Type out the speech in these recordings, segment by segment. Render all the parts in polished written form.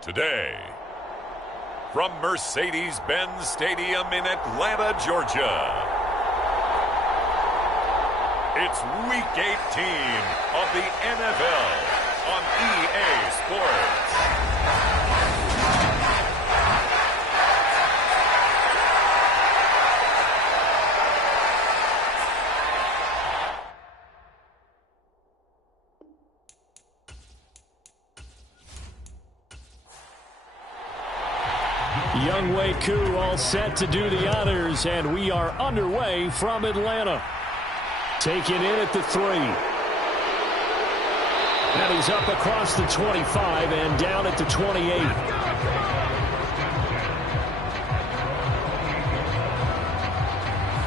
Today, from Mercedes-Benz Stadium in Atlanta, Georgia, it's Week 18 of the NFL on EA Sports. Young Wei Koo all set to do the honors, and we are underway from Atlanta. Taken in at the 3. And he's up across the 25 and down at the 28.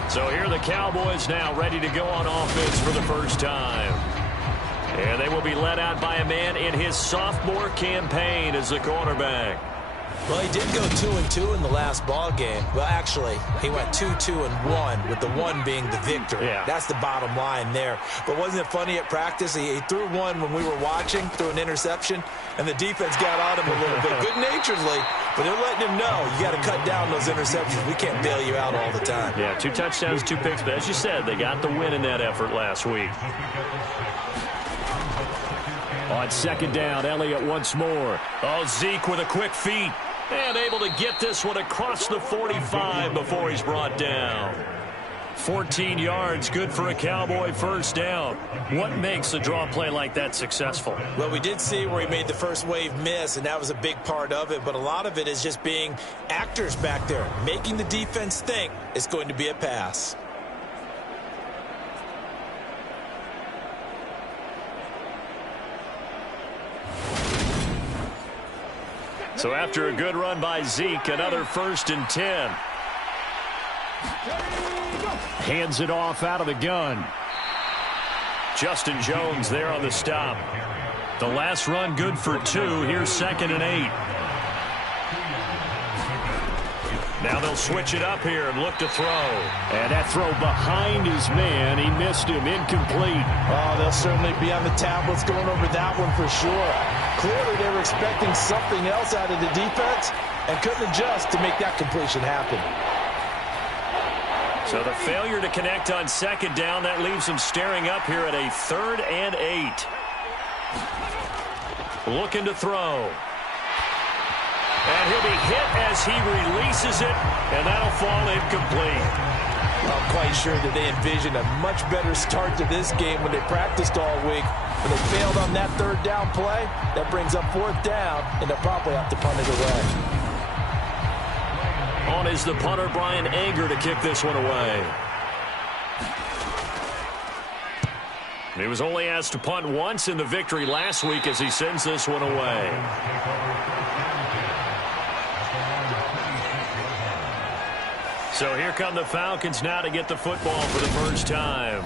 So here are the Cowboys now ready to go on offense for the first time. And they will be led out by a man in his sophomore campaign as the quarterback. Well, he did go 2-2 in the last ball game. Well, actually, he went 2-2-1, with the 1 being the victory. Yeah. That's the bottom line there. But wasn't it funny at practice? He threw one when we were watching, threw an interception, and the defense got on him a little bit, good-naturedly. But they're letting him know, you got to cut down those interceptions. We can't bail you out all the time. Yeah, 2 touchdowns, 2 picks. But as you said, they got the win in that effort last week. On second down, Elliott once more. Oh, Zeke with a quick feed. And able to get this one across the 45 before he's brought down. 14 yards, good for a Cowboy first down. What makes a draw play like that successful? Well, we did see where he made the first wave miss, and that was a big part of it. But a lot of it is just being actors back there, making the defense think it's going to be a pass. So after a good run by Zeke, another 1st and 10. Hands it off out of the gun. Justin Jones there on the stop. The last run good for 2. Here's 2nd and 8. Now they'll switch it up here and look to throw. And that throw behind his man. He missed him. Incomplete. Oh, they'll certainly be on the tablets going over that one for sure. Clearly they were expecting something else out of the defense and couldn't adjust to make that completion happen. So the failure to connect on 2nd down, that leaves him staring up here at a 3rd and 8. Looking to throw. And he'll be hit as he releases it, and that'll fall incomplete. I'm quite sure that they envisioned a much better start to this game when they practiced all week. When they failed on that 3rd down play, that brings up 4th down, and they'll probably have to punt it away. On is the punter, Brian Anger, to kick this one away. He was only asked to punt once in the victory last week as he sends this one away. So here come the Falcons now to get the football for the first time.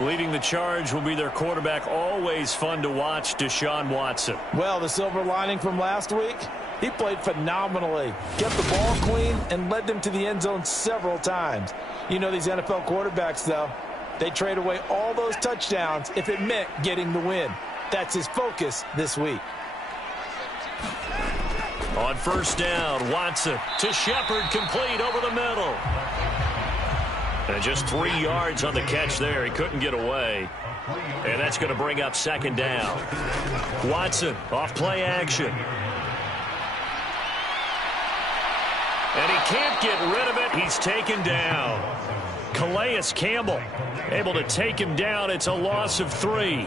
Leading the charge will be their quarterback, always fun to watch, Deshaun Watson. Well, the silver lining from last week, he played phenomenally. Kept the ball clean and led them to the end zone several times. You know these NFL quarterbacks, though, they trade away all those touchdowns if it meant getting the win. That's his focus this week. On 1st down, Watson to Shepard, complete over the middle. And just 3 yards on the catch there. He couldn't get away. And that's going to bring up 2nd down. Watson off play action. And he can't get rid of it. He's taken down. Calais Campbell able to take him down. It's a loss of 3.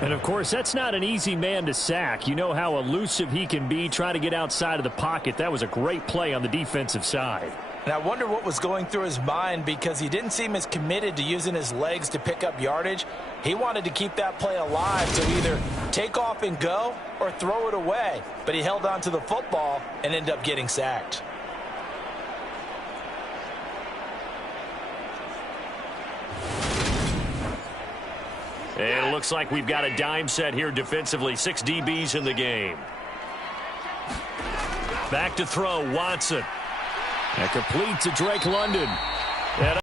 And, of course, that's not an easy man to sack. You know how elusive he can be, trying to get outside of the pocket. That was a great play on the defensive side. And I wonder what was going through his mind, because he didn't seem as committed to using his legs to pick up yardage. He wanted to keep that play alive to either take off and go or throw it away. But he held on to the football and ended up getting sacked. And it looks like we've got a dime set here defensively. 6 DBs in the game. Back to throw, Watson. And complete to Drake London. And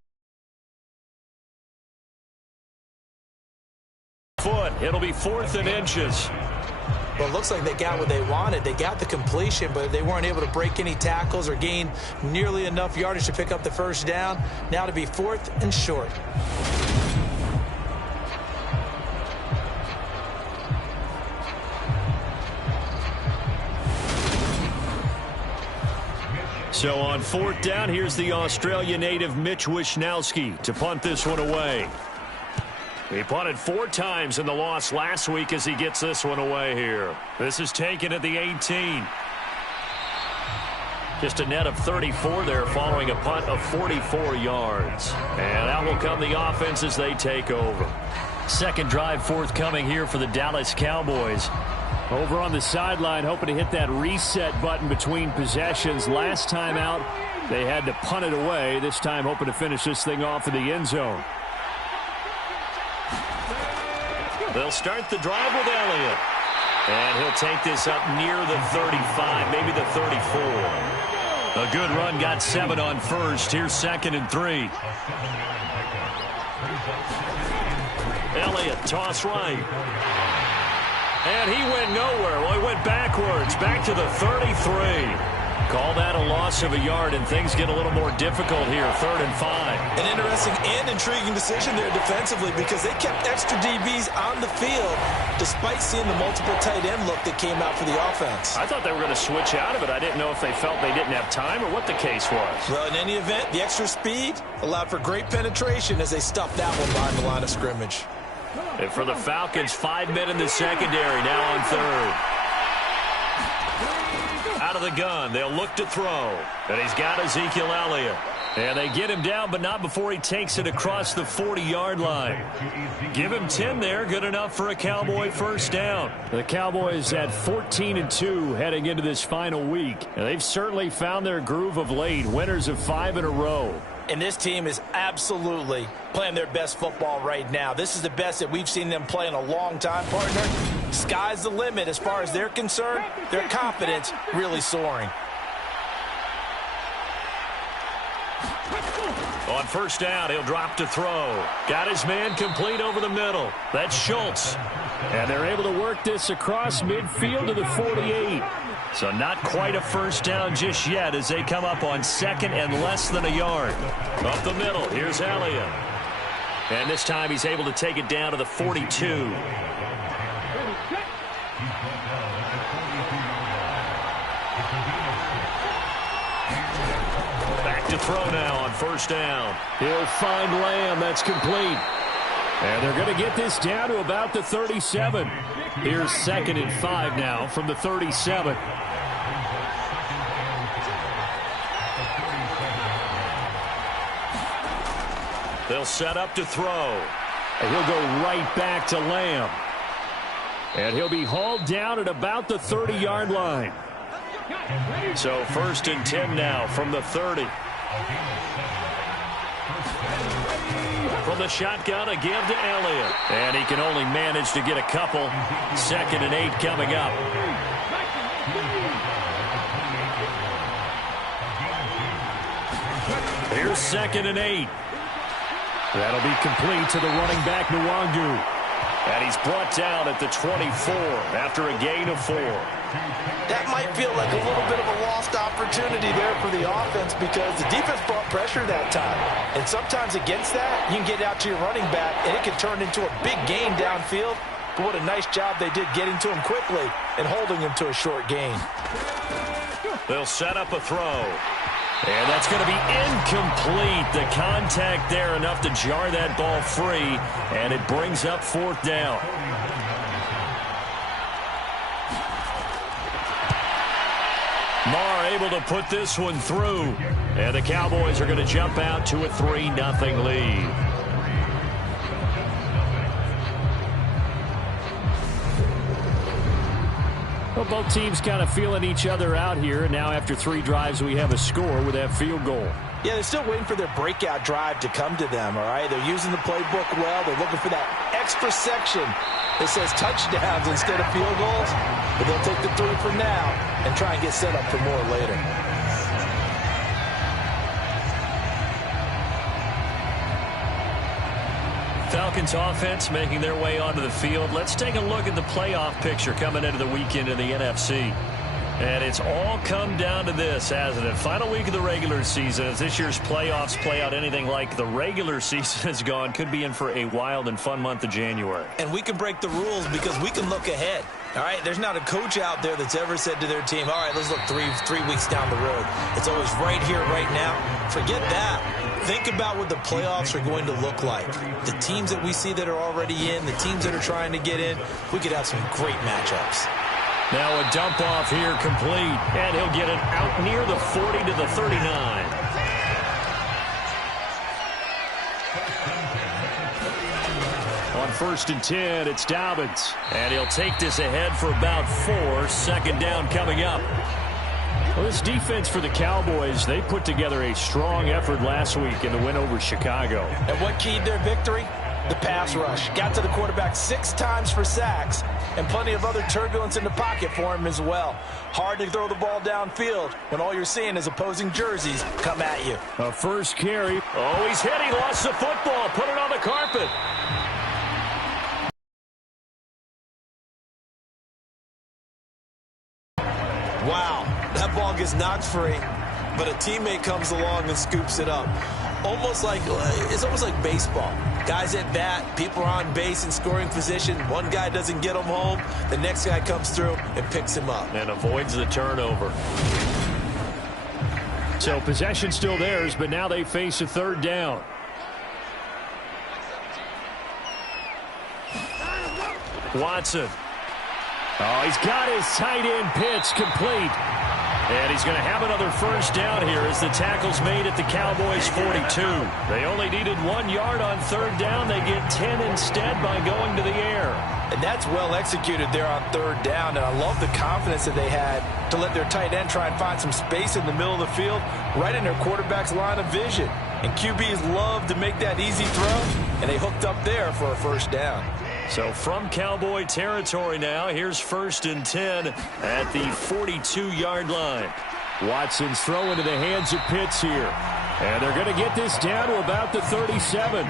foot. It'll be 4th and inches. Well, it looks like they got what they wanted. They got the completion, but they weren't able to break any tackles or gain nearly enough yardage to pick up the first down. Now to be 4th and short. So on 4th down, here's the Australia native Mitch Wishnowsky to punt this one away. He punted 4 times in the loss last week as he gets this one away here. This is taken at the 18. Just a net of 34 there following a punt of 44 yards. And out will come the offense as they take over. Second drive forthcoming here for the Dallas Cowboys. Over on the sideline, hoping to hit that reset button between possessions. Last time out, they had to punt it away. This time hoping to finish this thing off in the end zone. They'll start the drive with Elliott. And he'll take this up near the 35, maybe the 34. A good run, got 7 on first. Here's 2nd and 3. Elliott, toss right. And he went nowhere. Well, he went backwards, back to the 33. Call that a loss of a yard, and things get a little more difficult here, 3rd and 5. An interesting and intriguing decision there defensively because they kept extra DBs on the field despite seeing the multiple tight end look that came out for the offense. I thought they were going to switch out of it. I didn't know if they felt they didn't have time or what the case was. Well, in any event, the extra speed allowed for great penetration as they stuffed that one behind the line of scrimmage. And for the Falcons, 5 men in the secondary, now on 3rd. Out of the gun, they'll look to throw. And he's got Ezekiel Elliott. And they get him down, but not before he takes it across the 40-yard line. Give him 10 there, good enough for a Cowboy first down. The Cowboys at 14-2 heading into this final week. And they've certainly found their groove of late, winners of 5 in a row. And this team is absolutely playing their best football right now. This is the best that we've seen them play in a long time, partner. Sky's the limit as far as they're concerned. Their confidence really soaring. On first down, he'll drop to throw. Got his man complete over the middle. That's Schultz. And they're able to work this across midfield to the 48. So not quite a first down just yet as they come up on 2nd and less than a yard. Up the middle, here's Elliott. And this time he's able to take it down to the 42. Back to throw now on first down. He'll find Lamb. That's complete. And they're going to get this down to about the 37. Here's 2nd and 5 now from the 37. They'll set up to throw. And he'll go right back to Lamb. And he'll be hauled down at about the 30-yard line. So 1st and 10 now from the 30. From the shotgun, a give to Elliott. And he can only manage to get a couple. 2nd and 8 coming up. Here's 2nd and 8. That'll be complete to the running back, Nwangu. And he's brought down at the 24 after a gain of 4. That might feel like a little bit of a lost opportunity there for the offense because the defense brought pressure that time. And sometimes against that, you can get out to your running back, and it can turn into a big gain downfield. But what a nice job they did getting to him quickly and holding him to a short gain. They'll set up a throw. And that's going to be incomplete. The contact there enough to jar that ball free, and it brings up 4th down. Marr able to put this one through, and the Cowboys are going to jump out to a 3-0 lead. Well, both teams kind of feeling each other out here. And now after 3 drives, we have a score with that field goal. Yeah, they're still waiting for their breakout drive to come to them, all right? They're using the playbook well. They're looking for that extra section that says touchdowns instead of field goals. But they'll take the 3 for now and try and get set up for more later. Falcons offense making their way onto the field. Let's take a look at the playoff picture coming into the weekend in the NFC. And it's all come down to this, hasn't it? Final week of the regular season. As this year's playoffs play out anything like the regular season has gone, could be in for a wild and fun month of January. And we can break the rules because we can look ahead. All right, there's not a coach out there that's ever said to their team, all right, let's look three weeks down the road. It's always right here, right now. Forget that. Think about what the playoffs are going to look like. The teams that we see that are already in, the teams that are trying to get in, we could have some great matchups. Now a dump off here complete, and he'll get it out near the 40 to the 39. On 1st and 10, it's Dobbins, and he'll take this ahead for about 4. Second down coming up. Well, this defense for the Cowboys, they put together a strong effort last week in the win over Chicago. And what keyed their victory? The pass rush. Got to the quarterback 6 times for sacks, and plenty of other turbulence in the pocket for him as well. Hard to throw the ball downfield when all you're seeing is opposing jerseys come at you. A first carry. Oh, he's hit. He lost the football. Put it on the carpet. Wow, that ball gets knocked free, but a teammate comes along and scoops it up. It's almost like baseball. Guys at bat, people are on base in scoring position. One guy doesn't get him home. The next guy comes through and picks him up. And avoids the turnover. So possession still theirs, but now they face a 3rd down. Watson. Oh, he's got his tight end pitch complete. And he's going to have another first down here as the tackle's made at the Cowboys' 42. They only needed 1 yard on 3rd down. They get 10 instead by going to the air. And that's well executed there on 3rd down. And I love the confidence that they had to let their tight end try and find some space in the middle of the field, right in their quarterback's line of vision. And QBs love to make that easy throw, and they hooked up there for a first down. So from Cowboy territory now, here's 1st and 10 at the 42-yard line. Watson's throw into the hands of Pitts here. And they're going to get this down to about the 37.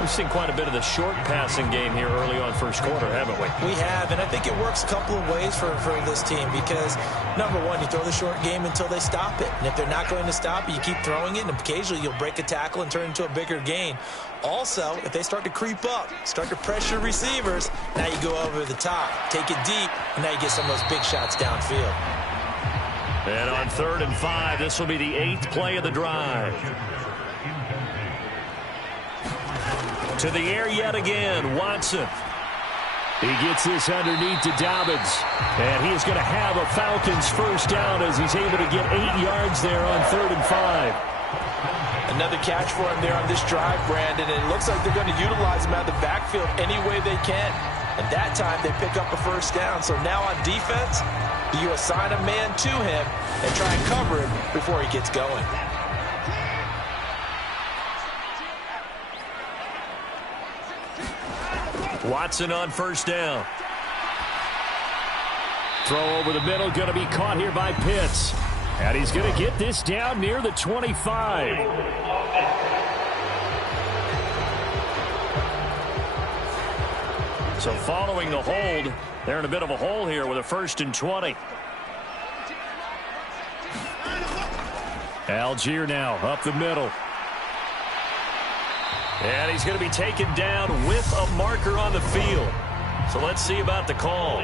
We've seen quite a bit of the short passing game here early on first quarter, haven't we? We have, and I think it works a couple of ways for this team because, number one, you throw the short game until they stop it. And if they're not going to stop it, you keep throwing it, and occasionally you'll break a tackle and turn it into a bigger gain. Also, if they start to creep up, start to pressure receivers, now you go over the top, take it deep, and now you get some of those big shots downfield. And on 3rd and 5, this will be the 8th play of the drive. To the air yet again, Watson. He gets this underneath to Dobbins. And he is going to have a Falcons first down as he's able to get 8 yards there on 3rd and 5. Another catch for him there on this drive, Brandon. And it looks like they're going to utilize him out of the backfield any way they can. And that time they pick up a first down. So now on defense, you assign a man to him and try and cover him before he gets going. Watson on first down. Throw over the middle, going to be caught here by Pitts. And he's going to get this down near the 25. So following the hold, they're in a bit of a hole here with a 1st and 20. Algier now up the middle. And he's going to be taken down with a marker on the field. So let's see about the call.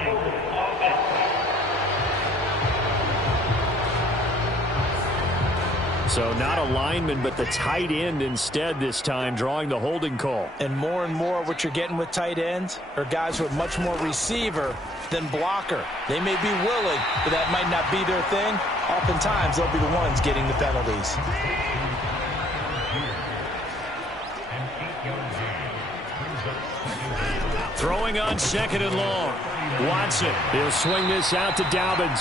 So not a lineman, but the tight end instead this time, drawing the holding call. And more what you're getting with tight ends are guys who are much more receiver than blocker. They may be willing, but that might not be their thing. Oftentimes, they'll be the ones getting the penalties. Throwing on 2nd and long. Watson, he'll swing this out to Dobbins.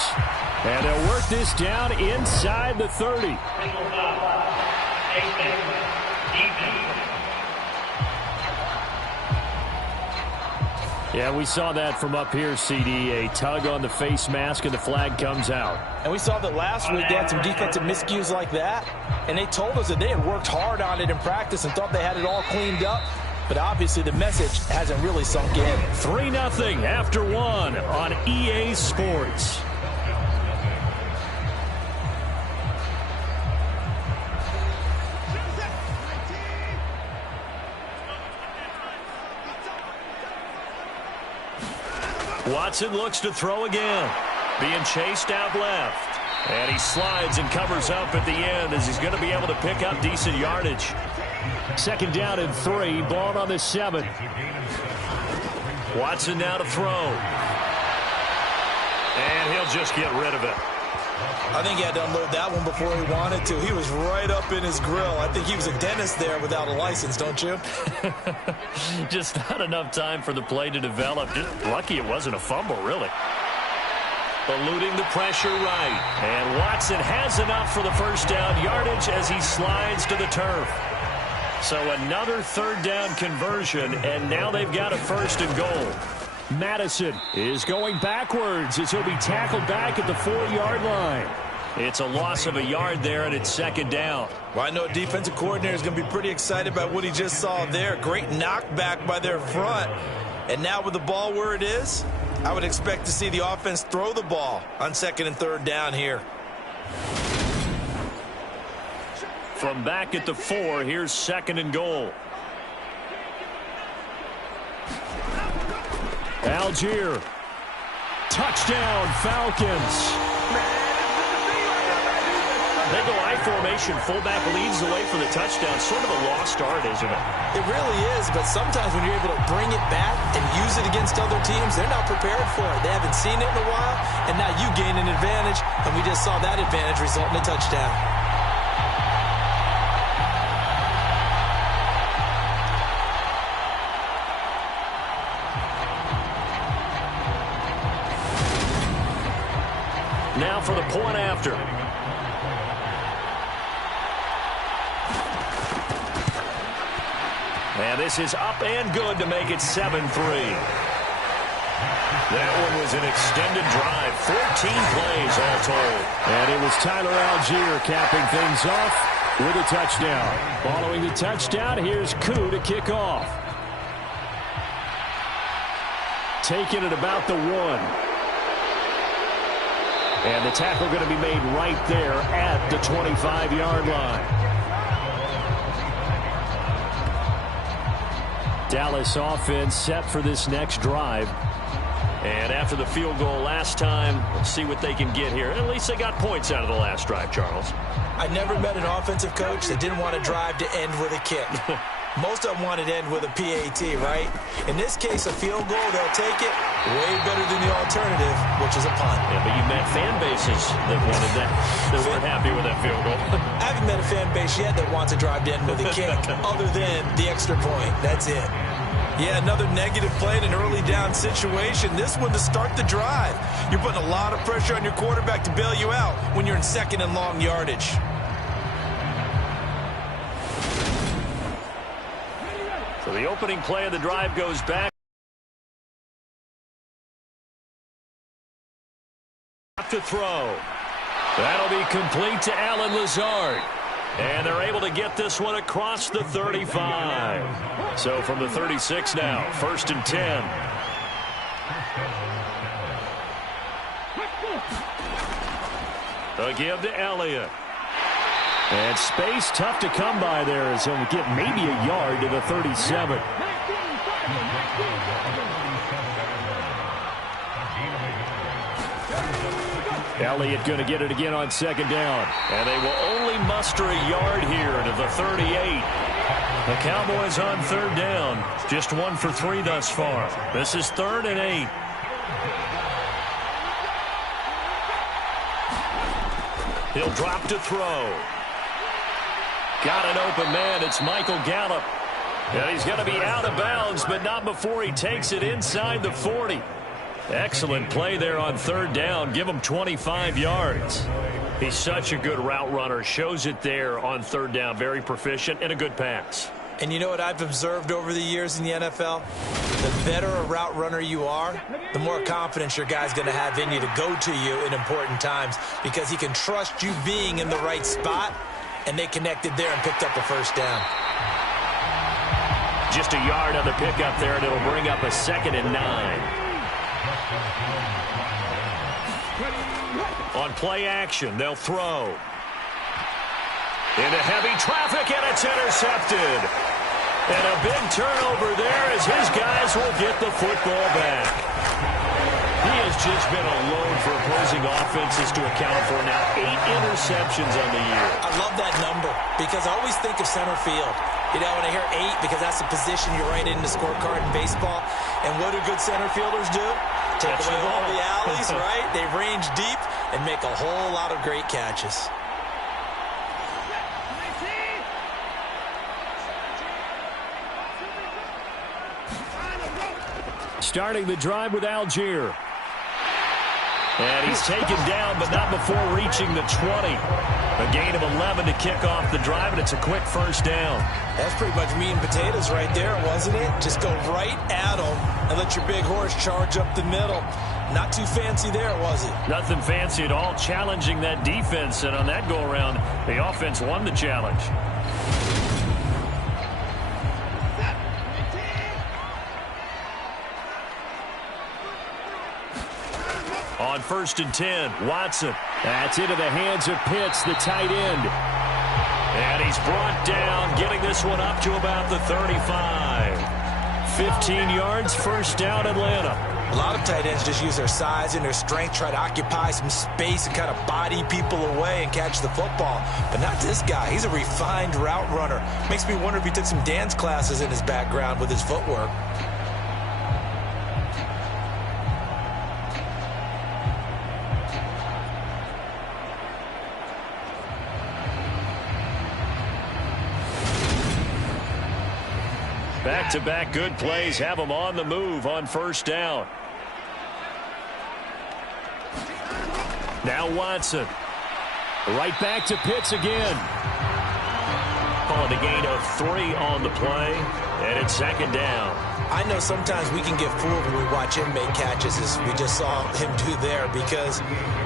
And they'll work this down inside the 30. Yeah, we saw that from up here, CD. A tug on the face mask, and the flag comes out. And we saw that last week they had some defensive miscues like that. And they told us that they had worked hard on it in practice and thought they had it all cleaned up. but obviously the message hasn't really sunk in. 3-0 after one on EA Sports. Watson looks to throw again. Being chased out left. And he slides and covers up at the end as he's going to be able to pick up decent yardage. 2nd down and 3. Ball on the 7. Watson now to throw. And he'll just get rid of it. I think he had to unload that one before he wanted to. He was right up in his grill. I think he was a dentist there without a license, don't you? Just not enough time for the play to develop. Just lucky it wasn't a fumble, really. Eluding the pressure right. And Watson has enough for the first down yardage as he slides to the turf. So another 3rd down conversion, and now they've got a 1st and goal. Madison is going backwards as he'll be tackled back at the 4-yard line. It's a loss of a yard there, and it's 2nd down. Well, I know a defensive coordinator is going to be pretty excited by what he just saw there. Great knockback by their front. And now with the ball where it is, I would expect to see the offense throw the ball on 2nd and 3rd down here. From back at the 4, here's 2nd and goal. Algier. Touchdown, Falcons. They go I formation. Fullback leads the way for the touchdown. Sort of a lost art, isn't it? It really is, but sometimes when you're able to bring it back and use it against other teams, they're not prepared for it. They haven't seen it in a while, and now you gain an advantage, and we just saw that advantage result in a touchdown. Now for the point after. And this is up and good to make it 7-3. That one was an extended drive. 14 plays all told. And it was Tyler Algier capping things off with a touchdown. Following the touchdown, here's Koo to kick off. Taking it about the 1. And the tackle going to be made right there at the 25-yard line. Dallas offense set for this next drive. And after the field goal last time, we'll see what they can get here. At least they got points out of the last drive, Charles. I never met an offensive coach that didn't want a drive to end with a kick. Most of them wanted to end with a PAT, right? In this case, a field goal, they'll take it way better than the alternative, which is a punt. Yeah, but you met fan bases that wanted that, that weren't happy with that field goal. I haven't met a fan base yet that wants a drive to end with a kick, other than the extra point. That's it. Yeah, another negative play in an early down situation. This one to start the drive. You're putting a lot of pressure on your quarterback to bail you out when you're in 2nd and long yardage. So the opening play of the drive goes back. To throw. That'll be complete to Allen Lazard. And they're able to get this one across the 35. So from the 36 now, 1st and 10. A give to Elliott. And space tough to come by there as he'll get maybe a yard to the 37. Elliott going to get it again on 2nd down. And they will only muster a yard here to the 38. The Cowboys on 3rd down. Just 1 for 3 thus far. This is 3rd and 8. He'll drop to throw. Got an open man. It's Michael Gallup. And he's going to be out of bounds, but not before he takes it inside the 40. Excellent play there on 3rd down. Give him 25 yards. He's such a good route runner. Shows it there on 3rd down. Very proficient and a good pass. And you know what I've observed over the years in the NFL? The better a route runner you are, the more confidence your guy's going to have in you to go to you in important times because he can trust you being in the right spot, and they connected there and picked up a 1st down. Just a yard on the pickup there, and it'll bring up a 2nd and 9. On play action, they'll throw. Into heavy traffic, and it's intercepted. And a big turnover there as his guys will get the football back. He has just been a load for opposing offenses to account for now. 8 interceptions on the year. I love that number because I always think of center field. You know, when I hear 8, because that's the position you write in the scorecard in baseball. And what do good center fielders do? Take away all the alleys, right? They range deep and make a whole lot of great catches. Starting the drive with Algier. And he's taken down, but not before reaching the 20. A gain of 11 to kick off the drive, and it's a quick first down. That's pretty much meat and potatoes right there, wasn't it? Just go right at them and let your big horse charge up the middle. Not too fancy there, was it? Nothing fancy at all, challenging that defense. And on that go-around, the offense won the challenge. On 1st and 10, Watson. That's into the hands of Pitts, the tight end. And he's brought down, getting this one up to about the 35. 15 yards, first down, Atlanta. A lot of tight ends just use their size and their strength, try to occupy some space and kind of body people away and catch the football. But not this guy. He's a refined route runner. Makes me wonder if he took some dance classes in his background with his footwork. Back-to-back good plays have them on the move on first down. Now Watson. Right back to Pitts again. Calling a gain of 3 on the play, and it's 2nd down. I know sometimes we can get fooled when we watch him make catches, as we just saw him do there, because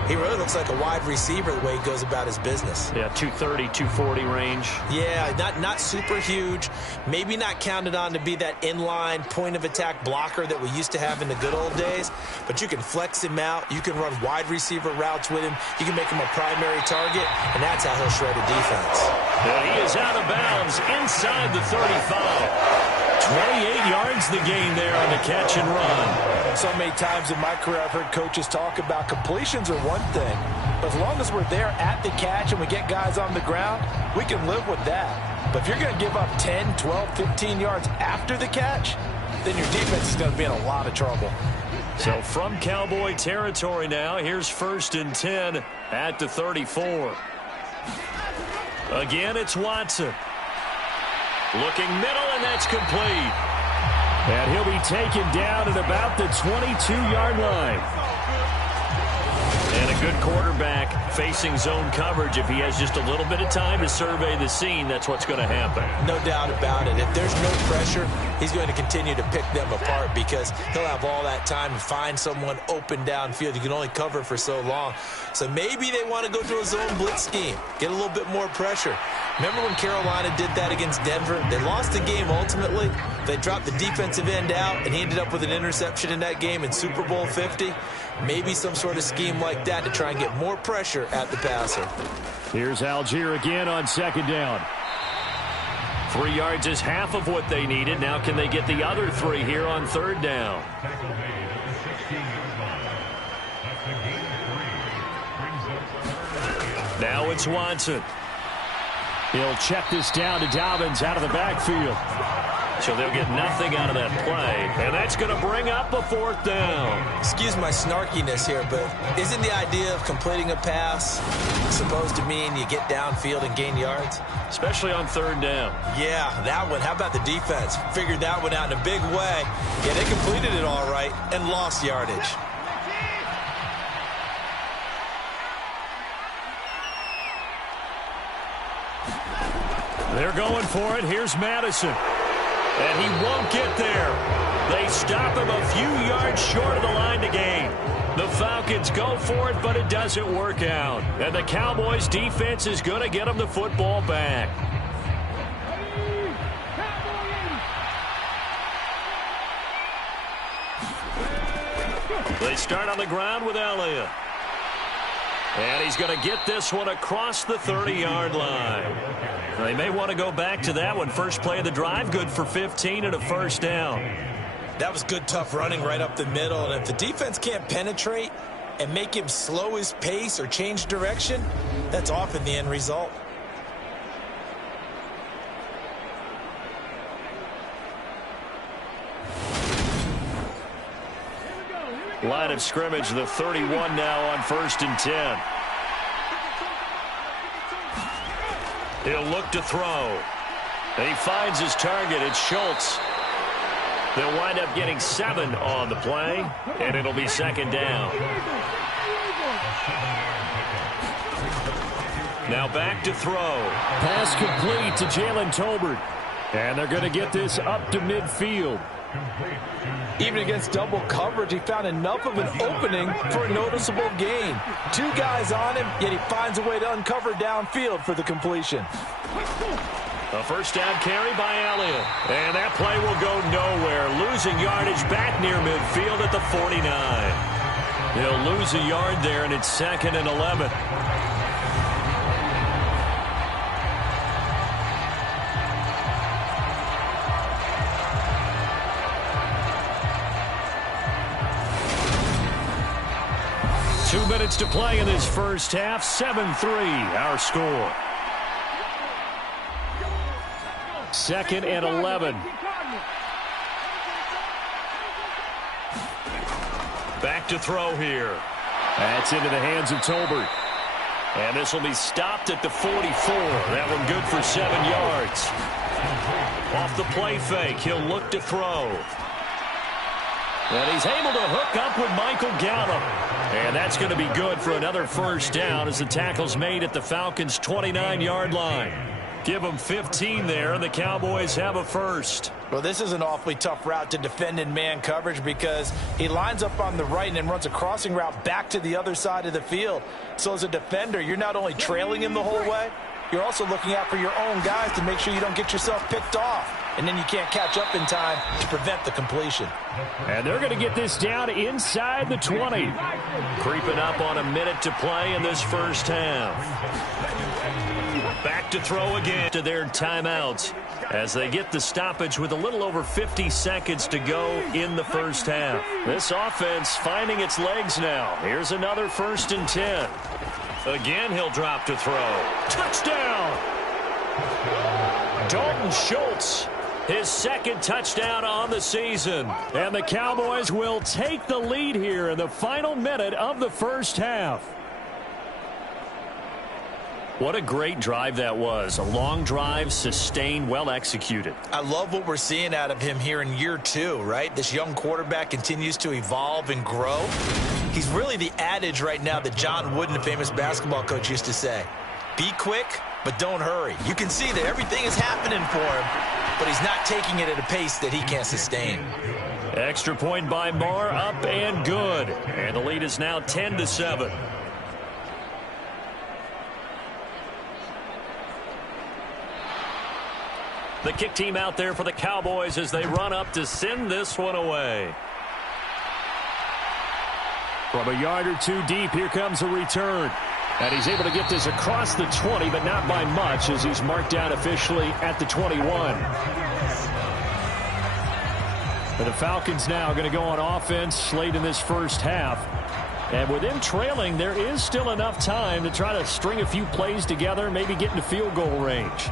he really looks like a wide receiver the way he goes about his business. Yeah, 230, 240 range. Yeah, not super huge. Maybe not counted on to be that inline point-of-attack blocker that we used to have in the good old days, but you can flex him out. You can run wide receiver routes with him. You can make him a primary target, and that's how he'll shred a defense. And he is out of bounds inside the 35. 28 yards the gain there on the catch and run. So many times in my career I've heard coaches talk about completions are one thing, but as long as we're there at the catch and we get guys on the ground, we can live with that. But if you're going to give up 10, 12, 15 yards after the catch, then your defense is going to be in a lot of trouble. So from Cowboy territory now, here's 1st and 10 at the 34. Again, it's Watson. Looking middle, and that's complete. And he'll be taken down at about the 22-yard line. And a good quarterback facing zone coverage. If he has just a little bit of time to survey the scene, that's what's going to happen. No doubt about it. If there's no pressure, he's going to continue to pick them apart because he'll have all that time to find someone open downfield. You can only cover for so long. So maybe they want to go to a zone blitz scheme, get a little bit more pressure. Remember when Carolina did that against Denver? They lost the game ultimately. They dropped the defensive end out, and he ended up with an interception in that game in Super Bowl 50. Maybe some sort of scheme like that to try and get more pressure at the passer. Here's Algier again on 2nd down. 3 yards is half of what they needed. Now can they get the other 3 here on 3rd down? Now it's Watson. He'll check this down to Dobbins out of the backfield. So they'll get nothing out of that play, and that's going to bring up a 4th down. Excuse my snarkiness here, but isn't the idea of completing a pass supposed to mean you get downfield and gain yards? Especially on 3rd down. Yeah, that one. How about the defense? Figured that one out in a big way. Yeah, they completed it all right and lost yardage. They're going for it. Here's Madison. And he won't get there. They stop him a few yards short of the line to gain. The Falcons go for it, but it doesn't work out. And the Cowboys' defense is going to get them the football back. They start on the ground with Elliott. And he's going to get this one across the 30-yard line. They may want to go back to that one. First play of the drive, good for 15 and a first down. That was good, tough running right up the middle. And if the defense can't penetrate and make him slow his pace or change direction, that's often the end result. Line of scrimmage, the 31 now on 1st and 10. He'll look to throw. And he finds his target. It's Schultz. They'll wind up getting 7 on the play, and it'll be 2nd down. Now back to throw. Pass complete to Jalen Tolbert. And they're going to get this up to midfield. Even against double coverage, he found enough of an opening for a noticeable gain. 2 guys on him, yet he finds a way to uncover downfield for the completion. A first down carry by Elliott. And that play will go nowhere. Losing yardage back near midfield at the 49. He'll lose a yard there, and it's 2nd and 11. Two minutes to play in this first half. 7-3, our score. 2nd and 11. Back to throw here. That's into the hands of Tolbert. And this will be stopped at the 44. That one good for 7 yards. Off the play fake, he'll look to throw. And he's able to hook up with Michael Gallup. And that's going to be good for another first down as the tackle's made at the Falcons' 29-yard line. Give them 15 there, and the Cowboys have a first. Well, this is an awfully tough route to defend in man coverage because he lines up on the right and then runs a crossing route back to the other side of the field. So as a defender, you're not only trailing him the whole way, you're also looking out for your own guys to make sure you don't get yourself picked off. And then you can't catch up in time to prevent the completion. And they're going to get this down inside the 20. Creeping up on a minute to play in this first half. Back to throw again to their timeouts as they get the stoppage with a little over 50 seconds to go in the first half. This offense finding its legs now. Here's another 1st and 10. Again, he'll drop to throw. Touchdown! Dalton Schultz. His 2nd touchdown on the season. And the Cowboys will take the lead here in the final minute of the first half. What a great drive that was. A long drive, sustained, well executed. I love what we're seeing out of him here in year 2, right? This young quarterback continues to evolve and grow. He's really the adage right now that John Wooden, the famous basketball coach, used to say. Be quick, but don't hurry. You can see that everything is happening for him, but he's not taking it at a pace that he can't sustain. Extra point by Marr, up and good. And the lead is now 10-7. The kick team out there for the Cowboys as they run up to send this one away. From a yard or 2 deep, here comes a return. And he's able to get this across the 20, but not by much as he's marked down officially at the 21. And the Falcons now going to go on offense late in this first half. And with them trailing, there is still enough time to try to string a few plays together, maybe get into field goal range.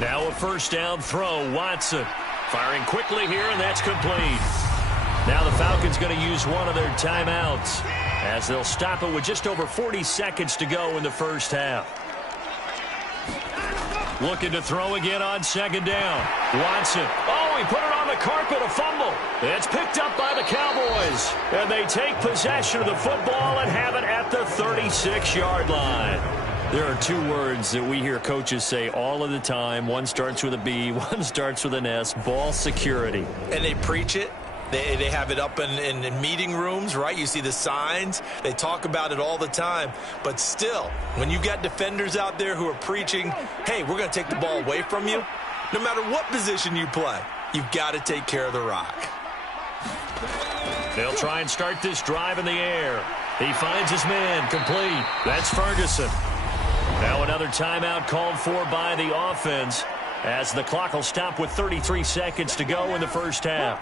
Now a first down throw. Watson firing quickly here, and that's complete. Now the Falcons going to use one of their timeouts as they'll stop it with just over 40 seconds to go in the first half. Looking to throw again on 2nd down. Watson. Oh, he put it on the carpet, a fumble. It's picked up by the Cowboys. And they take possession of the football and have it at the 36-yard line. There are 2 words that we hear coaches say all of the time. One starts with a B, one starts with an S. Ball security. And they preach it, They have it up in meeting rooms, right? You see the signs. They talk about it all the time. But still, when you've got defenders out there who are preaching, hey, we're going to take the ball away from you, no matter what position you play, you've got to take care of the rock. They'll try and start this drive in the air. He finds his man, complete. That's Ferguson. Now another timeout called for by the offense as the clock will stop with 33 seconds to go in the first half.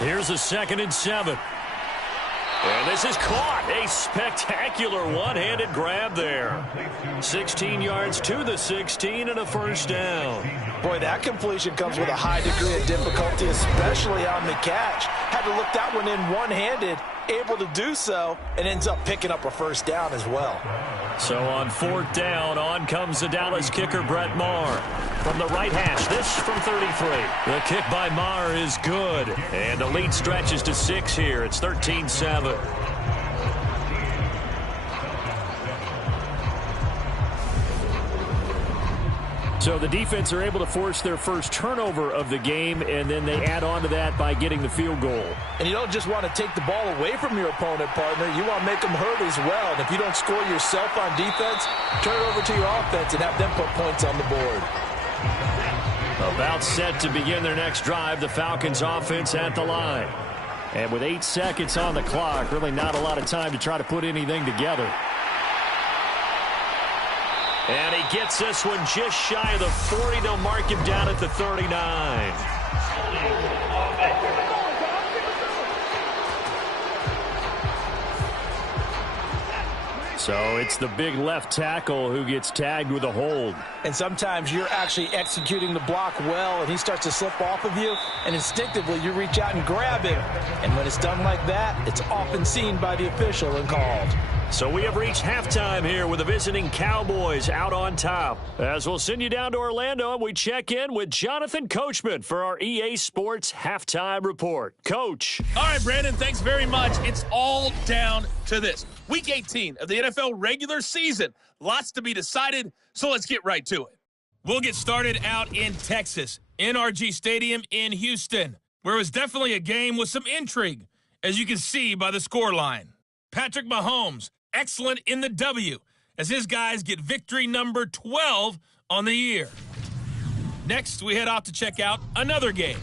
Here's a 2nd and 7. And this is caught. A spectacular one-handed grab there. 16 yards to the 16 and a first down. Boy, that completion comes with a high degree of difficulty, especially on the catch. Had to look that one in one-handed, able to do so, and ends up picking up a first down as well. So on 4th down, on comes the Dallas kicker, Brett Maher. From the right hash, this from 33. The kick by Maher is good. And the lead stretches to 6 here. It's 13-7. So the defense are able to force their first turnover of the game, and then they add on to that by getting the field goal. And you don't just want to take the ball away from your opponent, partner. You want to make them hurt as well. And if you don't score yourself on defense, turn it over to your offense and have them put points on the board. About set to begin their next drive, the Falcons offense at the line. And with 8 seconds on the clock, really not a lot of time to try to put anything together. And he gets this one just shy of the 40. They'll mark him down at the 39. So it's the big left tackle who gets tagged with a hold. And sometimes you're actually executing the block well, and he starts to slip off of you, and instinctively you reach out and grab him. And when it's done like that, it's often seen by the official and called. So we have reached halftime here with the visiting Cowboys out on top. As we'll send you down to Orlando, and we check in with Jonathan Coachman for our EA Sports Halftime Report. Coach. All right, Brandon, thanks very much. It's all down to this. Week 18 of the NFL regular season. Lots to be decided, so let's get right to it. We'll get started out in Texas, NRG Stadium in Houston, where it was definitely a game with some intrigue, as you can see by the scoreline. Patrick Mahomes, excellent in the W, as his guys get victory number 12 on the year. Next, we head off to check out another game,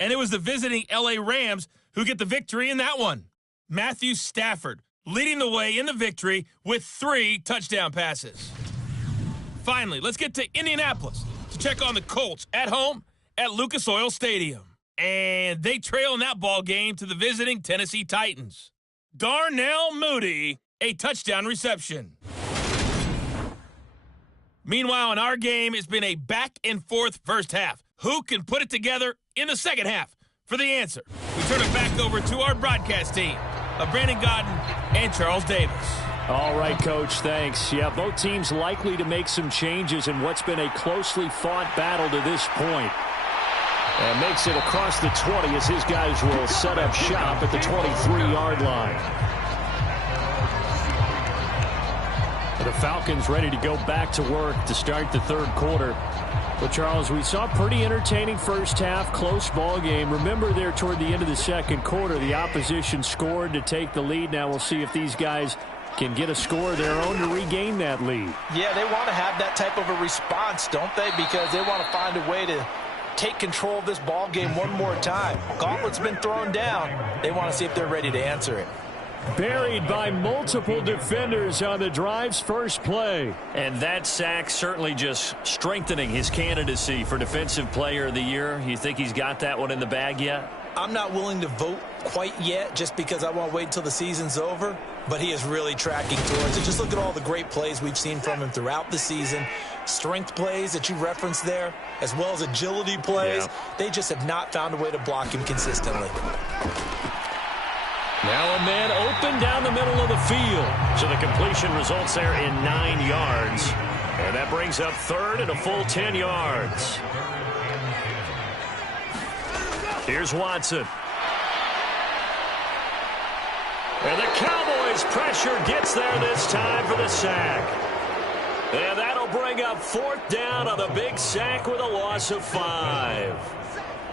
and it was the visiting LA Rams who get the victory in that one. Matthew Stafford leading the way in the victory with 3 touchdown passes. Finally, let's get to Indianapolis to check on the Colts at home at Lucas Oil Stadium. And they trail in that ball game to the visiting Tennessee Titans. Darnell Mooney, a touchdown reception. Meanwhile, in our game, it's been a back-and-forth first half. Who can put it together in the second half? For the answer, we turn it back over to our broadcast team of Brandon Godden and Charles Davis. All right, Coach, thanks. Yeah, both teams likely to make some changes in what's been a closely fought battle to this point. And makes it across the 20 as his guys will set up shop at the 23-yard line. The Falcons ready to go back to work to start the third quarter. But, Charles, we saw a pretty entertaining first half, close ball game. Remember there toward the end of the second quarter, the opposition scored to take the lead. Now we'll see if these guys can get a score of their own to regain that lead. Yeah, they want to have that type of a response, don't they? Because they want to find a way to take control of this ball game one more time. Gauntlet's been thrown down. They want to see if they're ready to answer it. Buried by multiple defenders on the drive's first play. And that sack certainly just strengthening his candidacy for Defensive Player of the Year. You think he's got that one in the bag yet? I'm not willing to vote quite yet just because I want to wait until the season's over. But he is really tracking towards it. Just look at all the great plays we've seen from him throughout the season. Strength plays that you referenced there, as well as agility plays. Yeah. They just have not found a way to block him consistently. Now a man open down the middle of the field. So the completion results there in 9 yards. And that brings up third and a full 10 yards. Here's Watson. And the Cowboys pressure gets there this time for the sack. And that'll bring up 4th down on the big sack with a loss of 5.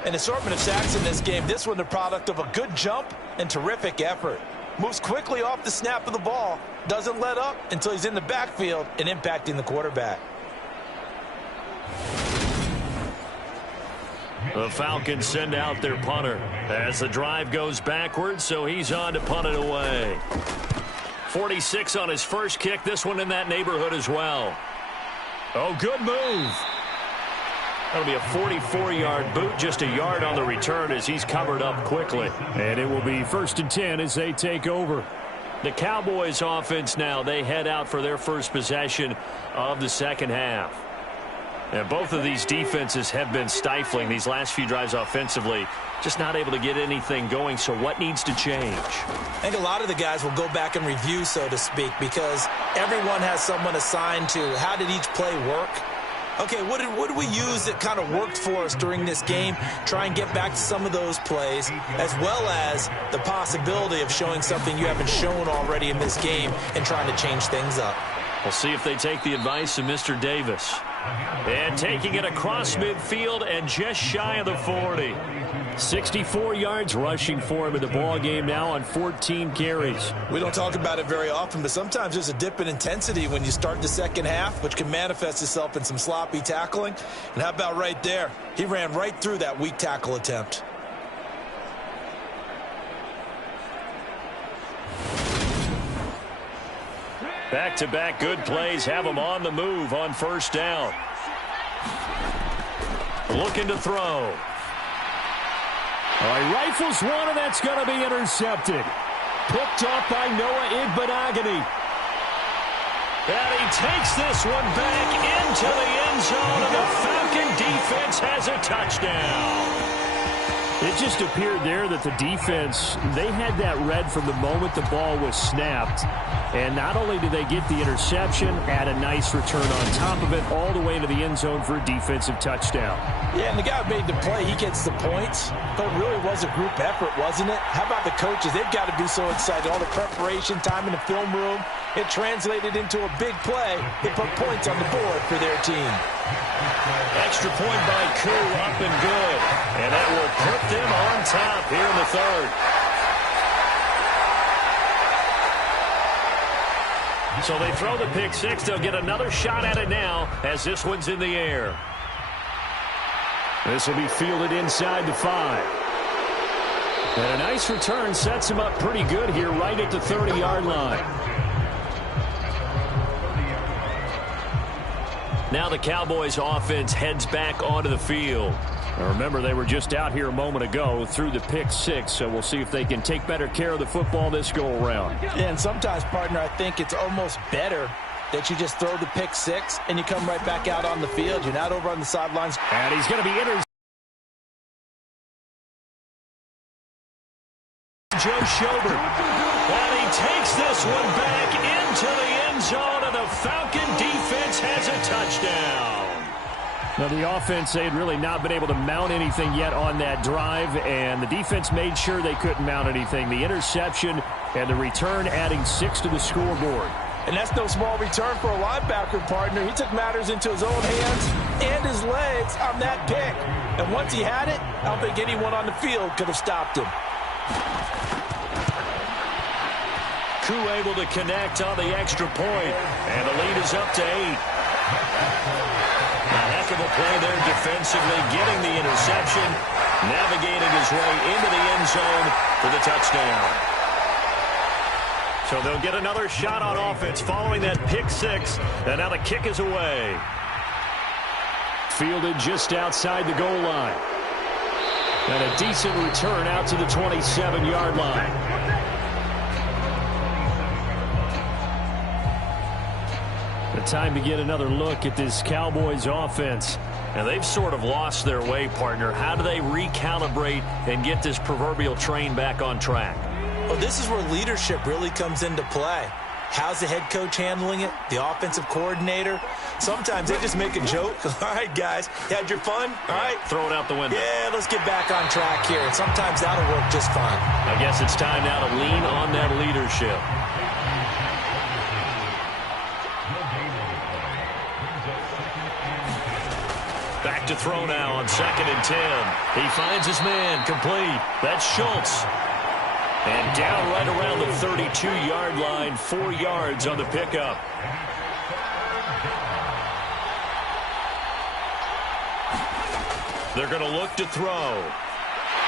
An assortment of sacks in this game. This one the product of a good jump and terrific effort. Moves quickly off the snap of the ball. Doesn't let up until he's in the backfield and impacting the quarterback. The Falcons send out their punter as the drive goes backwards, so he's on to punt it away. 46 on his first kick. This one in that neighborhood as well. Oh, good move. That'll be a 44-yard boot, just a yard on the return as he's covered up quickly. And it will be 1st and 10 as they take over. The Cowboys offense now, they head out for their first possession of the second half. And both of these defenses have been stifling these last few drives offensively. Just not able to get anything going, so what needs to change? I think a lot of the guys will go back and review, so to speak, because everyone has someone assigned to how did each play work. Okay, what did we use that kind of worked for us during this game? Try and get back to some of those plays, as well as the possibility of showing something you haven't shown already in this game and trying to change things up. We'll see if they take the advice of Mr. Davis. And taking it across midfield and just shy of the 40. 64 yards rushing for him in the ball game now on 14 carries. We don't talk about it very often, but sometimes there's a dip in intensity when you start the second half, which can manifest itself in some sloppy tackling. And how about right there? He ran right through that weak tackle attempt. Back-to-back good plays have him on the move on 1st down. Looking to throw. All right, rifles one, and that's going to be intercepted. Picked off by Noah Igbenogany. And he takes this one back into the end zone, and the Falcon defense has a touchdown. It just appeared there that the defense, they had that read from the moment the ball was snapped. And not only did they get the interception, add a nice return on top of it, all the way into the end zone for a defensive touchdown. Yeah, and the guy who made the play, he gets the points. But it really was a group effort, wasn't it? How about the coaches? They've got to be so excited. All the preparation, time in the film room, it translated into a big play. They put points on the board for their team. Extra point by Koo, up and good. And that will put them on top here in the 3rd. So they throw the pick six. They'll get another shot at it now as this one's in the air. This will be fielded inside the 5. And a nice return sets him up pretty good here right at the 30-yard line. Now the Cowboys offense heads back onto the field. Now remember, they were just out here a moment ago through the pick six, so we'll see if they can take better care of the football this go-around. Yeah, and sometimes, partner, I think it's almost better that you just throw the pick six and you come right back out on the field. You're not over on the sidelines. And he's going to be intercepted. Joe Schobert. And he takes this one back into the end zone, and the Falcon defense has a touchdown. Now, the offense, they had really not been able to mount anything yet on that drive, and the defense made sure they couldn't mount anything. The interception and the return adding 6 to the scoreboard. And that's no small return for a linebacker, partner. He took matters into his own hands and his legs on that pick. And once he had it, I don't think anyone on the field could have stopped him. Koo able to connect on the extra point, and the lead is up to 8. A heck of a play there defensively, getting the interception, navigating his way into the end zone for the touchdown. So they'll get another shot on offense following that pick six, and now the kick is away. Fielded just outside the goal line. And a decent return out to the 27-yard line. The time to get another look at this Cowboys offense. And they've sort of lost their way, partner. How do they recalibrate and get this proverbial train back on track? Well, this is where leadership really comes into play. How's the head coach handling it? The offensive coordinator? Sometimes they just make a joke. All right, guys, you had your fun? All right. Throw it out the window. Yeah, let's get back on track here. And sometimes that'll work just fine. I guess it's time now to lean on that leadership. to throw now on 2nd and 10. He finds his man complete. That's Schultz. And down right around the 32-yard line, 4 yards on the pickup. They're going to look to throw.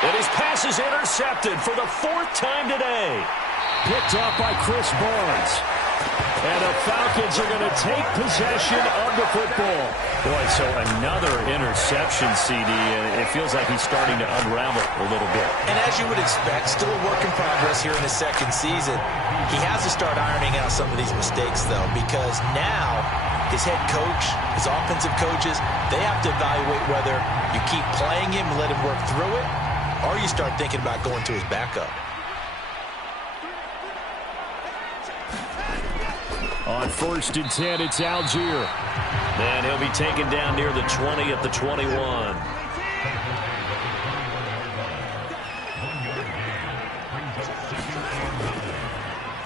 And his pass is intercepted for the 4th time today. Picked up by Chris Barnes. And the Falcons are going to take possession of the football. Boy, so another interception, CD, and it feels like he's starting to unravel a little bit. And as you would expect, still a work in progress here in his 2nd season. He has to start ironing out some of these mistakes, though, because now his head coach, his offensive coaches, they have to evaluate whether you keep playing him and let him work through it, or you start thinking about going to his backup. On 1st and 10, it's Algier. And he'll be taken down near the 20 at the 21.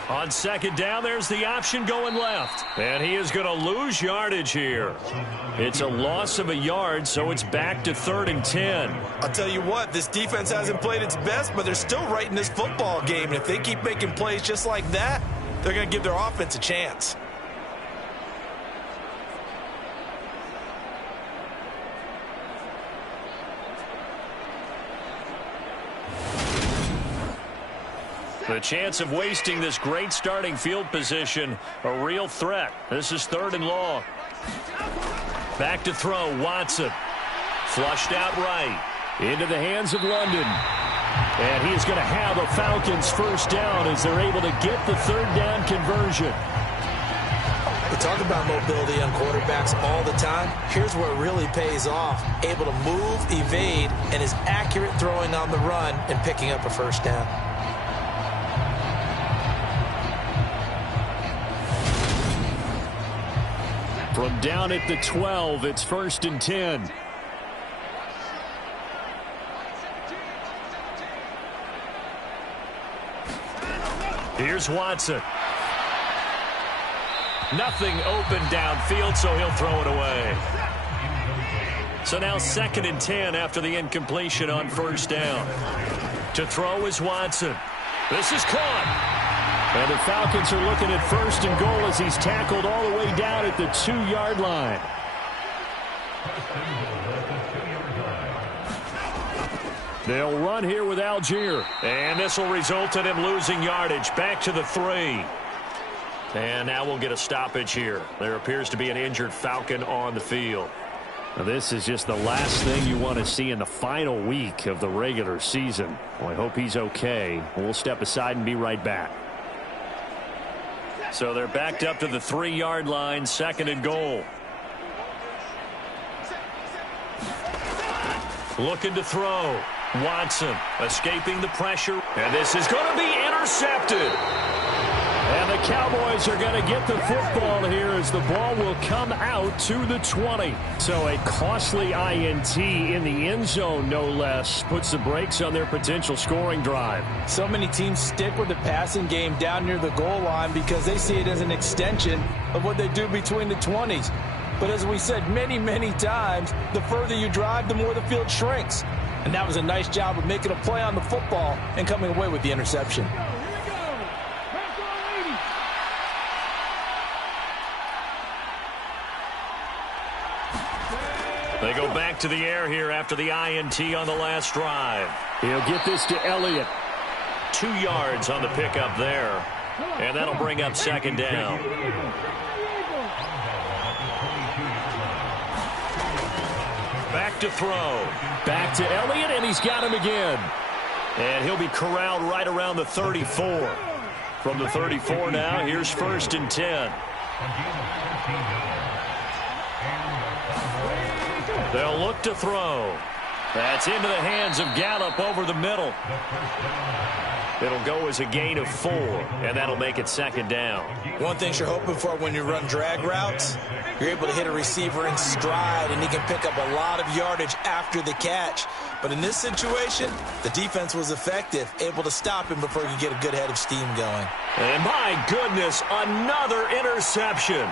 On 2nd down, there's the option going left. And he is going to lose yardage here. It's a loss of a yard, so it's back to 3rd and 10. I'll tell you what, this defense hasn't played its best, but they're still right in this football game. And if they keep making plays just like that, they're going to give their offense a chance. The chance of wasting this great starting field position, a real threat. This is 3rd and long. Back to throw, Watson. Flushed out right. Into the hands of London. And he is going to have a Falcons 1st down as they're able to get the 3rd down conversion. We talk about mobility on quarterbacks all the time. Here's where it really pays off. Able to move, evade, and is accurate throwing on the run and picking up a 1st down. From down at the 12, it's 1st and 10. Here's Watson. Nothing open downfield, so he'll throw it away. So now 2nd and 10 after the incompletion on 1st down. To throw is Watson. This is caught. And the Falcons are looking at 1st and goal as he's tackled all the way down at the 2-yard line. They'll run here with Algier. And this will result in him losing yardage. Back to the 3. And now we'll get a stoppage here. There appears to be an injured Falcon on the field. Now, this is just the last thing you want to see in the final week of the regular season. Well, I hope he's okay. We'll step aside and be right back. So they're backed up to the 3-yard line, 2nd and goal. Looking to throw. Watson escaping the pressure. And this is going to be intercepted. And the Cowboys are going to get the football here as the ball will come out to the 20. So a costly INT in the end zone, no less, puts the brakes on their potential scoring drive. So many teams stick with the passing game down near the goal line because they see it as an extension of what they do between the 20s. But as we said many, many times, the further you drive, the more the field shrinks. And that was a nice job of making a play on the football and coming away with the interception. They go back to the air here after the INT on the last drive. He'll get this to Elliott. 2 yards on the pickup there. And that'll bring up 2nd down. Back to throw. Back to Elliott, and he's got him again. And he'll be corralled right around the 34. From the 34 now, here's 1st and 10. They'll look to throw. That's into the hands of Gallup over the middle. It'll go as a gain of 4, and that'll make it 2nd down. One thing you're hoping for when you run drag routes, you're able to hit a receiver in stride, and he can pick up a lot of yardage after the catch. But in this situation, the defense was effective, able to stop him before he could get a good head of steam going. And my goodness, another interception.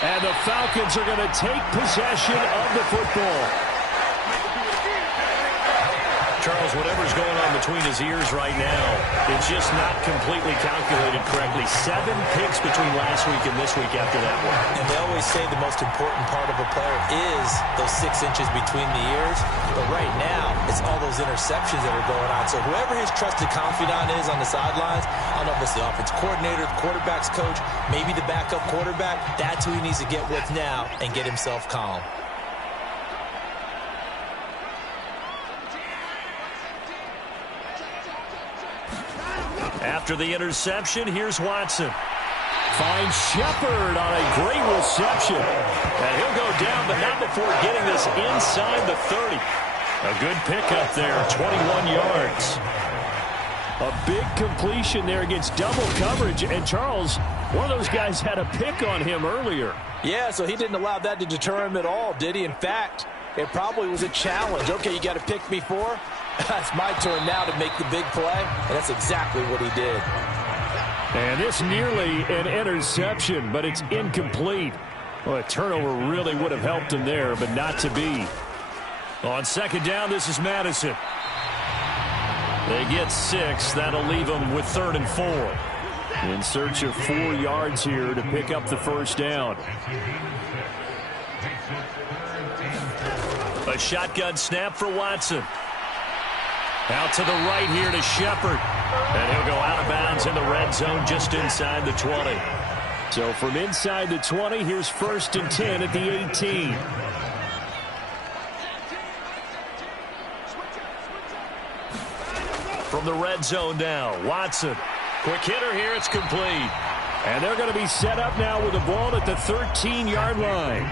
And the Falcons are going to take possession of the football. Charles, whatever's going on between his ears right now, it's just not completely calculated correctly. 7 picks between last week and this week after that one. And they always say the most important part of a player is those 6 inches between the ears. But right now, it's all those interceptions that are going on. So whoever his trusted confidant is on the sidelines, I don't know if it's the offense coordinator, the quarterback's coach, maybe the backup quarterback, that's who he needs to get with now and get himself calm. After the interception, here's Watson. Finds Shepard on a great reception. And he'll go down, but not before getting this inside the 30. A good pickup there, 21 yards. A big completion there against double coverage. And Charles, one of those guys had a pick on him earlier. Yeah, so he didn't allow that to deter him at all, did he? In fact, it probably was a challenge. Okay, you got to pick me for? That's my turn now to make the big play, and that's exactly what he did. And this nearly an interception, but it's incomplete. Well, a turnover really would have helped him there, but not to be. On second down, this is Madison. They get 6. That'll leave them with 3rd and 4. In search of 4 yards here to pick up the first down. A shotgun snap for Watson. Out to the right here to Shepard. And he'll go out of bounds in the red zone just inside the 20. So from inside the 20, here's 1st and 10 at the 18. From the red zone now, Watson. Quick hitter here, it's complete. And they're going to be set up now with the ball at the 13-yard line.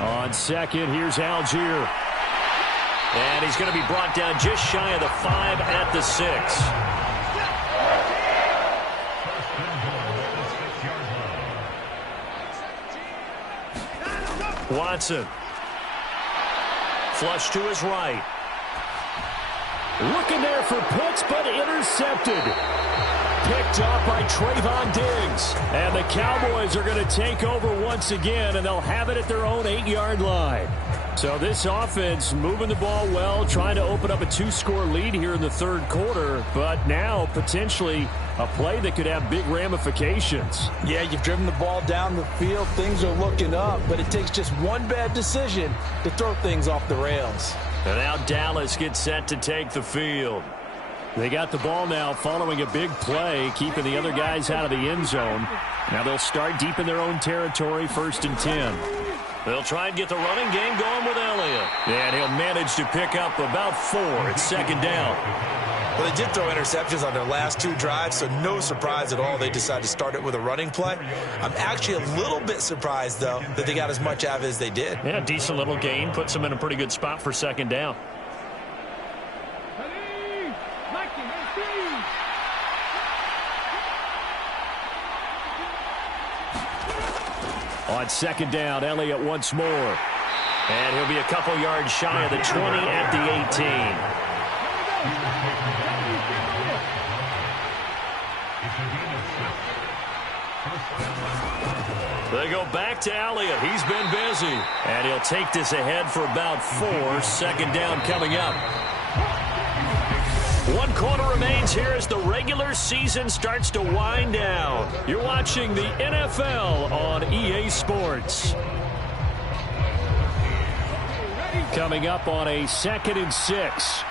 On second, here's Algier. And he's going to be brought down just shy of the 5 at the 6. Watson. Flush to his right. Looking there for Pitts, but intercepted. Picked up by Trayvon Diggs. And the Cowboys are going to take over once again, and they'll have it at their own 8-yard line. So this offense moving the ball well, trying to open up a 2-score lead here in the 3rd quarter, but now potentially a play that could have big ramifications. Yeah, you've driven the ball down the field. Things are looking up, but it takes just one bad decision to throw things off the rails. And now Dallas gets set to take the field. They got the ball now following a big play, keeping the other guys out of the end zone. Now they'll start deep in their own territory, 1st and 10. They'll try and get the running game going with Elliott. And he'll manage to pick up about 4 at 2nd down. Well, they did throw interceptions on their last 2 drives, so no surprise at all they decided to start it with a running play. I'm actually a little bit surprised, though, that they got as much out of it as they did. Yeah, decent little gain. Puts them in a pretty good spot for 2nd down. On 2nd down, Elliott once more. And he'll be a couple yards shy of the 20 at the 18. They go back to Elliott. He's been busy. And he'll take this ahead for about 4. 2nd down coming up. 1 quarter remains here as the regular season starts to wind down. You're watching the NFL on EA Sports. Coming up on a 2nd and 6.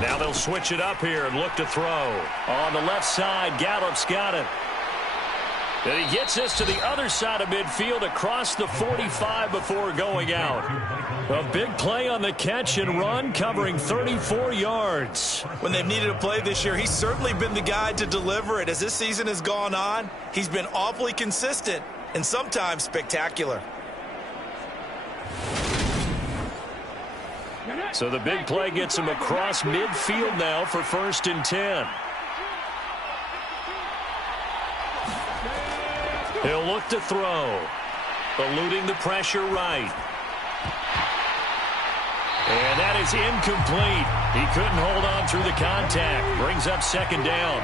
Now they'll switch it up here and look to throw. On the left side, Gallup's got it. And he gets this to the other side of midfield across the 45 before going out. A big play on the catch and run, covering 34 yards. When they've needed a play this year, he's certainly been the guy to deliver it. As this season has gone on, he's been awfully consistent and sometimes spectacular. So the big play gets him across midfield now for 1st and 10. He'll look to throw. Eluding the pressure right. And that that is incomplete. He couldn't hold on through the contact. Brings up second down.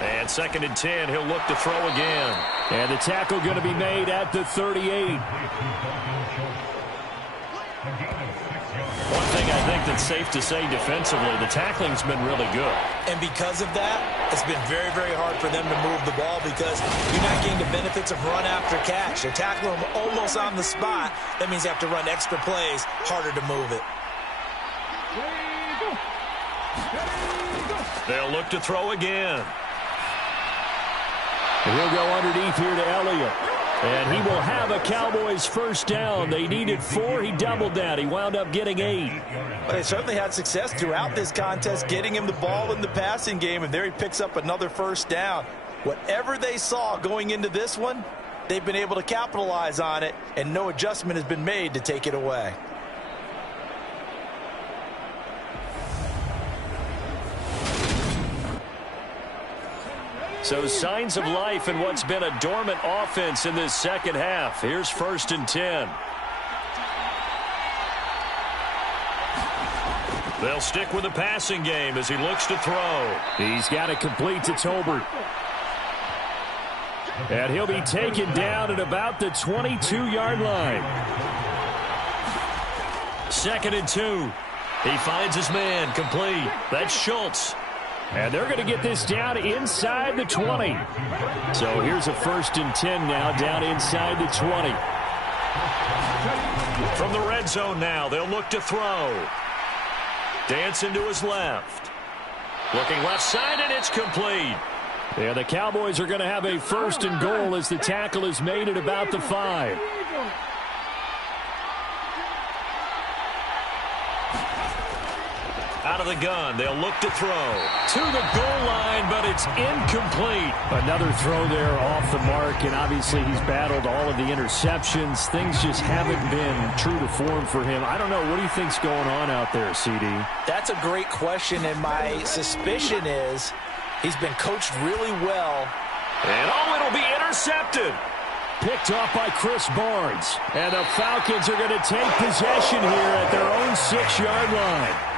And 2nd and 10, he'll look to throw again. And the tackle going to be made at the 38. One thing I think that's safe to say defensively, the tackling's been really good. And because of that, it's been very, very hard for them to move the ball because you're not getting the benefits of run after catch. They're tackling them almost on the spot. That means you have to run extra plays, harder to move it. They'll look to throw again. And he'll go underneath here to Elliott. And he will have a Cowboys first down. They needed 4. He doubled that. He wound up getting 8. But they certainly had success throughout this contest, getting him the ball in the passing game, and there he picks up another first down. Whatever they saw going into this one, they've been able to capitalize on it, and no adjustment has been made to take it away. So signs of life in what's been a dormant offense in this second half. Here's 1st and 10. They'll stick with the passing game as he looks to throw. He's got it complete to Tolbert. And he'll be taken down at about the 22-yard line. 2nd and 2. He finds his man complete. That's Schultz. And they're going to get this down inside the 20. So here's a 1st and 10 now down inside the 20. From the red zone now, they'll look to throw. Dancing to his left. Looking left side, and it's complete. Yeah, the Cowboys are going to have a 1st and goal as the tackle is made at about the 5. Out of the gun, they'll look to throw. To the goal line, but it's incomplete. Another throw there off the mark, and obviously he's battled all of the interceptions. Things just haven't been true to form for him. I don't know. What do you think's going on out there, CD? That's a great question, and my suspicion is he's been coached really well. And it'll be intercepted. Picked off by Chris Barnes. And the Falcons are going to take possession here at their own 6-yard line.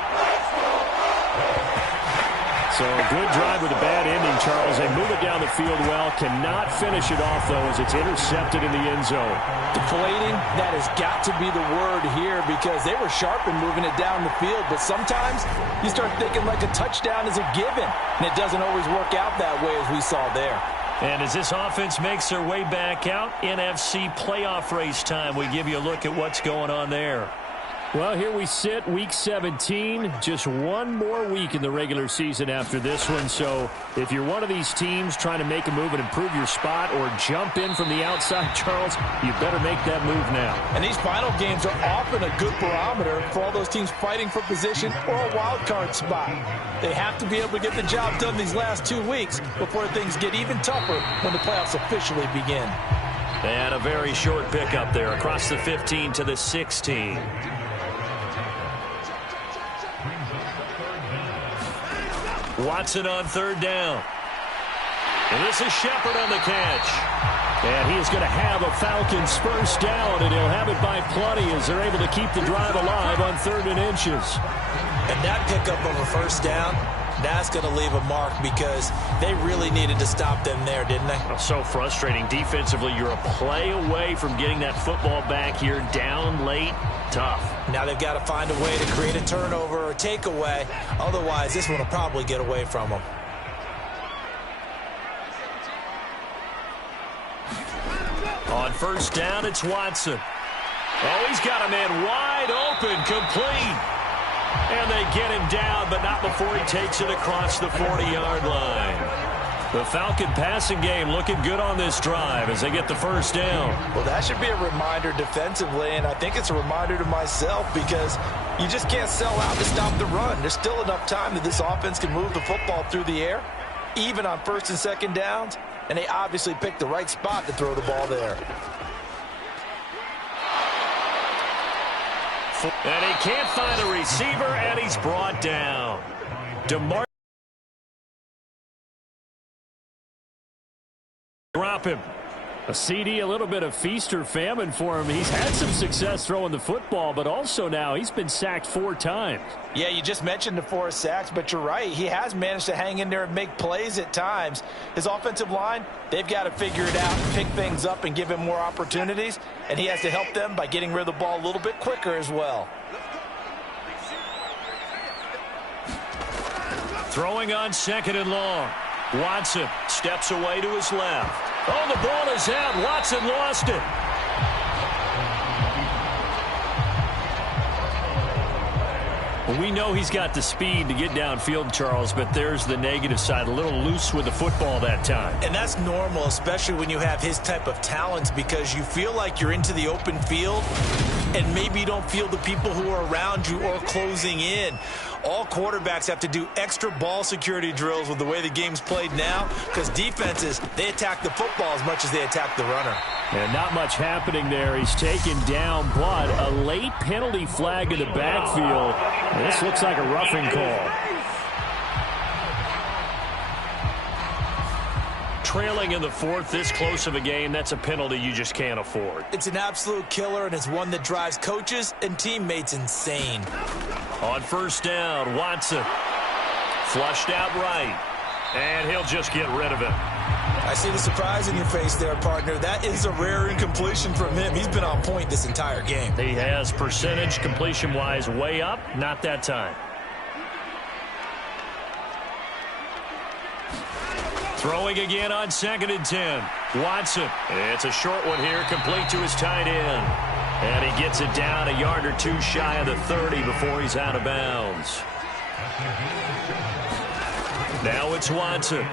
So a good drive with a bad ending, Charles. They move it down the field well. Cannot finish it off, though, as it's intercepted in the end zone. Deflating, that has got to be the word here because they were sharp in moving it down the field. But sometimes you start thinking like a touchdown is a given, and it doesn't always work out that way as we saw there. And as this offense makes their way back out, NFC playoff race time, we give you a look at what's going on there. Well, here we sit, Week 17. Just one more week in the regular season after this one. So if you're one of these teams trying to make a move and improve your spot or jump in from the outside, Charles, you better make that move now. And these final games are often a good barometer for all those teams fighting for position or a wild card spot. They have to be able to get the job done these last 2 weeks before things get even tougher when the playoffs officially begin. And a very short pickup there across the 15 to the 16. Watson on 3rd down. And this is Shepard on the catch. And he is going to have a Falcons first down, and he'll have it by plenty as they're able to keep the drive alive on 3rd and inches. And that pickup of a first down, that's going to leave a mark because they really needed to stop them there, didn't they? So frustrating. Defensively, you're a play away from getting that football back here down late. Tough. Now they've got to find a way to create a turnover or takeaway. Otherwise, this one will probably get away from them. On 1st down, it's Watson. Oh, he's got a man wide open, complete. And they get him down, but not before he takes it across the 40-yard line. The Falcon passing game looking good on this drive as they get the first down. Well, that should be a reminder defensively, and I think it's a reminder to myself because you just can't sell out to stop the run. There's still enough time that this offense can move the football through the air, even on 1st and 2nd downs, and they obviously picked the right spot to throw the ball there. And he can't find a receiver, and he's brought down. Drop him. A CD, a little bit of feast or famine for him. He's had some success throwing the football, but also now he's been sacked 4 times. Yeah, you just mentioned the 4 sacks, but you're right. He has managed to hang in there and make plays at times. His offensive line, they've got to figure it out, pick things up, and give him more opportunities. And he has to help them by getting rid of the ball a little bit quicker as well. Throwing on 2nd and long. Watson steps away to his left. Oh, the ball is out. Watson lost it. Well, we know he's got the speed to get downfield, Charles, but there's the negative side. A little loose with the football that time. And that's normal, especially when you have his type of talents, because you feel like you're into the open field and maybe you don't feel the people who are around you or closing in. All quarterbacks have to do extra ball security drills with the way the game's played now, because defenses, they attack the football as much as they attack the runner. And not much happening there. He's taken down, but a late penalty flag in the backfield. This looks like a roughing call. Trailing in the 4th, this close of a game, that's a penalty you just can't afford. It's an absolute killer, and it's one that drives coaches and teammates insane. On 1st down, Watson flushed out right, and he'll just get rid of it. I see the surprise in your face there, partner. That is a rare incompletion from him. He's been on point this entire game. He has percentage completion-wise way up, not that time. Throwing again on 2nd and 10. Watson. It's a short one here, complete to his tight end. And he gets it down a yard or 2 shy of the 30 before he's out of bounds. Now it's Watson.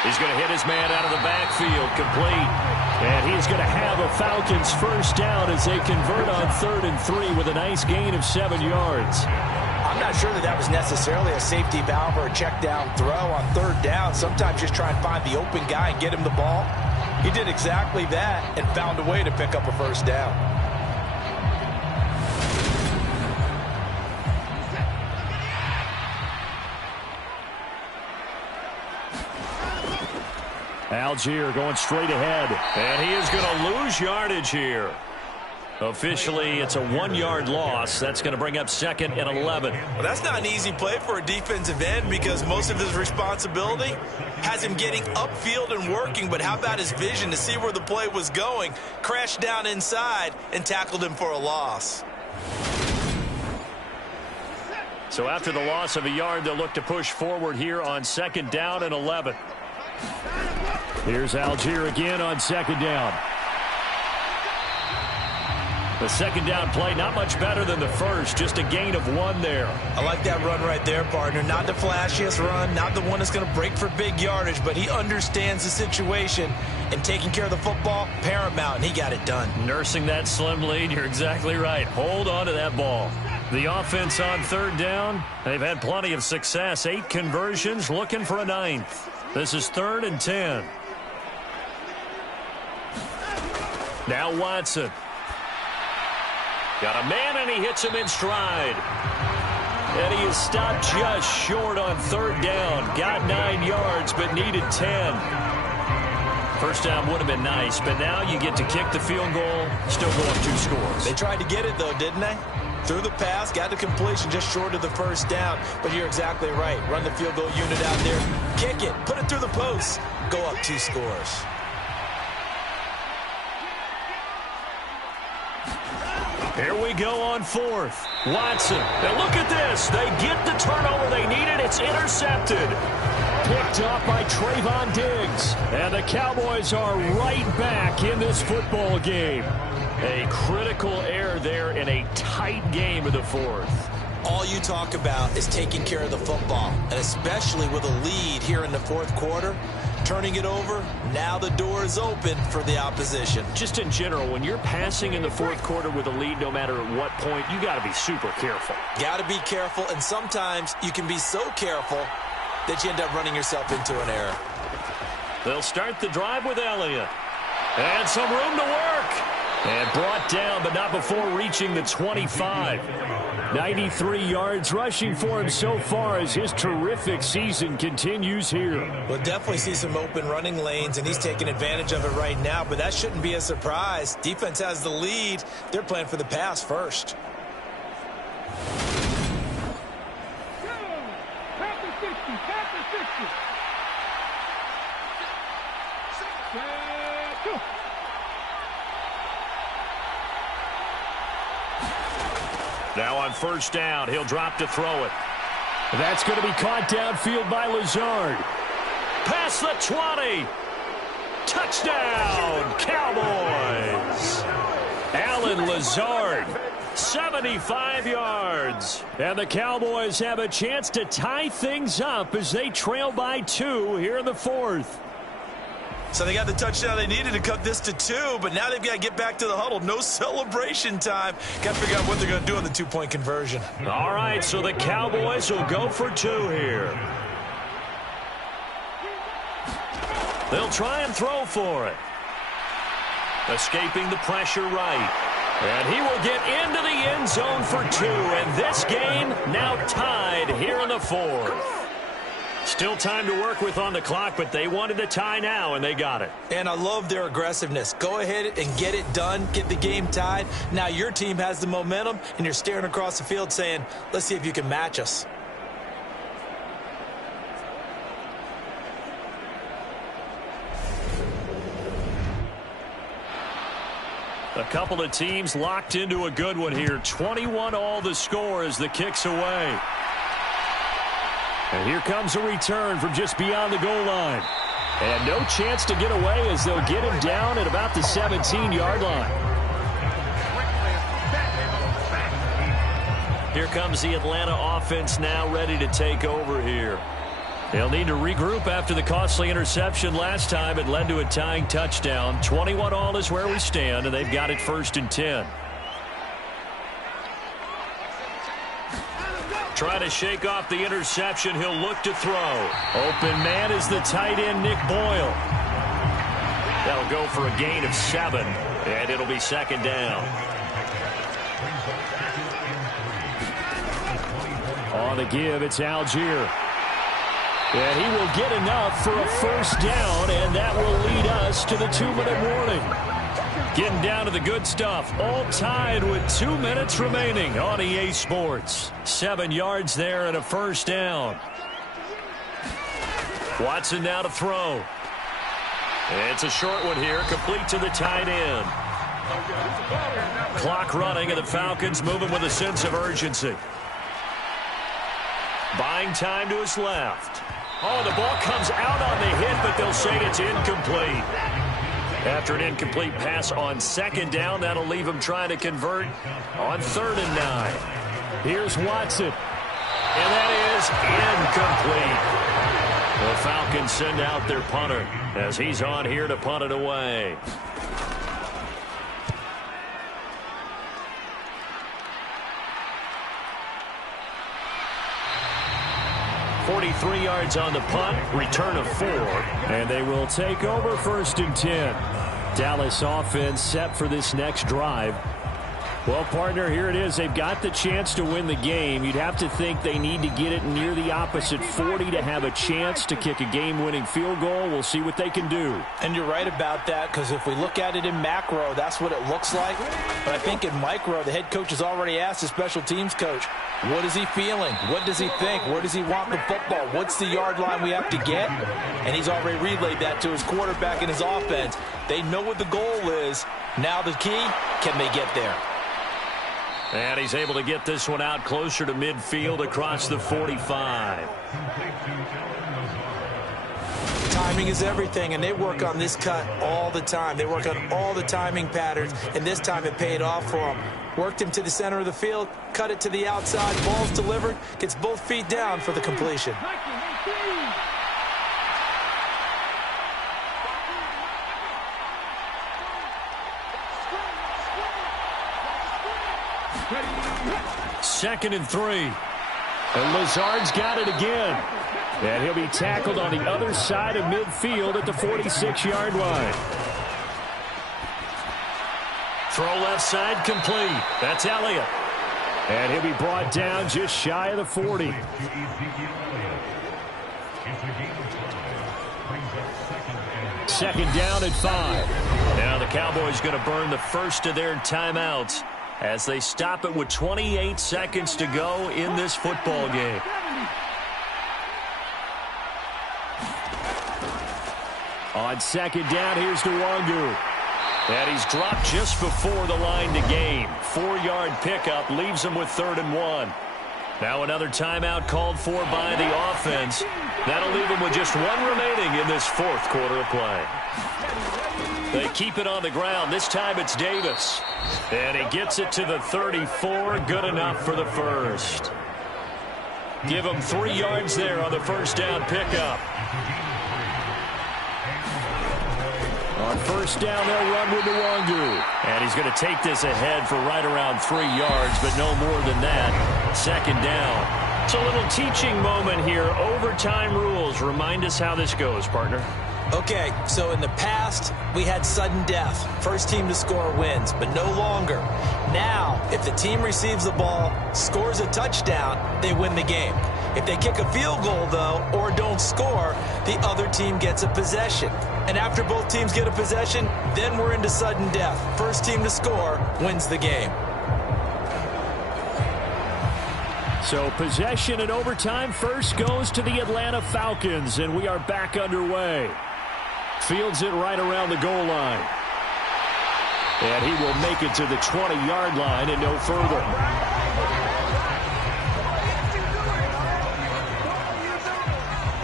He's going to hit his man out of the backfield, complete. And he's going to have a Falcons 1st down as they convert on 3rd and 3 with a nice gain of 7 yards. I'm not sure that was necessarily a safety valve or a check down throw on 3rd down. Sometimes just try and find the open guy and get him the ball. He did exactly that and found a way to pick up a 1st down. Algier going straight ahead, and he is going to lose yardage here. Officially, it's a 1-yard loss. That's going to bring up 2nd and 11. Well, that's not an easy play for a defensive end because most of his responsibility has him getting upfield and working, but how about his vision to see where the play was going, crashed down inside, and tackled him for a loss. So after the loss of a yard, they'll look to push forward here on 2nd down and 11. Here's Algier again on 2nd down. The 2nd down play, not much better than the first, just a gain of 1 there. I like that run right there, partner. Not the flashiest run, not the one that's going to break for big yardage, but he understands the situation, and taking care of the football, paramount, and he got it done. Nursing that slim lead, you're exactly right. Hold on to that ball. The offense on 3rd down, they've had plenty of success. 8 conversions, looking for a 9th. This is 3rd and 10. Now Watson. Got a man, and he hits him in stride. And he is stopped just short on 3rd down. Got 9 yards, but needed 10. 1st down would have been nice, but now you get to kick the field goal, still go up 2 scores. They tried to get it, though, didn't they? Threw the pass, got the completion just short of the 1st down. But you're exactly right. Run the field goal unit out there. Kick it. Put it through the post. Go up 2 scores. Here we go on 4th. Watson. Now look at this. They get the turnover they needed. It's intercepted. Picked up by Trayvon Diggs. And the Cowboys are right back in this football game. A critical error there in a tight game of the 4th. All you talk about is taking care of the football, and especially with a lead here in the 4th quarter. Turning it over, now the door is open for the opposition. Just in general, when you're passing in the 4th quarter with a lead, no matter at what point, you got to be super careful. Got to be careful, and sometimes you can be so careful that you end up running yourself into an error. They'll start the drive with Elliott. And some room to work. And brought down, but not before reaching the 25. 93 yards rushing for him so far as his terrific season continues here. We'll definitely see some open running lanes, and he's taking advantage of it right now, but that shouldn't be a surprise. Defense has the lead. They're playing for the pass first. Now on first down, he'll drop to throw it. That's going to be caught downfield by Lazard. Past the 20. Touchdown, Cowboys. Allen Lazard, 75 yards. And the Cowboys have a chance to tie things up as they trail by 2 here in the 4th. So they got the touchdown they needed to cut this to 2, but now they've got to get back to the huddle. No celebration time. Got to figure out what they're going to do on the 2-point conversion. All right, so the Cowboys will go for 2 here. They'll try and throw for it. Escaping the pressure right. And he will get into the end zone for 2. And this game now tied here in the 4th. Still time to work with on the clock, but they wanted the tie now, and they got it. And I love their aggressiveness. Go ahead and get it done. Get the game tied. Now your team has the momentum, and you're staring across the field saying, let's see if you can match us. A couple of teams locked into a good one here. 21 all the score as the kick's away. And here comes a return from just beyond the goal line. And no chance to get away as they'll get him down at about the 17-yard line. Here comes the Atlanta offense now ready to take over here. They'll need to regroup after the costly interception last time. It led to a tying touchdown. 21 all is where we stand, and they've got it 1st and 10. Try to shake off the interception. He'll look to throw. Open man is the tight end, Nick Boyle. That'll go for a gain of 7, and it'll be 2nd down. On the give, it's Algier. And he will get enough for a 1st down, and that will lead us to the 2-minute warning. Getting down to the good stuff. All tied with 2 minutes remaining on EA Sports. 7 yards there and a 1st down. Watson now to throw. It's a short one here, complete to the tight end. Clock running, and the Falcons moving with a sense of urgency. Buying time to his left. Oh, the ball comes out on the hit, but they'll say it's incomplete. After an incomplete pass on 2nd down, that'll leave him trying to convert on 3rd and 9. Here's Watson. And that is incomplete. The Falcons send out their punter as he's on here to punt it away. .43 yards on the punt, return of 4, and they will take over 1st and 10. Dallas offense set for this next drive. Well, partner, here it is. They've got the chance to win the game. You'd have to think they need to get it near the opposite 40 to have a chance to kick a game-winning field goal. We'll see what they can do. And you're right about that, because if we look at it in macro, that's what it looks like. But I think in micro, the head coach has already asked the special teams coach, what is he feeling? What does he think? Where does he want the football? What's the yard line we have to get? And he's already relayed that to his quarterback and his offense. They know what the goal is. Now the key, can they get there? And he's able to get this one out closer to midfield across the 45. Timing is everything, and they work on this cut all the time. They work on all the timing patterns, and this time it paid off for them. Worked him to the center of the field, cut it to the outside, ball's delivered, gets both feet down for the completion. Second and 3. And Lazard's got it again. And he'll be tackled on the other side of midfield at the 46-yard line. Throw left side complete. That's Elliott. And he'll be brought down just shy of the 40. Second down at 5. Now the Cowboys going to burn the first of their timeouts as they stop it with 28 seconds to go in this football game. On second down, here's Nwangu. And he's dropped just before the line to gain. 4-yard pickup leaves him with 3rd and 1. Now another timeout called for by the offense. That'll leave him with just 1 remaining in this 4th quarter of play. They keep it on the ground. This time it's Davis. And he gets it to the 34. Good enough for the first. Give him 3 yards there on the first down pickup. On first down, they'll run with Nwangu. And he's going to take this ahead for right around 3 yards, but no more than that. Second down. It's a little teaching moment here. Overtime rules. Remind us how this goes, partner. Okay, so in the past, we had sudden death. First team to score wins, but no longer. Now, if the team receives the ball, scores a touchdown, they win the game. If they kick a field goal, though, or don't score, the other team gets a possession. And after both teams get a possession, then we're into sudden death. First team to score wins the game. So possession in overtime first goes to the Atlanta Falcons, and we are back underway. Fields it right around the goal line. And he will make it to the 20-yard line and no further.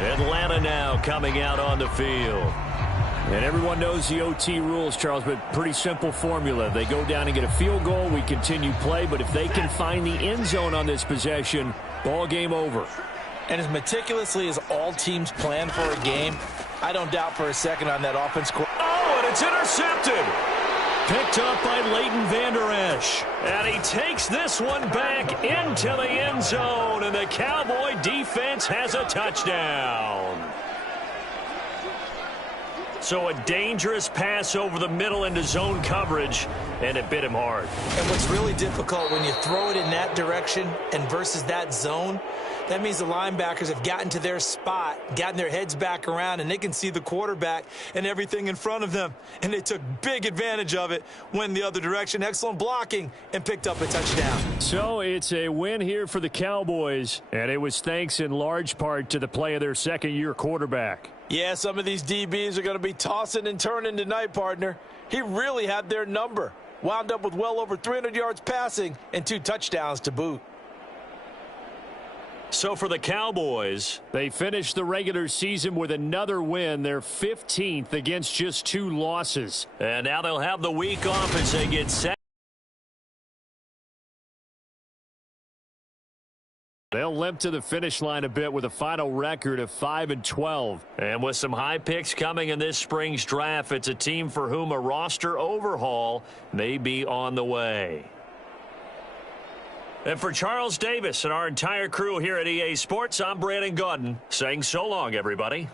Atlanta now coming out on the field. And everyone knows the OT rules, Charles, but pretty simple formula. They go down and get a field goal, we continue play, but if they can find the end zone on this possession, ball game over. And as meticulously as all teams plan for a game, I don't doubt for a second on that offense. Oh, and it's intercepted. Picked up by Leighton Vander Esch. And he takes this one back into the end zone, and the Cowboy defense has a touchdown. So a dangerous pass over the middle into zone coverage, and it bit him hard. And what's really difficult when you throw it in that direction and versus that zone, that means the linebackers have gotten to their spot, gotten their heads back around, and they can see the quarterback and everything in front of them. And they took big advantage of it, went the other direction. Excellent blocking, and picked up a touchdown. So it's a win here for the Cowboys, and it was thanks in large part to the play of their second-year quarterback. Yeah, some of these DBs are going to be tossing and turning tonight, partner. He really had their number. Wound up with well over 300 yards passing and 2 touchdowns to boot. So for the Cowboys, they finished the regular season with another win, their 15th against just 2 losses. And now they'll have the week off as they get set. They'll limp to the finish line a bit with a final record of 5-12. And with some high picks coming in this spring's draft, it's a team for whom a roster overhaul may be on the way. And for Charles Davis and our entire crew here at EA Sports, I'm Brandon Gaudin saying so long, everybody.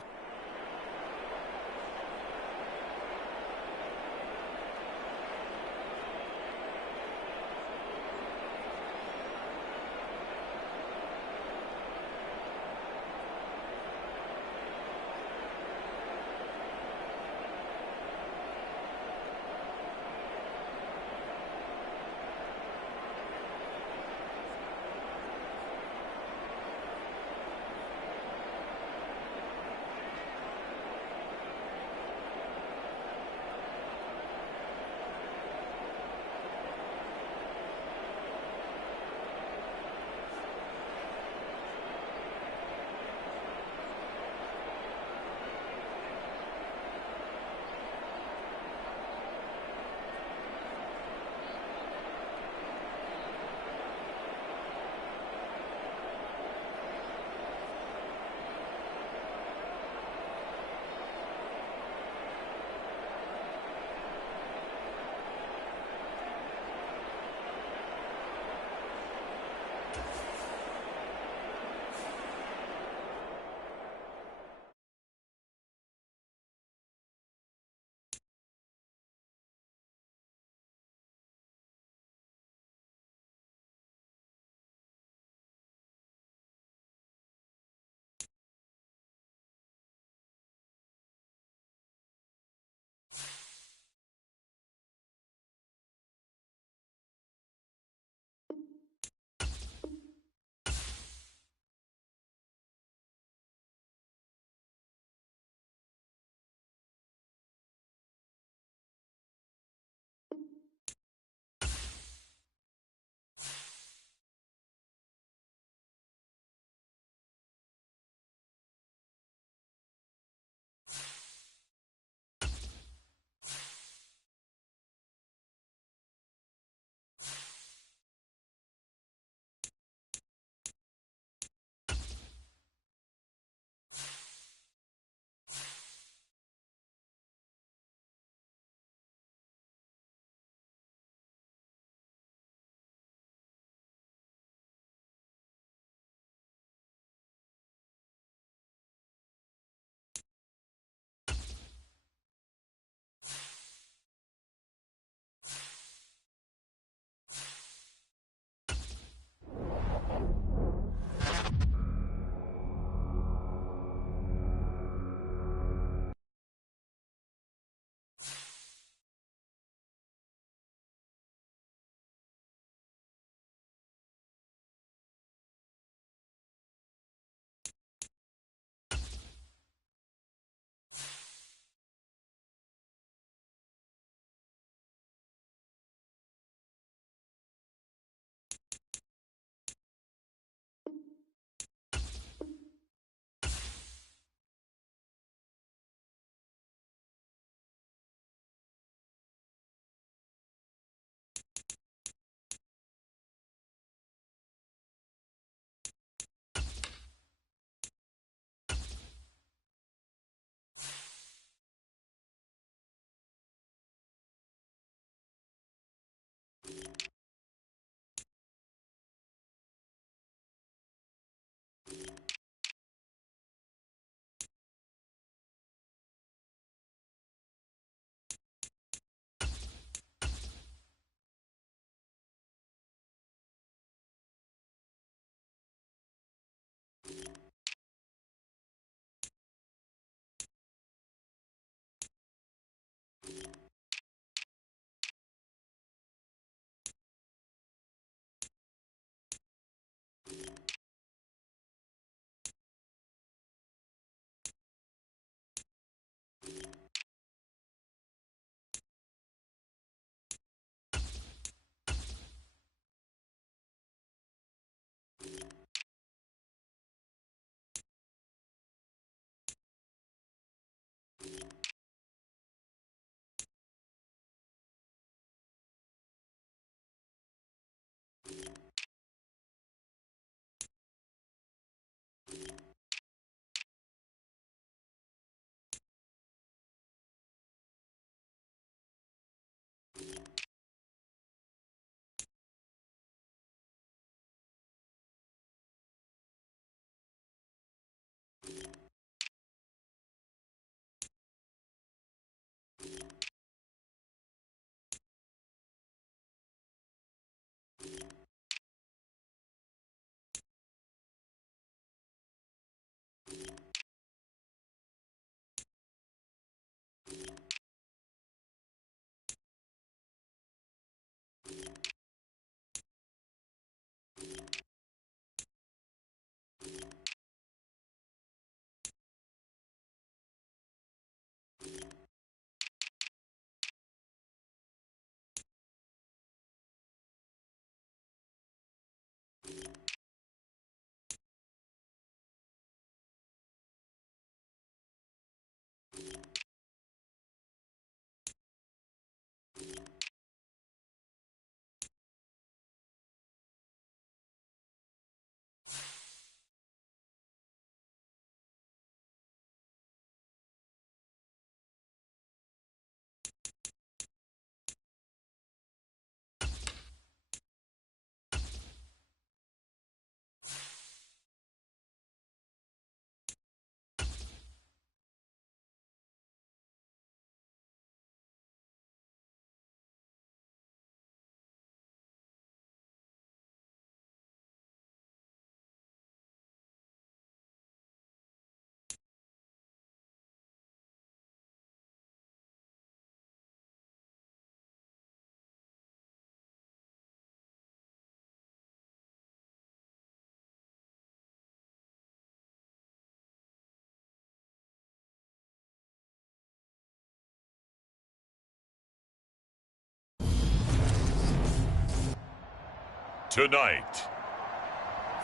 Tonight,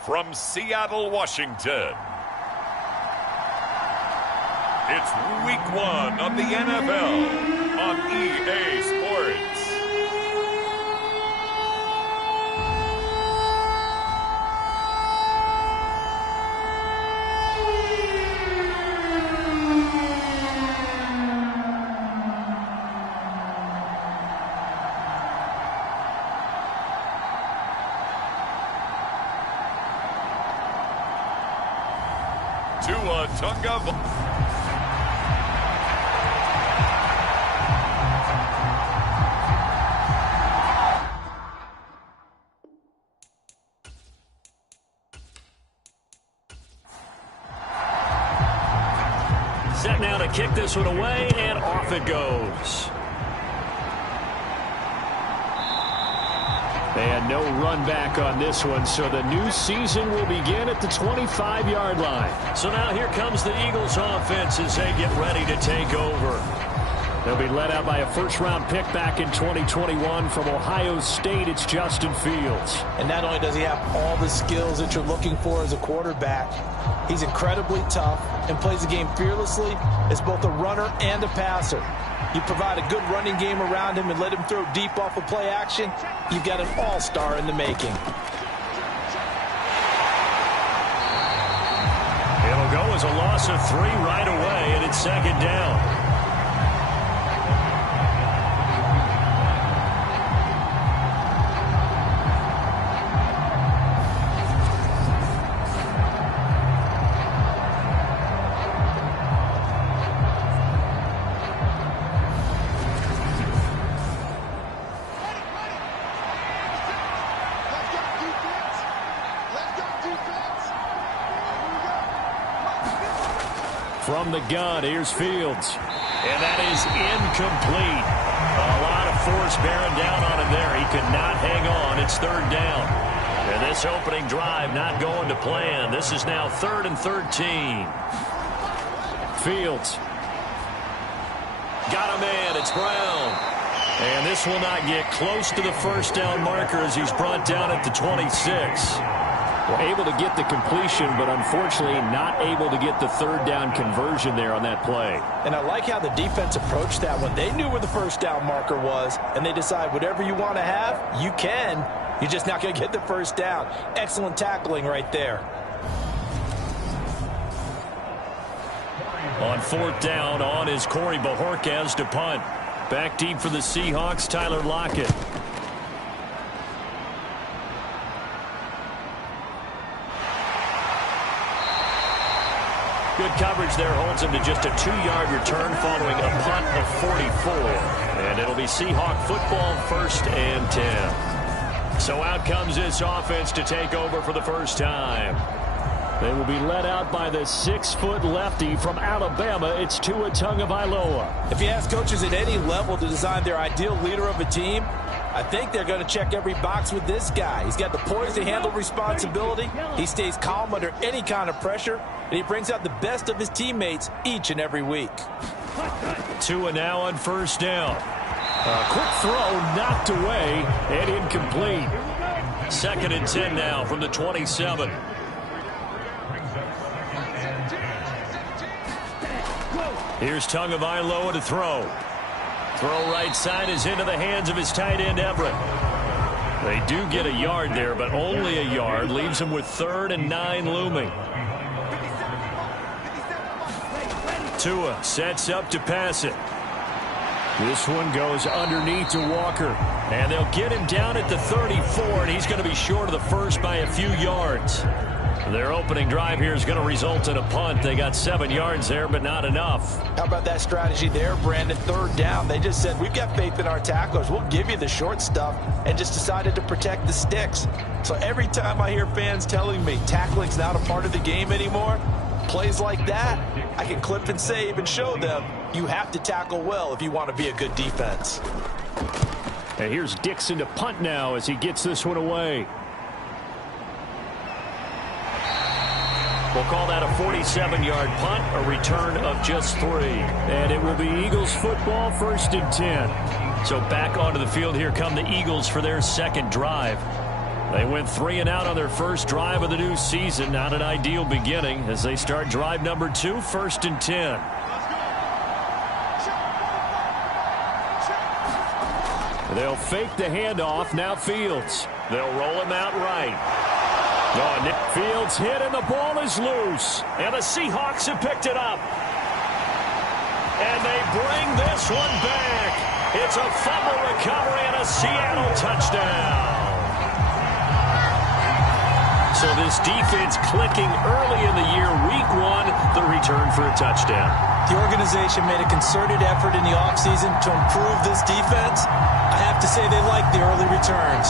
from Seattle, Washington, it's Week 1 of the NFL on EA Sports. Set now to kick this one away, and off it goes. And no run back on this one, so the new season will begin at the 25-yard line. So now here comes the Eagles offense as they get ready to take over. They'll be led out by a first-round pick back in 2021 from Ohio State. It's Justin Fields. And not only does he have all the skills that you're looking for as a quarterback, he's incredibly tough and plays the game fearlessly as both a runner and a passer. You provide a good running game around him and let him throw deep off of play action, you've got an all-star in the making. It'll go as a loss of 3 right away, and it's second down. From the gun, here's Fields. And that is incomplete. A lot of force bearing down on him there. He could not hang on. It's third down. And this opening drive not going to plan. This is now 3rd and 13. Fields. Got a man. It's Brown. And this will not get close to the first down marker as he's brought down at the 26. Well, able to get the completion, but unfortunately not able to get the third down conversion there on that play. And I like how the defense approached that one. They knew where the first down marker was, and they decide whatever you want to have, you can. You're just not going to get the first down. Excellent tackling right there. On 4th down, on is Corey Bojorquez to punt. Back deep for the Seahawks, Tyler Lockett. Good coverage there holds him to just a 2-yard return following a punt of 44. And it'll be Seahawk football, 1st and 10. So out comes this offense to take over for the first time. They will be led out by the 6-foot lefty from Alabama. It's Tua Tagovailoa. If you ask coaches at any level to design their ideal leader of a team, I think they're going to check every box with this guy. He's got the poise to handle responsibility. He stays calm under any kind of pressure, and he brings out the best of his teammates each and every week. Tua now on 1st down. A quick throw knocked away and incomplete. 2nd and 10 now from the 27. Here's Tagovailoa to throw. Throw right side is into the hands of his tight end, Everett. They do get a yard there, but only a yard. Leaves him with 3rd and 9 looming. Tua sets up to pass it. This one goes underneath to Walker. And they'll get him down at the 34, and he's going to be short of the first by a few yards. Their opening drive here is going to result in a punt. They got 7 yards there, but not enough. How about that strategy there, Brandon? 3rd down. They just said, we've got faith in our tacklers. We'll give you the short stuff, and just decided to protect the sticks. So every time I hear fans telling me tackling's not a part of the game anymore, plays like that, I can clip and save and show them you have to tackle well if you want to be a good defense. And here's Dixon to punt now as he gets this one away. We'll call that a 47-yard punt, a return of just 3. And it will be Eagles football, 1st and 10. So back onto the field, here come the Eagles for their 2nd drive. They went 3 and out on their first drive of the new season. Not an ideal beginning as they start drive number 2, 1st and 10. They'll fake the handoff. Now Fields. They'll roll him out right. Oh, Nick Fields hit and the ball is loose. And the Seahawks have picked it up. And they bring this one back. It's a fumble recovery and a Seattle touchdown. So this defense clicking early in the year, week 1, the return for a touchdown. The organization made a concerted effort in the offseason to improve this defense. I have to say they like the early returns.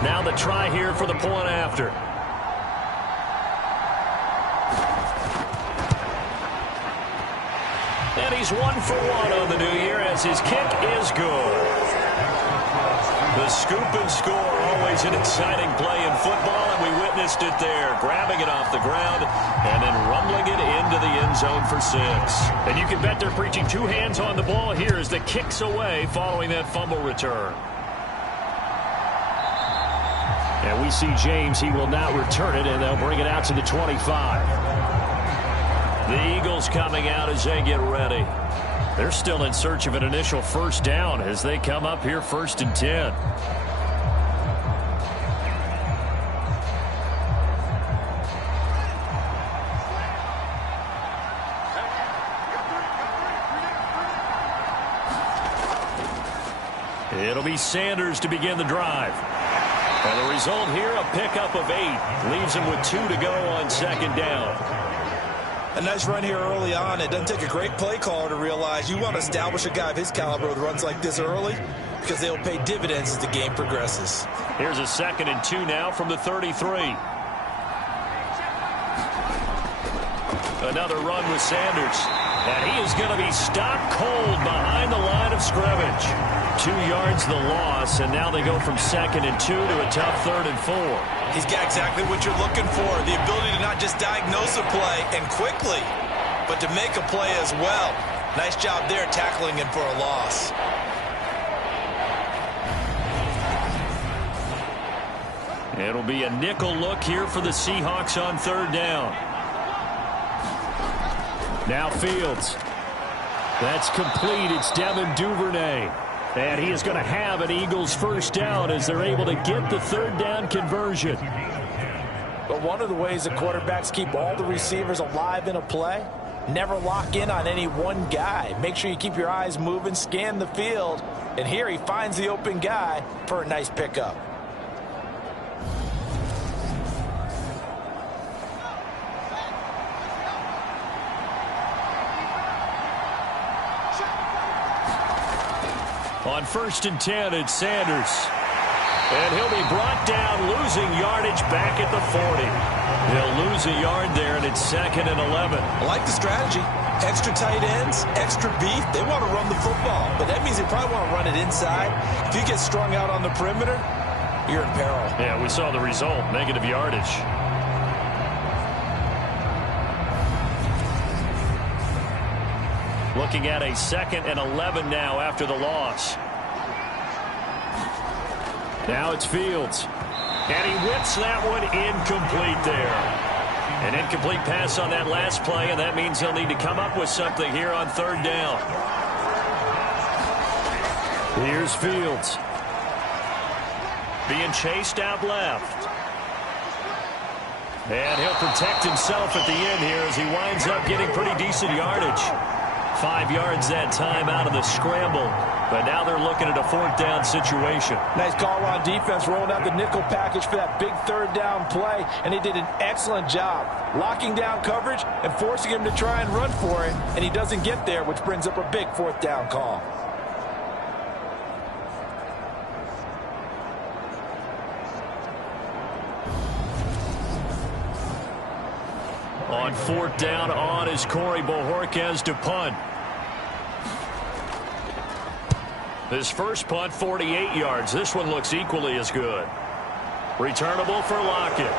Now the try here for the point after. And he's 1 for 1 on the new year as his kick is good. The scoop and score, always an exciting play in football, and we witnessed it there, grabbing it off the ground and then rumbling it into the end zone for 6. And you can bet they're preaching 2 hands on the ball here as the kick's away following that fumble return. And we see James, he will not return it, and they'll bring it out to the 25. The Eagles coming out as they get ready. They're still in search of an initial first down as they come up here 1st and 10. It'll be Sanders to begin the drive. And the result here, a pickup of 8. Leaves him with 2 to go on 2nd down. A nice run here early on. It doesn't take a great play caller to realize you want to establish a guy of his caliber with runs like this early because they'll pay dividends as the game progresses. Here's a 2nd and 2 now from the 33. Another run with Sanders. And he is going to be stopped cold behind the line of scrimmage. 2 yards the loss, and now they go from 2nd and 2 to a tough 3rd and 4. He's got exactly what you're looking for, the ability to not just diagnose a play and quickly, but to make a play as well. Nice job there tackling him for a loss. It'll be a nickel look here for the Seahawks on 3rd down. Now Fields. That's complete. It's Devin Duvernay. And he is going to have an Eagles first down as they're able to get the 3rd down conversion. But one of the ways the quarterbacks keep all the receivers alive in a play, never lock in on any one guy. Make sure you keep your eyes moving, scan the field. And here he finds the open guy for a nice pickup. On 1st and 10, it's Sanders. And he'll be brought down, losing yardage back at the 40. He'll lose a yard there, and it's 2nd and 11. I like the strategy. Extra tight ends, extra beef. They want to run the football, but that means they probably want to run it inside. If you get strung out on the perimeter, you're in peril. Yeah, we saw the result, negative yardage. Looking at a 2nd and 11 now after the loss. Now it's Fields. And he whips that one incomplete there. An incomplete pass on that last play, and that means he'll need to come up with something here on 3rd down. Here's Fields. Being chased out left. And he'll protect himself at the end here as he winds up getting pretty decent yardage. 5 yards that time out of the scramble. But now they're looking at a 4th down situation. Nice call on defense, rolling out the nickel package for that big 3rd down play. And he did an excellent job locking down coverage and forcing him to try and run for it. And he doesn't get there, which brings up a big 4th down call. On 4th down, on is Corey Bojorquez to punt. His first punt, 48 yards. This one looks equally as good. Returnable for Lockett.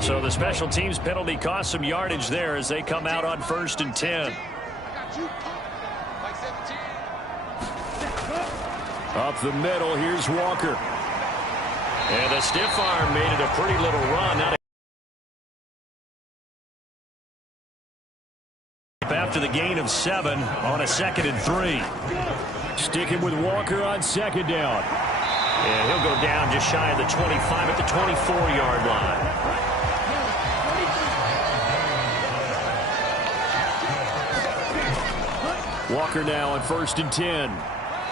So the special teams penalty cost some yardage there as they come out on 1st and 10. Up the middle, here's Walker. And the stiff arm made it a pretty little run. After the gain of 7 on a 2nd and 3. Sticking with Walker on 2nd down. And he'll go down just shy of the 25 at the 24-yard line. Walker now on 1st and 10.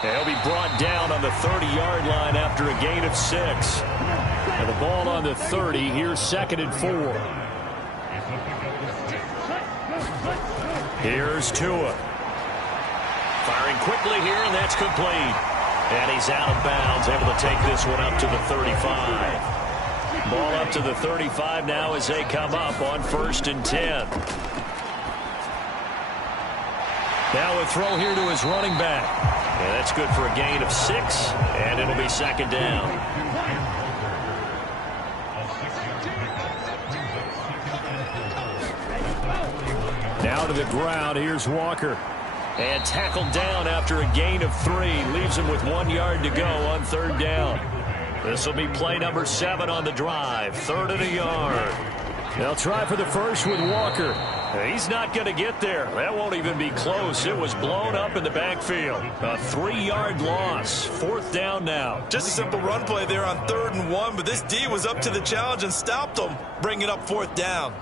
And he'll be brought down on the 30-yard line after a gain of 6. And the ball on the 30. Here's 2nd and 4. Here's Tua. Firing quickly here, and that's complete. And he's out of bounds, able to take this one up to the 35. Ball up to the 35 now as they come up on 1st and 10. Now a throw here to his running back. And that's good for a gain of 6, and it'll be 2nd down. Now to the ground, here's Walker. And tackled down after a gain of 3. Leaves him with 1 yard to go on 3rd down. This will be play number 7 on the drive. 3rd and a yard. They'll try for the first with Walker. He's not going to get there. That won't even be close. It was blown up in the backfield. A 3-yard loss. 4th down now. Just a simple run play there on 3rd and 1, but this D was up to the challenge and stopped them, bringing up 4th down.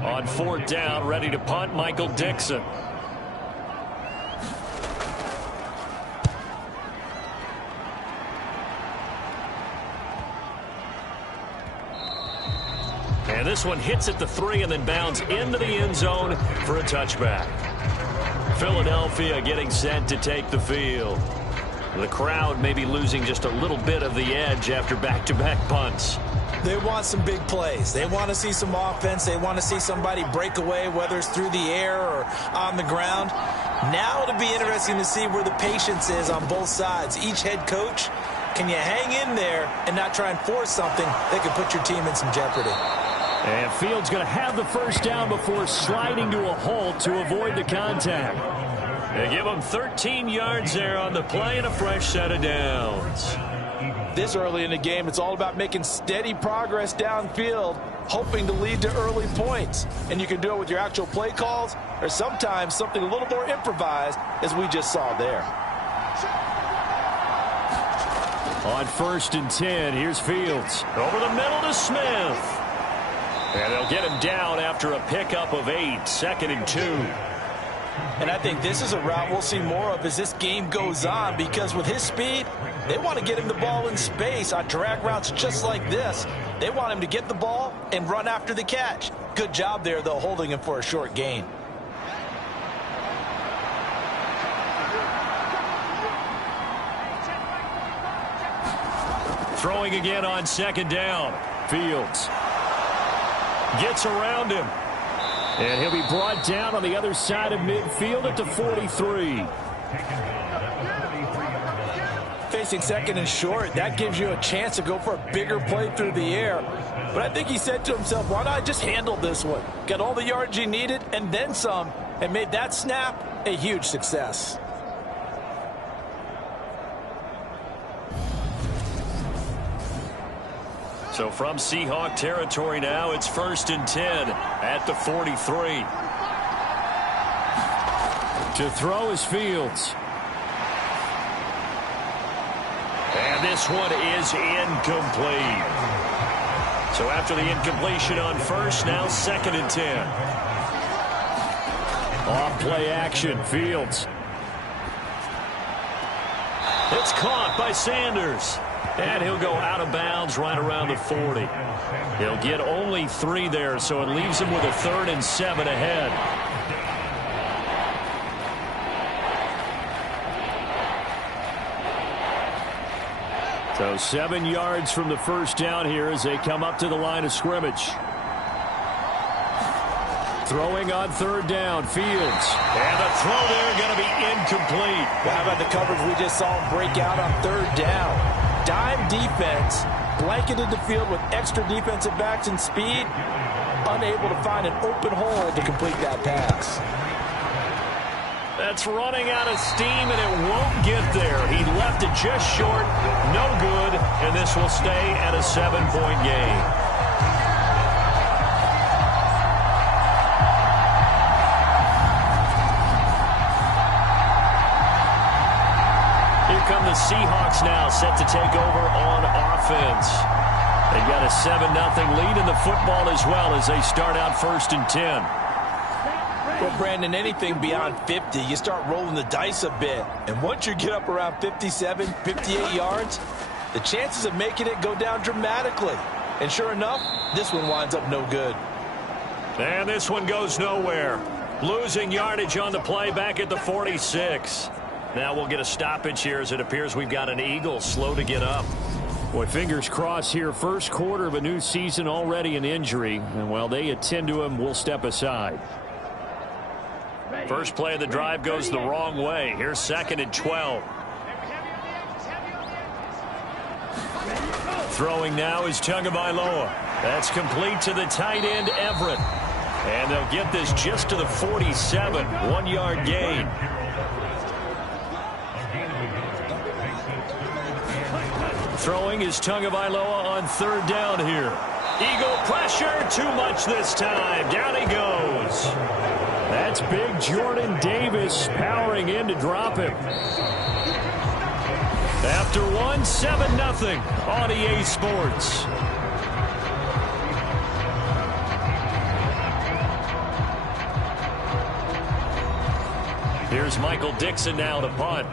On 4th down, ready to punt, Michael Dixon. And this one hits at the 3 and then bounds into the end zone for a touchback. Philadelphia getting set to take the field. The crowd may be losing just a little bit of the edge after back-to-back punts. They want some big plays. They want to see some offense. They want to see somebody break away, whether it's through the air or on the ground. Now it'll be interesting to see where the patience is on both sides. Each head coach, can you hang in there and not try and force something that could put your team in some jeopardy? And Fields going to have the 1st down before sliding to a halt to avoid the contact. They give him 13 yards there on the play and a fresh set of downs. This early in the game, it's all about making steady progress downfield, hoping to lead to early points. And you can do it with your actual play calls or sometimes something a little more improvised, as we just saw there. On 1st and 10, here's Fields. Over the middle to Smith. And they'll get him down after a pickup of 8, 2nd and 2. And I think this is a route we'll see more of as this game goes on, because with his speed, they want to get him the ball in space on drag routes just like this. They want him to get the ball and run after the catch. Good job there, though, holding him for a short gain. Throwing again on 2nd down. Fields gets around him. And he'll be brought down on the other side of midfield at the 43. Facing 2nd and short, that gives you a chance to go for a bigger play through the air. But I think he said to himself, why not just handle this one? Got all the yards he needed and then some, and made that snap a huge success. So from Seahawk territory now, it's 1st and 10 at the 43. To throw is Fields. And this one is incomplete. So after the incompletion on 1st, now 2nd and 10. Off play action, Fields. It's caught by Sanders. And he'll go out of bounds right around the 40. He'll get only 3 there, so it leaves him with a 3rd and 7 ahead. So 7 yards from the first down here as they come up to the line of scrimmage. Throwing on 3rd down, Fields. And the throw there going to be incomplete. Well, how about the coverage we just saw him break out on 3rd down? Dime defense, blanketed the field with extra defensive backs and speed, unable to find an open hole to complete that pass. That's running out of steam, and it won't get there. He left it just short, no good, and this will stay at a 7-point game. Here come the Seahawks now, set to take over on offense. They've got a 7-0 lead in the football as well as they start out 1st and 10. Well, Brandon, anything beyond 50, you start rolling the dice a bit. And once you get up around 57, 58 yards, the chances of making it go down dramatically. And sure enough, this one winds up no good. And this one goes nowhere. Losing yardage on the play back at the 46. Now we'll get a stoppage here as it appears we've got an Eagle slow to get up. Boy, fingers crossed here. First quarter of a new season, already an injury. And while they attend to him, we'll step aside. First play of the drive goes the wrong way. Here's 2nd and 12. Throwing now is Tagovailoa. That's complete to the tight end, Everett. And they'll get this just to the 47. 1-yard gain. Throwing is Tagovailoa on 3rd down here. Eagle pressure, too much this time. Down he goes. That's big Jordan Davis powering in to drop him. After 1, 7-0 on EA Sports. Here's Michael Dixon now to punt.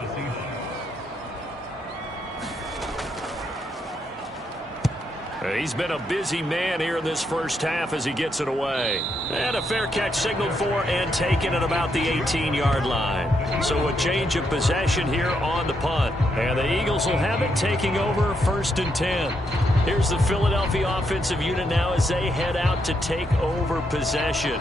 He's been a busy man here in this first half as he gets it away. And a fair catch signaled for and taken at about the 18-yard line. So a change of possession here on the punt. And the Eagles will have it taking over 1st and 10. Here's the Philadelphia offensive unit now as they head out to take over possession.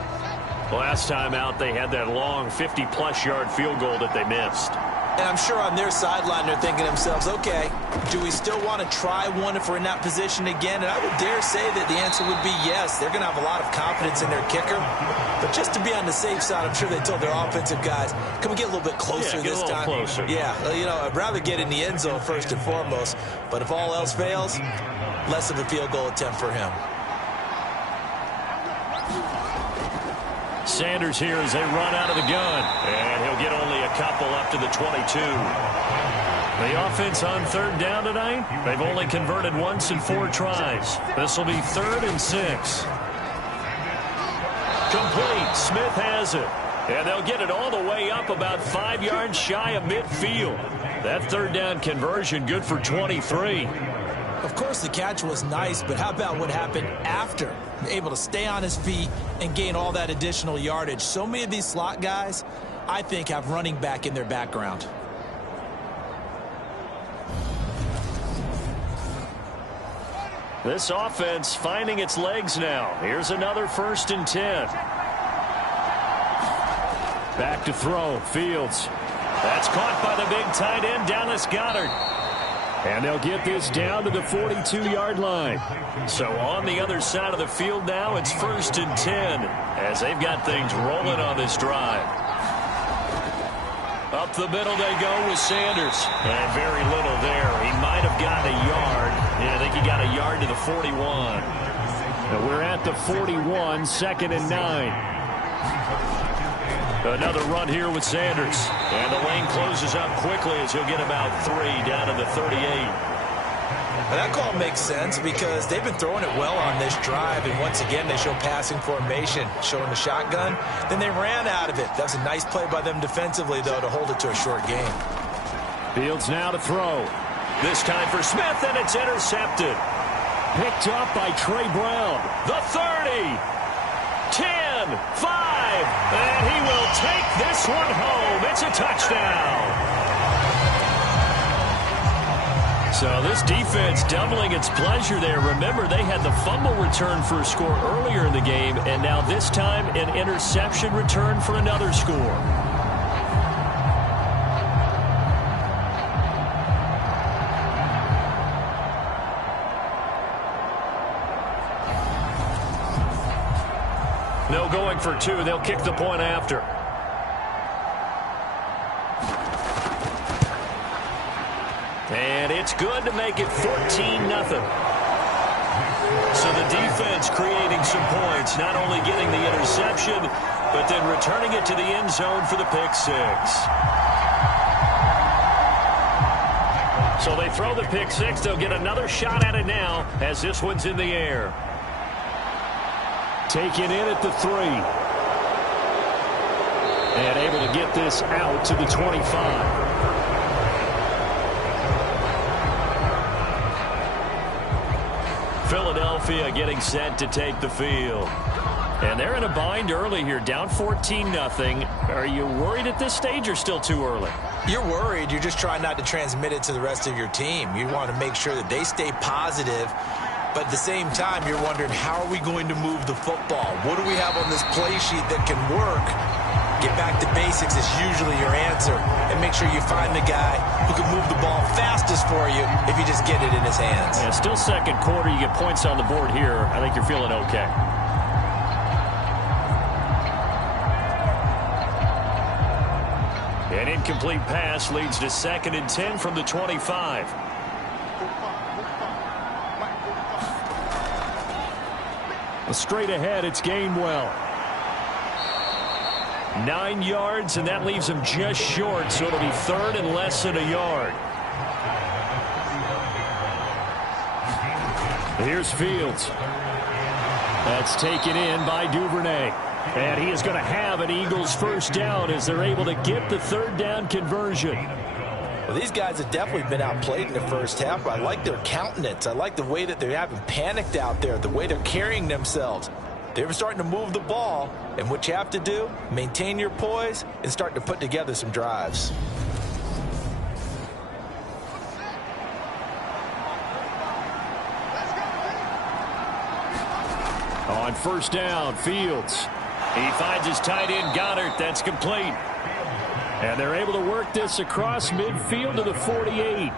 Last time out, they had that long 50-plus yard field goal that they missed. And I'm sure on their sideline they're thinking to themselves, okay, do we still want to try one if we're in that position again? And I would dare say that the answer would be yes. They're going to have a lot of confidence in their kicker. But just to be on the safe side, I'm sure they told their offensive guys, can we get a little bit closer this time? Closer. Yeah, you know, I'd rather get in the end zone first and foremost. But if all else fails, less of a field goal attempt for him. Sanders here as they run out of the gun. And he'll get only a couple up to the 22. The offense on 3rd down tonight, they've only converted once in 4 tries. This will be 3rd and 6. Complete. Smith has it. And they'll get it all the way up about 5 yards shy of midfield. That 3rd down conversion good for 23. Of course, the catch was nice, but how about what happened after? Able to stay on his feet and gain all that additional yardage. So many of these slot guys, I think, have running back in their background. This offense finding its legs now. Here's another 1st and 10. Back to throw. Fields. That's caught by the big tight end, Dallas Goedert. And they'll get this down to the 42-yard line. So on the other side of the field now, it's 1st and 10 as they've got things rolling on this drive. Up the middle they go with Sanders. And very little there. He might have gotten a yard. Yeah, I think he got a yard to the 41. And we're at the 41, 2nd and 9. Another run here with Sanders. And the lane closes up quickly as he'll get about 3 down to the 38. Well, that call makes sense because they've been throwing it well on this drive. And once again, they show passing formation, showing the shotgun. Then they ran out of it. That was a nice play by them defensively, though, to hold it to a short game. Fields now to throw. This time for Smith, and it's intercepted. Picked up by Trey Brown. The 30. 10, 5, and he will take this one home. It's a touchdown. So this defense doubling its pleasure there. Remember, they had the fumble return for a score earlier in the game, and now this time an interception return for another score. No going for two. They'll kick the point after. And it's good to make it 14-0. So the defense creating some points, not only getting the interception, but then returning it to the end zone for the pick six. So they throw the pick six. They'll get another shot at it now as this one's in the air. Taken in at the 3. And able to get this out to the 25. Philadelphia getting set to take the field. And they're in a bind early here, down 14-0. Are you worried at this stage or still too early? You're worried. You're just trying not to transmit it to the rest of your team. You want to make sure that they stay positive. But at the same time, you're wondering, how are we going to move the football? What do we have on this play sheet that can work? Get back to basics is usually your answer. And make sure you find the guy who can move the ball fastest for you if you just get it in his hands. Yeah, still second quarter. You get points on the board here. I think you're feeling okay. An incomplete pass leads to 2nd and 10 from the 25. Straight ahead, it's Gainwell. 9 yards, and that leaves him just short, so it'll be 3rd and less than a yard. Here's Fields. That's taken in by Duvernay. And he is going to have an Eagles first down as they're able to get the 3rd down conversion. Well, these guys have definitely been outplayed in the first half, but I like their countenance. I like the way that they haven't panicked out there, the way they're carrying themselves. They're starting to move the ball, and what you have to do, maintain your poise and start to put together some drives. On first down, Fields. He finds his tight end, Goddard. That's complete. And they're able to work this across midfield to the 48.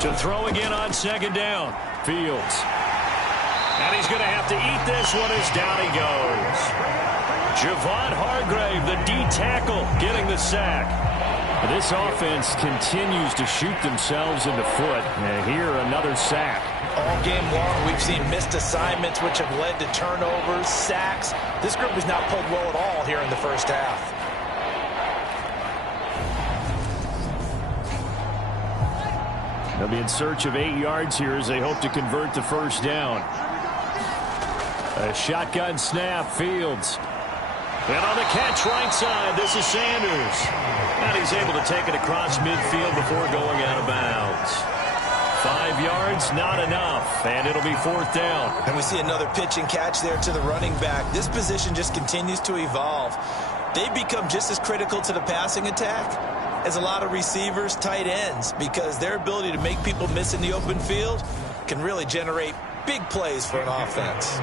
To throw again on 2nd down. Fields. And he's going to have to eat this one as down he goes. Javon Hargrave, the D tackle, getting the sack. This offense continues to shoot themselves in the foot. And here, another sack. All game long, we've seen missed assignments, which have led to turnovers, sacks. This group has not played well at all here in the first half. They'll be in search of 8 yards here as they hope to convert the first down. A shotgun snap, Fields. And on the catch right side, this is Sanders. And he's able to take it across midfield before going out of bounds. 5 yards, not enough, and it'll be 4th down. And we see another pitch and catch there to the running back. This position just continues to evolve. They become just as critical to the passing attack as a lot of receivers, tight ends, because their ability to make people miss in the open field can really generate big plays for an offense.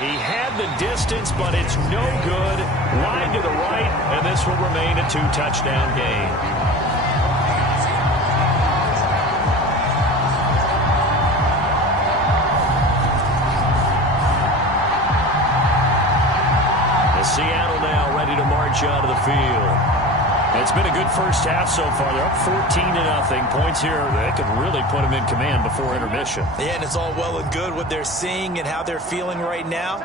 He had the distance, but it's no good. Wide to the right, and this will remain a 2-touchdown game. Seattle now ready to march out of the field. It's been a good first half so far. They're up 14-0. Points here that could really put them in command before intermission. Yeah, and it's all well and good what they're seeing and how they're feeling right now.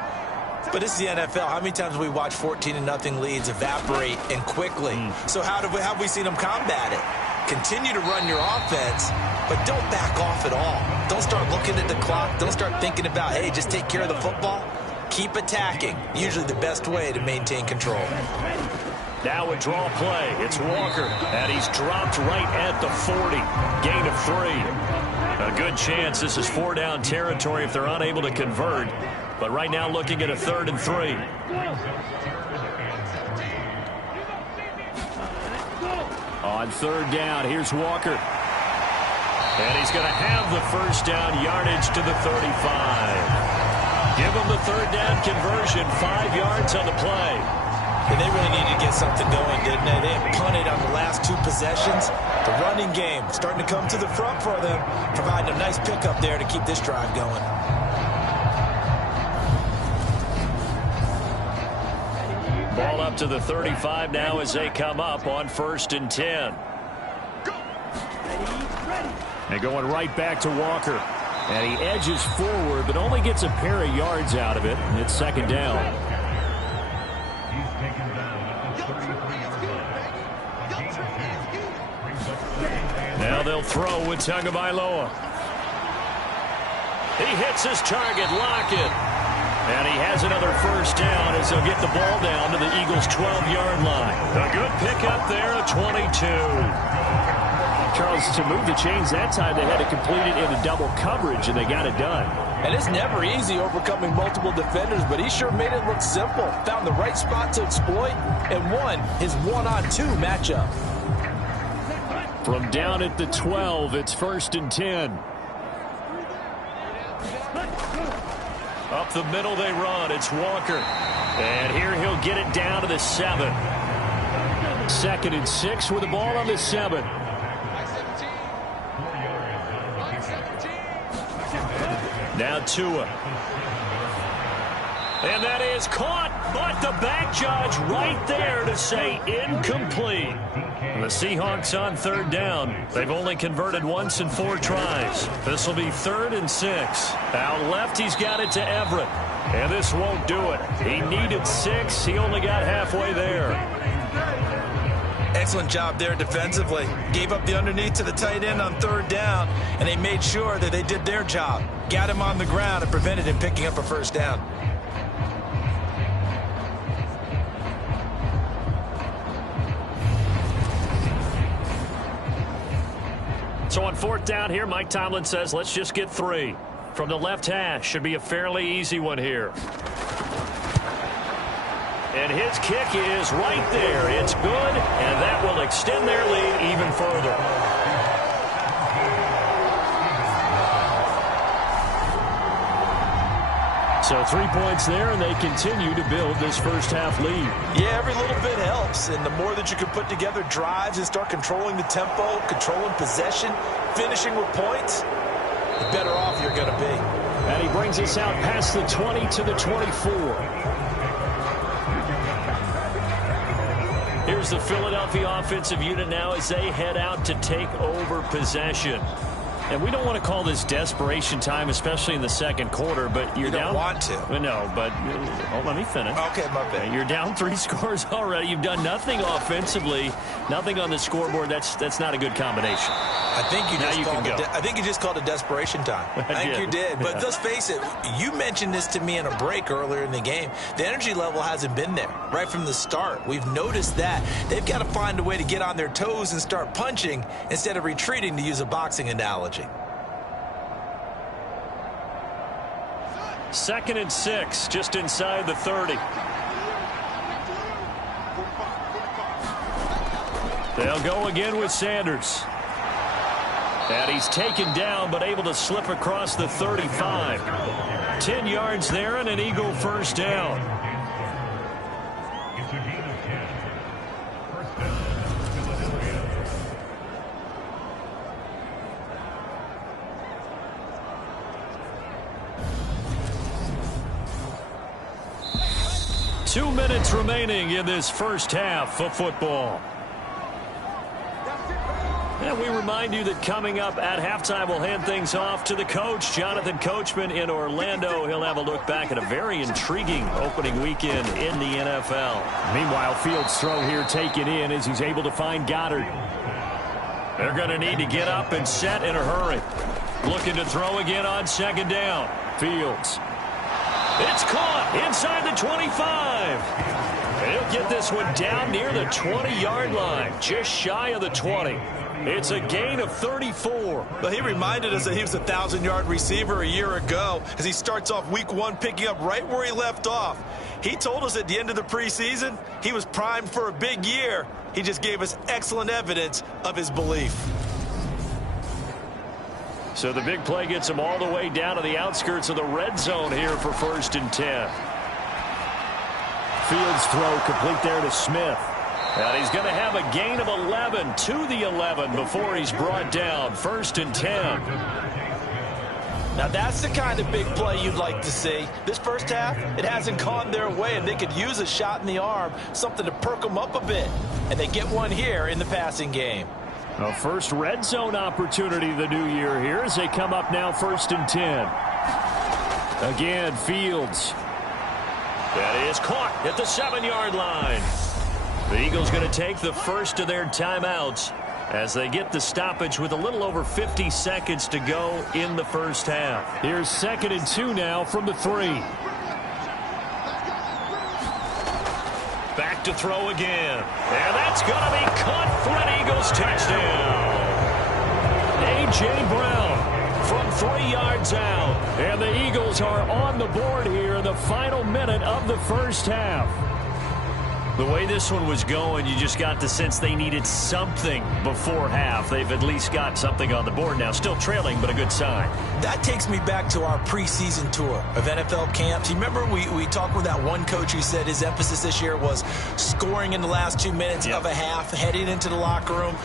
But it's the NFL. How many times have we watched 14-0 leads evaporate and quickly? So how have we seen them combat it? Continue to run your offense, but don't back off at all. Don't start looking at the clock. Don't start thinking about, hey, just take care of the football. Keep attacking. Usually the best way to maintain control. Now a draw play. It's Walker, and he's dropped right at the 40. Gain of 3. A good chance this is 4-down territory if they're unable to convert. But right now looking at a 3rd and 3. On 3rd down, here's Walker. And he's going to have the 1st down yardage to the 35. Give him the 3rd down conversion, 5 yards on the play. And they really needed to get something going, didn't they? They had punted on the last 2 possessions. The running game starting to come to the front for them, providing a nice pickup there to keep this drive going. Ball up to the 35 now as they come up on 1st and 10. They're going right back to Walker. And he edges forward, but only gets a pair of yards out of it. And it's 2nd down. Now they'll throw with Tagovailoa. He hits his target, Lockett. And he has another 1st down as he'll get the ball down to the Eagles' 12-yard line. A good pickup there at 22. Charles, to move the chains that time, they had to complete it in a double coverage, and they got it done. And it's never easy overcoming multiple defenders, but he sure made it look simple. Found the right spot to exploit and won his 1-on-2 matchup. From down at the 12, it's 1st and 10. Up the middle they run. It's Walker. And here he'll get it down to the 7. 2nd and 6 with the ball on the 7. Now Tua. And that is caught, but the back judge right there to say incomplete. The Seahawks on 3rd down. They've only converted once in 4 tries. This will be 3rd and 6. Out left, he's got it to Everett. And this won't do it. He needed 6. He only got halfway there. Excellent job there defensively. Gave up the underneath to the tight end on 3rd down, and they made sure that they did their job. Got him on the ground and prevented him picking up a 1st down. So on 4th down here, Mike Tomlin says, let's just get 3. From the left hash, should be a fairly easy one here. And his kick is right there. It's good, and that will extend their lead even further. So 3 points there, and they continue to build this 1st half lead. Yeah, every little bit helps, and the more that you can put together drives and start controlling the tempo, controlling possession, finishing with points, the better off you're going to be. And he brings us out past the 20 to the 24. Here's the Philadelphia offensive unit now as they head out to take over possession. And we don't want to call this desperation time, especially in the 2nd quarter, but you're down. You don't want to. No, but let me finish. Okay, my bad. You're down 3 scores already. You've done nothing offensively, nothing on the scoreboard. That's not a good combination. I think you just called it desperation time. I think you did. But let's face it, you mentioned this to me in a break earlier in the game. The energy level hasn't been there right from the start. We've noticed that. They've got to find a way to get on their toes and start punching instead of retreating, to use a boxing analogy. 2nd and 6, just inside the 30. They'll go again with Sanders. And he's taken down, but able to slip across the 35. 10 yards there and an Eagle 1st down. Two minutes remaining in this 1st half of football. And we remind you that coming up at halftime, we'll hand things off to the coach, Jonathan Coachman in Orlando. He'll have a look back at a very intriguing opening weekend in the NFL. Meanwhile, Fields' throw here taken in as he's able to find Goddard. They're going to need to get up and set in a hurry. Looking to throw again on second down. Fields. It's caught inside the 25. And he'll get this one down near the 20-yard line, just shy of the 20. It's a gain of 34. Well, he reminded us that he was a 1,000-yard receiver a year ago as he starts off week 1 picking up right where he left off. He told us at the end of the preseason he was primed for a big year. He just gave us excellent evidence of his belief. So the big play gets him all the way down to the outskirts of the red zone here for 1st and 10. Fields throw complete there to Smith. And he's going to have a gain of 11 to the 11 before he's brought down. 1st and 10. Now that's the kind of big play you'd like to see. This first half, it hasn't gone their way, and they could use a shot in the arm, something to perk them up a bit. And they get one here in the passing game. A first red zone opportunity the new year here as they come up now 1st and 10. Again, Fields. That is caught at the 7-yard line. The Eagles going to take the first of their timeouts as they get the stoppage with a little over 50 seconds to go in the first half. Here's 2nd and 2 now from the 3. Back to throw again. And that's going to be caught for an Eagles touchdown. A.J. Brown from 3 yards out. And the Eagles are on the board here in the final minute of the first half. The way this one was going, you just got the sense they needed something before half. They've at least got something on the board now. Still trailing, but a good sign. That takes me back to our preseason tour of NFL camps. You remember we talked with that one coach who said his emphasis this year was scoring in the last 2 minutes of a half, heading into the locker room.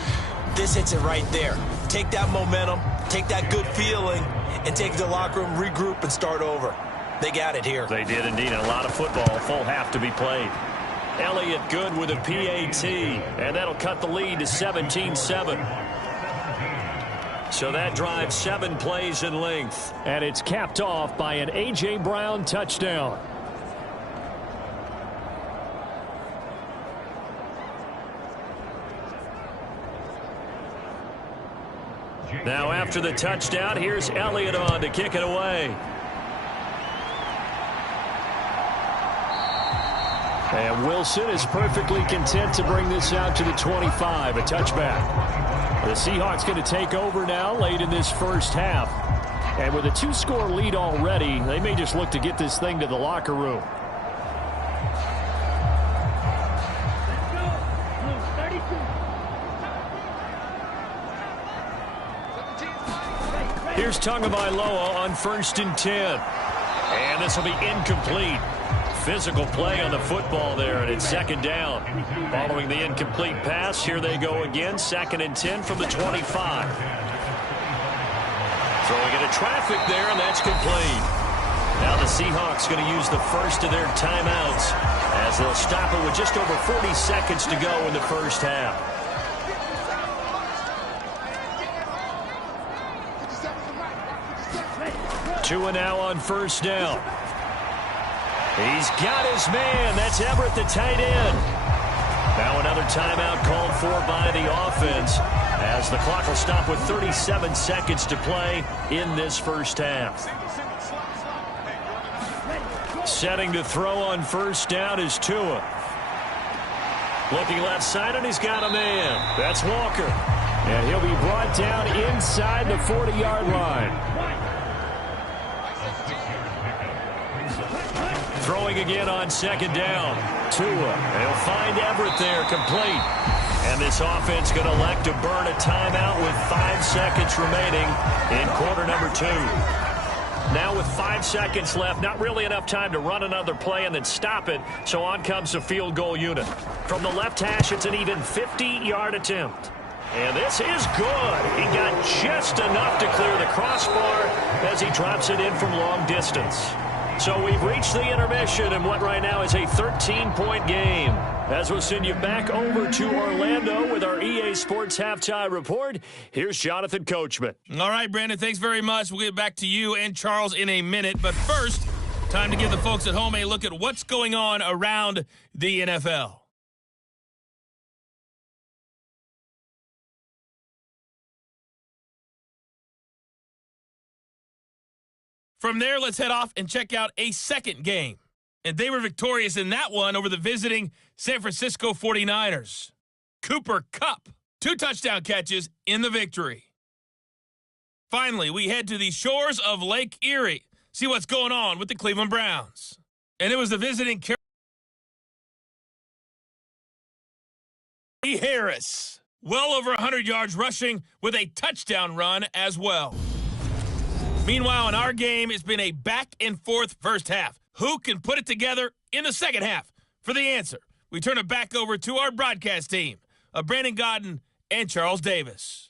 This hits it right there. Take that momentum, take that good feeling, and take it to the locker room, regroup, and start over. They got it here. They did indeed. A lot of football, full half to be played. Elliott good with a PAT, and that'll cut the lead to 17-7. So that drives 7 plays in length. And it's capped off by an A.J. Brown touchdown. Now after the touchdown, here's Elliott on to kick it away. And Wilson is perfectly content to bring this out to the 25, a touchback. The Seahawks going to take over now late in this first half. And with a 2-score lead already, they may just look to get this thing to the locker room. Here's Tagovailoa on 1st and 10. And this will be incomplete. Physical play on the football there, and it's 2nd down. Following the incomplete pass, here they go again, 2nd and 10 from the 25. Throwing into traffic there, and that's complete. Now the Seahawks going to use the first of their timeouts as they'll stop it with just over 40 seconds to go in the first half. Two and now on 1st down. He's got his man. That's Everett, the tight end. Now another timeout called for by the offense as the clock will stop with 37 seconds to play in this first half. Setting to throw on 1st down is Tua. Looking left side, and he's got a man. That's Walker. And he'll be brought down inside the 40-yard line. Throwing again on 2nd down. Tua. They'll find Everett there, complete. And this offense going to elect to burn a timeout with 5 seconds remaining in quarter number 2. Now with 5 seconds left, not really enough time to run another play and then stop it. So on comes the field goal unit. From the left hash, it's an even 50-yard attempt. And this is good. He got just enough to clear the crossbar as he drops it in from long distance. So we've reached the intermission in what right now is a 13-point game. As we'll send you back over to Orlando with our EA Sports Halftime Report, here's Jonathan Coachman. All right, Brandon, thanks very much. We'll get back to you and Charles in a minute. But first, time to give the folks at home a look at what's going on around the NFL. From there, let's head off and check out a second game. And they were victorious in that one over the visiting San Francisco 49ers. Cooper Kupp, 2 touchdown catches in the victory. Finally, we head to the shores of Lake Erie, see what's going on with the Cleveland Browns. And it was the visiting Harris, well over 100 yards rushing with a touchdown run as well. Meanwhile, in our game, it's been a back-and-forth first half. Who can put it together in the second half? For the answer, we turn it back over to our broadcast team of Brandon Godden and Charles Davis.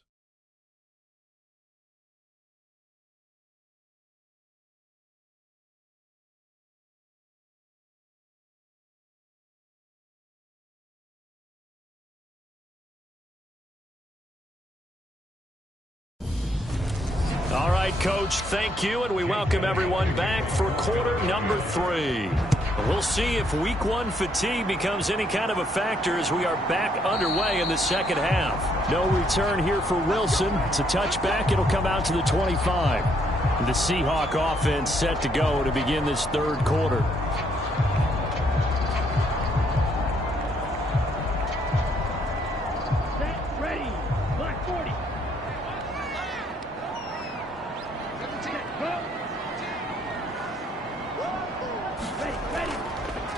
All right, Coach, thank you, and we welcome everyone back for quarter number 3. We'll see if week 1 fatigue becomes any kind of a factor as we are back underway in the second half. No return here for Wilson. It's a touchback. It'll come out to the 25. The Seahawk offense set to go to begin this third quarter.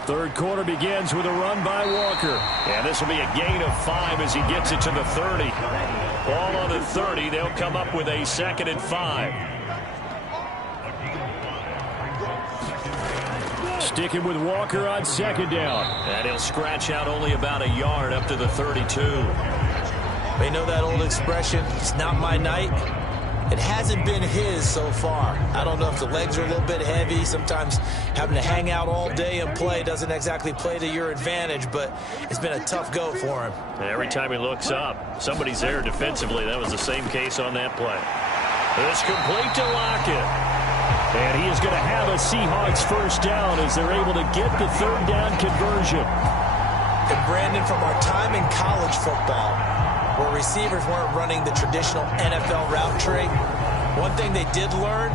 Third quarter begins with a run by Walker. And this will be a gain of 5 as he gets it to the 30. Ball on the 30. They'll come up with a 2nd and 5. Sticking with Walker on 2nd down. And he'll scratch out only about a yard up to the 32. They know that old expression, it's not my night. It hasn't been his so far. I don't know if the legs are a little bit heavy. Sometimes having to hang out all day and play doesn't exactly play to your advantage, but it's been a tough go for him. And every time he looks up, somebody's there defensively. That was the same case on that play. It's complete to Lockett. And he is going to have a Seahawks first down as they're able to get the 3rd down conversion. And Brandon, from our time in college football, where receivers weren't running the traditional NFL route tree, one thing they did learn,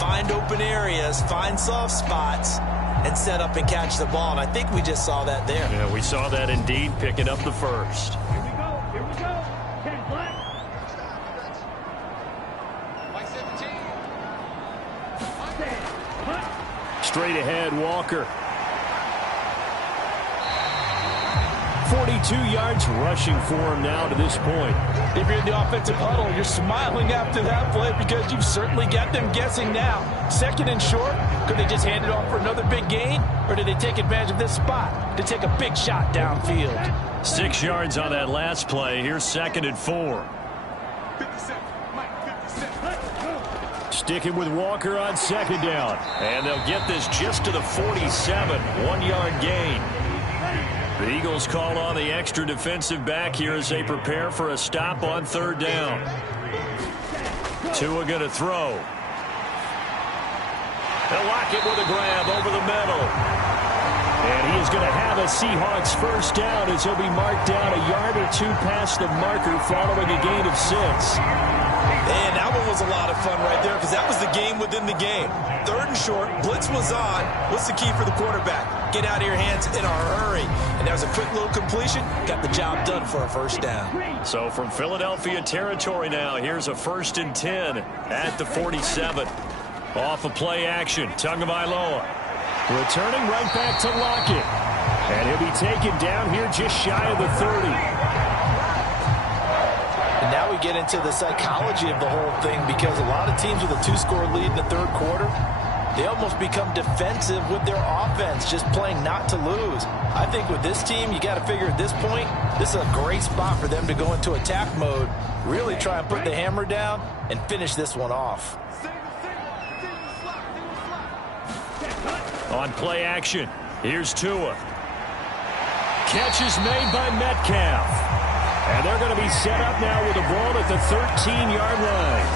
find open areas, find soft spots, and set up and catch the ball. And I think we just saw that there. Yeah, we saw that indeed, picking up the first. Here we go. Here we go. 10 black. Straight ahead, Walker. 42 yards rushing for him now to this point. If you're in the offensive huddle, you're smiling after that play because you've certainly got them guessing now. 2nd and short, could they just hand it off for another big gain? Or did they take advantage of this spot to take a big shot downfield? 6 yards on that last play. Here's 2nd and 4. Sticking with Walker on 2nd down. And they'll get this just to the 47. 1-yard gain. The Eagles call on the extra defensive back here as they prepare for a stop on 3rd down. Tua going to throw. They'll lock it with a grab over the middle. And he is going to have a Seahawks first down as he'll be marked down a yard or 2 past the marker following a gain of 6. And that one was a lot of fun right there because that was the game within the game. 3rd and short, blitz was on. What's the key for the quarterback? Get out of your hands in a hurry. And that was a quick little completion. Got the job done for a first down. So from Philadelphia territory now, here's a 1st and 10 at the 47. Off of play action, Tagovailoa. Returning right back to Lockett. And he'll be taken down here just shy of the 30. And now we get into the psychology of the whole thing because a lot of teams with a 2-score lead in the 3rd quarter, they almost become defensive with their offense, just playing not to lose. I think with this team, you got to figure at this point, this is a great spot for them to go into attack mode, really try and put the hammer down and finish this one off. On play action, here's Tua. Catch is made by Metcalf. And they're going to be set up now with the ball at the 13-yard line.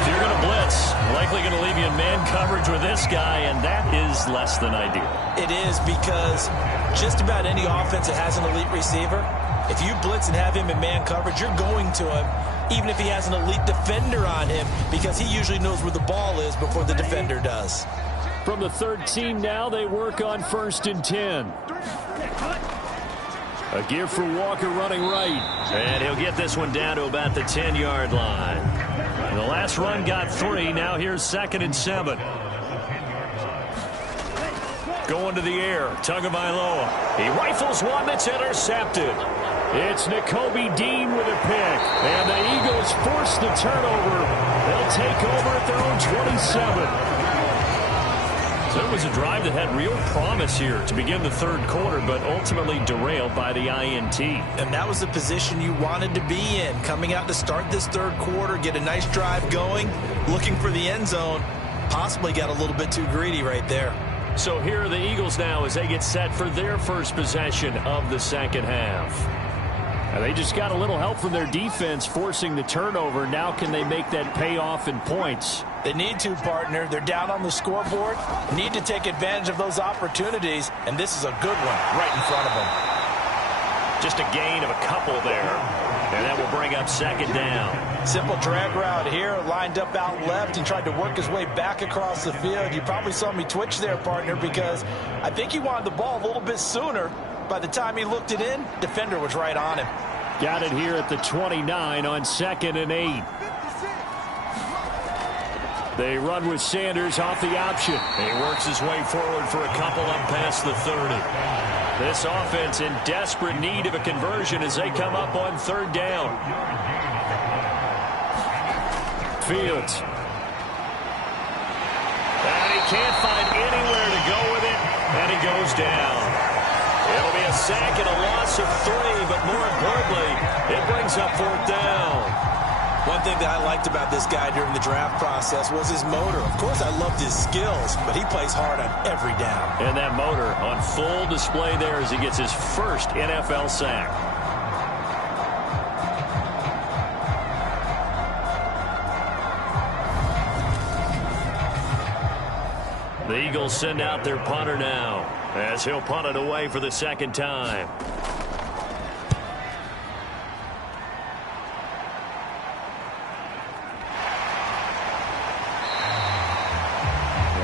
If you're going to blitz, likely going to leave you in man coverage with this guy, and that is less than ideal. It is because just about any offense that has an elite receiver, If you blitz and have him in man coverage, you're going to him, even if he has an elite defender on him, because he usually knows where the ball is before the defender does. From the 13 now, they work on 1st and 10. A give for Walker running right. And he'll get this one down to about the 10-yard line. And the last run got 3. Now here's 2nd and 7. Going to the air. Tagovailoa. He rifles one that's intercepted. It's Nakobe Dean with a pick. And the Eagles force the turnover. They'll take over at their own 27. So it was a drive that had real promise here to begin the 3rd quarter, but ultimately derailed by the INT. And that was the position you wanted to be in, coming out to start this 3rd quarter, get a nice drive going, looking for the end zone. Possibly got a little bit too greedy right there. So here are the Eagles now as they get set for their first possession of the 2nd half. And they just got a little help from their defense forcing the turnover. Now can they make that pay off in points? They need to, partner. They're down on the scoreboard. Need to take advantage of those opportunities, and this is a good one right in front of them. Just a gain of a couple there, and that will bring up 2nd down. Simple drag route here, lined up out left and tried to work his way back across the field. You probably saw me twitch there, partner, because I think he wanted the ball a little bit sooner. By the time he looked it in, defender was right on him. Got it here at the 29 on 2nd and 8. They run with Sanders off the option. He works his way forward for a couple up past the 30. This offense in desperate need of a conversion as they come up on 3rd down. Fields. And he can't find anywhere to go with it, and he goes down. It'll be a sack and a loss of 3, but more importantly, it brings up 4th down. One thing that I liked about this guy during the draft process was his motor. Of course, I loved his skills, but he plays hard on every down. And that motor on full display there as he gets his first NFL sack. The Eagles send out their punter now as he'll punt it away for the 2nd time.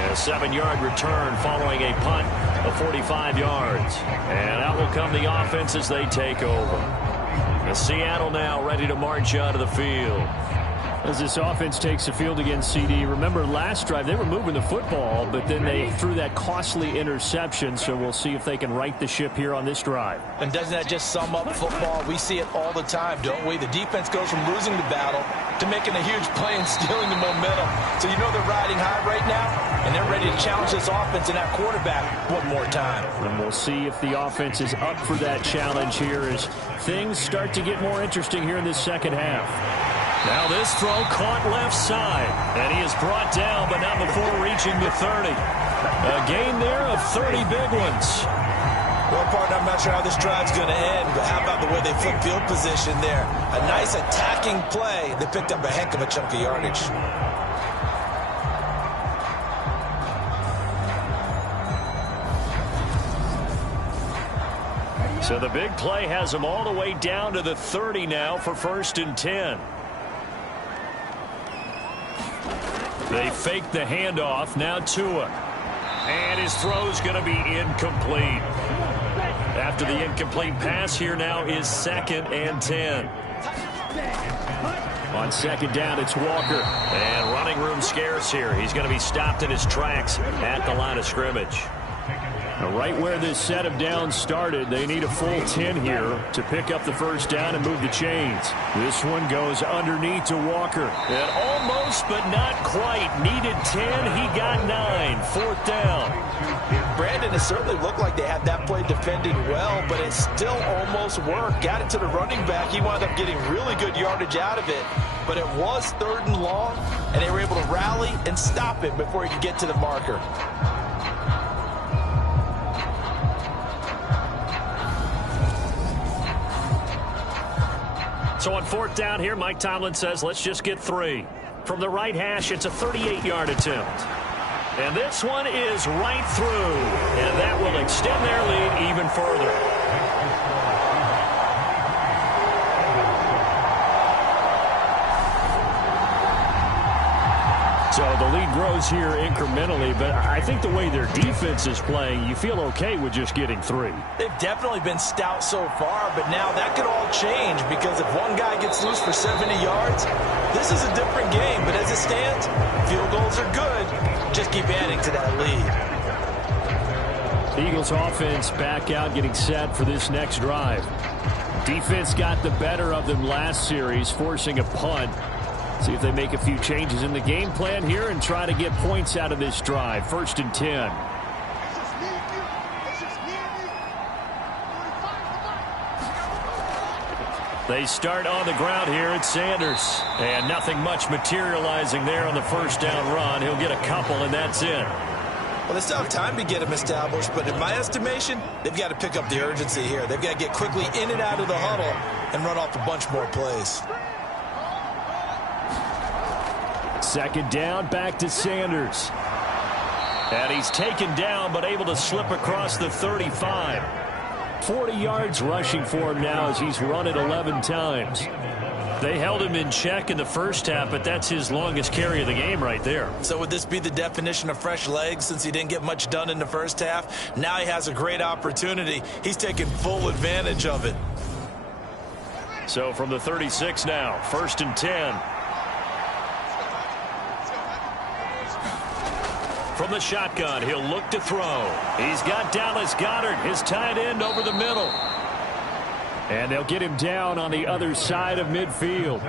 A 7-yard return following a punt of 45 yards. And out will come the offense as they take over. And Seattle now ready to march out of the field. As this offense takes the field against CD, remember last drive they were moving the football, but then they threw that costly interception, so we'll see if they can right the ship here on this drive. And doesn't that just sum up football? We see it all the time, don't we? The defense goes from losing the battle to making a huge play and stealing the momentum. So you know they're riding high right now, and they're ready to challenge this offense and that quarterback one more time. And we'll see if the offense is up for that challenge here as things start to get more interesting here in this 2nd half. Now this throw caught left side, and he is brought down, but not before reaching the 30. A gain there of 30 big ones. Well, partner, I'm not sure how this drive's going to end, but how about the way they flip field position there? A nice attacking play that picked up a heck of a chunk of yardage. So the big play has them all the way down to the 30 now for 1st and 10. They fake the handoff. Now Tua. And his throw's going to be incomplete. After the incomplete pass, here now is 2nd and 10. On 2nd down, it's Walker. And running room scarce here. He's going to be stopped in his tracks at the line of scrimmage. Right where this set of downs started, they need a full 10 here to pick up the 1st down and move the chains. This one goes underneath to Walker. And almost, but not quite. Needed 10. He got 9. 4th down. Brandon, it certainly looked like they had that play defended well, but it still almost worked. Got it to the running back. He wound up getting really good yardage out of it. But it was 3rd and long, and they were able to rally and stop it before he could get to the marker. So on 4th down here, Mike Tomlin says, let's just get 3. From the right hash, it's a 38-yard attempt. And this one is right through. And that will extend their lead even further. So the lead grows here incrementally, but I think the way their defense is playing, you feel okay with just getting 3. They've definitely been stout so far, but now that could all change because if one guy gets loose for 70 yards, this is a different game. But as it stands, field goals are good. Just keep adding to that lead. The Eagles offense back out getting set for this next drive. Defense got the better of them last series, forcing a punt. See if they make a few changes in the game plan here and try to get points out of this drive. 1st and 10. They start on the ground here at Sanders. And nothing much materializing there on the first down run. He'll get a couple, and that's it. Well, they still have time to get him established, but in my estimation, they've got to pick up the urgency here. They've got to get quickly in and out of the huddle and run off a bunch more plays. 2nd down, back to Sanders. And he's taken down, but able to slip across the 35. 40 yards rushing for him now as he's run it 11 times. They held him in check in the first half, but that's his longest carry of the game right there. So would this be the definition of fresh legs since he didn't get much done in the first half? Now he has a great opportunity. He's taking full advantage of it. So from the 36 now, 1st and 10. From the shotgun, he'll look to throw. He's got Dallas Goedert, his tight end, over the middle. And they'll get him down on the other side of midfield.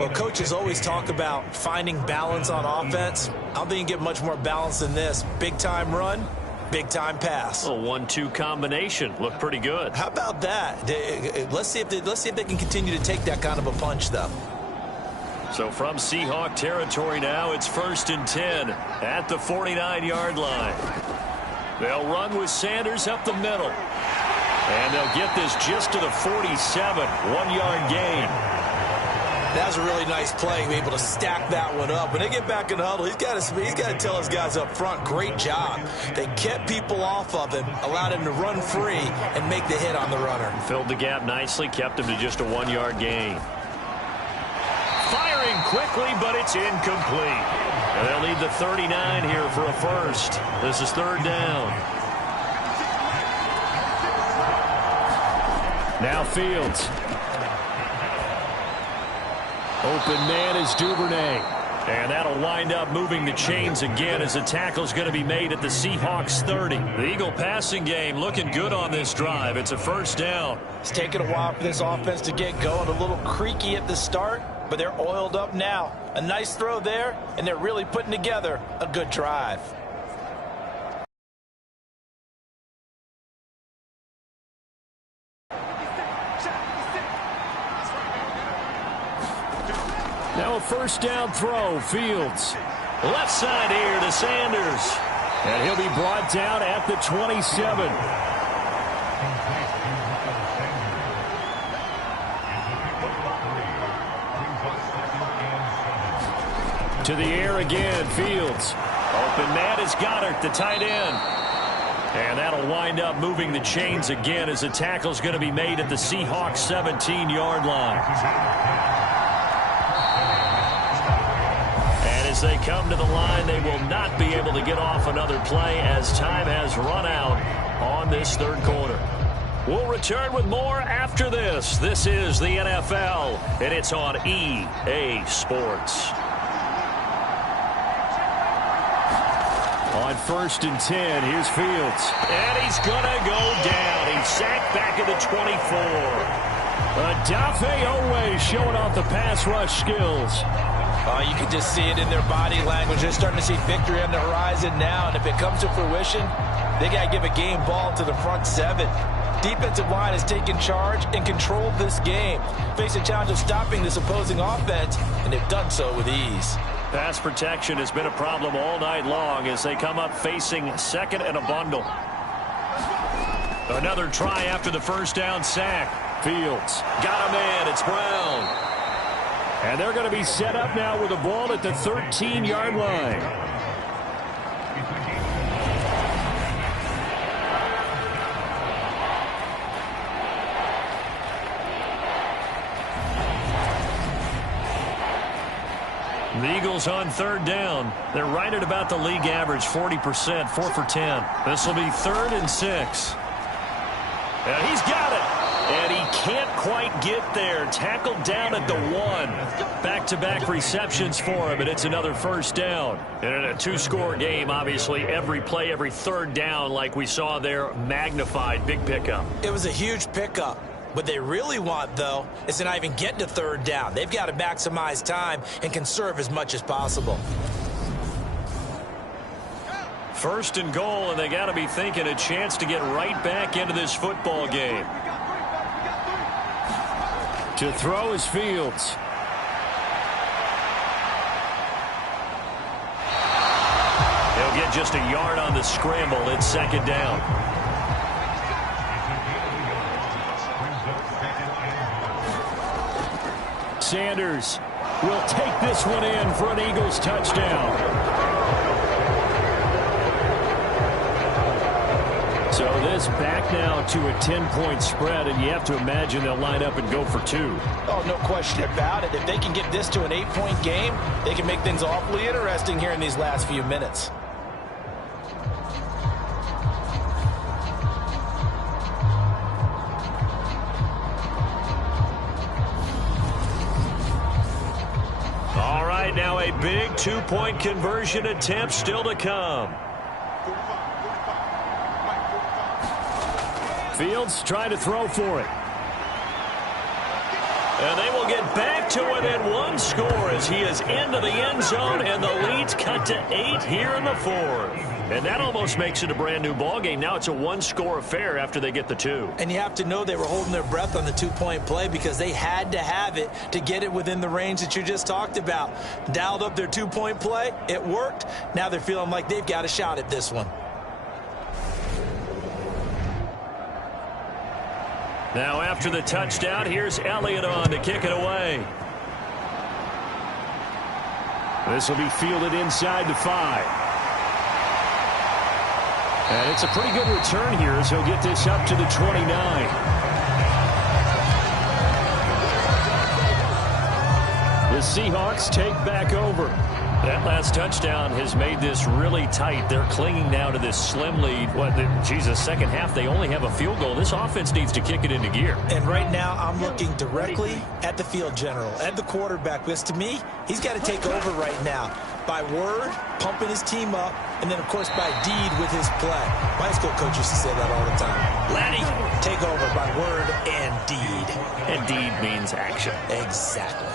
Well, coaches always talk about finding balance on offense. I don't think you get much more balance than this. Big-time run, big-time pass. A 1-2 combination. Looked pretty good. How about that? Let's see if they can continue to take that kind of a punch, though. So from Seahawk territory now, it's 1st and 10 at the 49-yard line. They'll run with Sanders up the middle. And they'll get this just to the 47, 1-yard gain. That was a really nice play, be able to stack that one up. When they get back in the huddle, he's got to tell his guys up front, great job. They kept people off of him, allowed him to run free and make the hit on the runner. Filled the gap nicely, kept him to just a 1-yard gain. Firing quickly, but it's incomplete. And they'll need the 39 here for a first. This is 3rd down. Now Fields. Open man is Duvernay. And that'll wind up moving the chains again as the tackle's going to be made at the Seahawks 30. The Eagle passing game looking good on this drive. It's a 1st down. It's taken a while for this offense to get going. A little creaky at the start, but they're oiled up now. A nice throw there, and they're really putting together a good drive. Now a 1st down throw. Fields. Left side here to Sanders. And he'll be brought down at the 27. To the air again, Fields. Open man is Goedert, the tight end. And that'll wind up moving the chains again as the tackle's going to be made at the Seahawks 17-yard line. And as they come to the line, they will not be able to get off another play as time has run out on this 3rd quarter. We'll return with more after this. This is the NFL, and it's on EA Sports. On 1st and 10, here's Fields. And he's going to go down. He's sacked back at the 24. Adafe Owe showing off the pass rush skills. You can just see it in their body language. They're starting to see victory on the horizon now. And if it comes to fruition, they got to give a game ball to the front 7. Defensive line has taken charge and controlled this game. Face a challenge of stopping this opposing offense, and they've done so with ease. Pass protection has been a problem all night long as they come up facing 2nd and a bundle. Another try after the 1st down sack. Fields got him in. It's Brown. And they're going to be set up now with the ball at the 13-yard line. The Eagles on third down. They're right at about the league average, 40%, 4 for 10. This will be 3rd and 6. And he's got it. And he can't quite get there. Tackled down at the 1. Back-to-back receptions for him, and it's another first down. And in a 2-score game, obviously, every play, every third down, like we saw there, magnified. Big pickup. It was a huge pickup. What they really want, though, is to not even get to third down. They've got to maximize time and conserve as much as possible. 1st and goal, and they got to be thinking a chance to get right back into this football game. To throw is Fields. He'll get just a yard on the scramble. It's 2nd down. Sanders will take this one in for an Eagles touchdown. So this back now to a 10-point spread, and you have to imagine they'll line up and go for 2. Oh, no question about it. If they can get this to an 8-point game, they can make things awfully interesting here in these last few minutes. All right, now a big 2-point conversion attempt still to come. Fields trying to throw for it. And they will get back to it at 1 score as he is into the end zone, and the lead's cut to 8 here in the 4th. And that almost makes it a brand-new ball game. Now it's a 1-score affair after they get the 2. And you have to know they were holding their breath on the 2-point play because they had to have it to get it within the range that you just talked about. Dialed up their 2-point play. It worked. Now they're feeling like they've got a shot at this one. Now after the touchdown, here's Elliott on to kick it away. This will be fielded inside the 5. And it's a pretty good return here as he'll get this up to the 29. The Seahawks take back over. That last touchdown has made this really tight. They're clinging now to this slim lead. Second half, they only have a field goal. This offense needs to kick it into gear. And right now, I'm looking directly at the field general, at the quarterback, because to me, he's got to take over right now. By word, pumping his team up, and then, of course, by deed with his play. My high school coach used to say that all the time. Laddie, take over by word and deed. And deed means action. Exactly.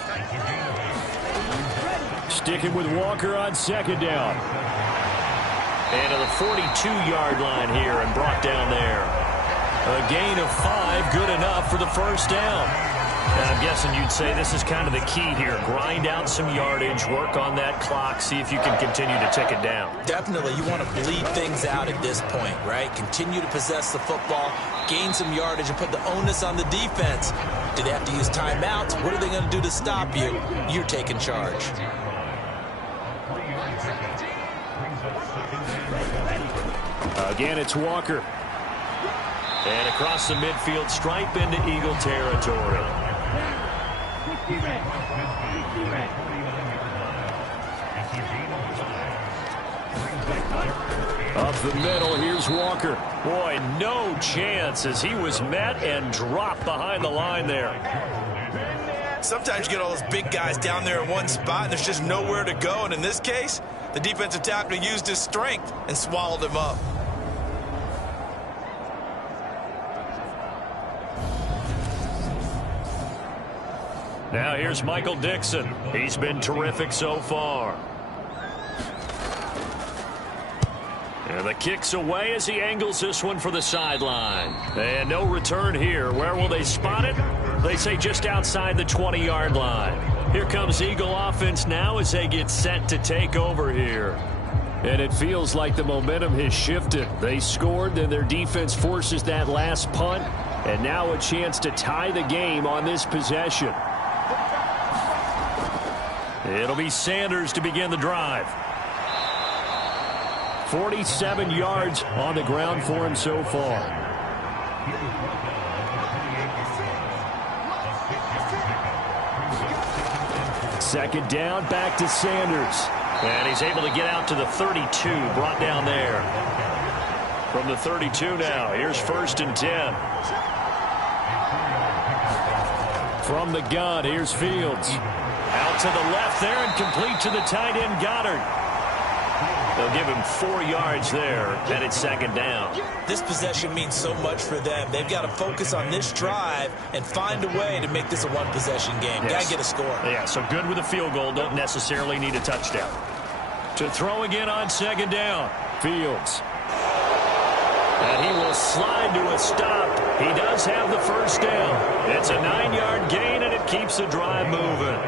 Sticking with Walker on 2nd down. And to the 42-yard line here and brought down there. A gain of 5, good enough for the first down. And I'm guessing you'd say this is kind of the key here. Grind out some yardage, work on that clock, see if you can continue to tick it down. Definitely. You want to bleed things out at this point, right? Continue to possess the football, gain some yardage, and put the onus on the defense. Do they have to use timeouts? What are they going to do to stop you? You're taking charge. Again, it's Walker. And across the midfield stripe into Eagle territory. Up the middle, here's Walker. Boy, no chance as he was met and dropped behind the line there. Sometimes you get all those big guys down there in one spot, and there's just nowhere to go. And in this case, the defensive tackle used his strength and swallowed him up. Now here's Michael Dixon. He's been terrific so far. And the kick's away as he angles this one for the sideline. And no return here. Where will they spot it? They say just outside the 20-yard line. Here comes Eagle offense now as they get set to take over here. And it feels like the momentum has shifted. They scored, then their defense forces that last punt. And now a chance to tie the game on this possession. It'll be Sanders to begin the drive. 47 yards on the ground for him so far. Second down, back to Sanders. And he's able to get out to the 32, brought down there. From the 32 now, here's 1st and 10. From the gun, here's Fields. Out to the left there and complete to the tight end, Goddard. They'll give him 4 yards there, and it's 2nd down. This possession means so much for them. They've got to focus on this drive and find a way to make this a one-possession game. Yes. Got to get a score. Yeah, so good with a field goal. Don't necessarily need a touchdown. To throw again on 2nd down. Fields. And he will slide to a stop. He does have the 1st down. It's a 9-yard gain, and it keeps the drive moving.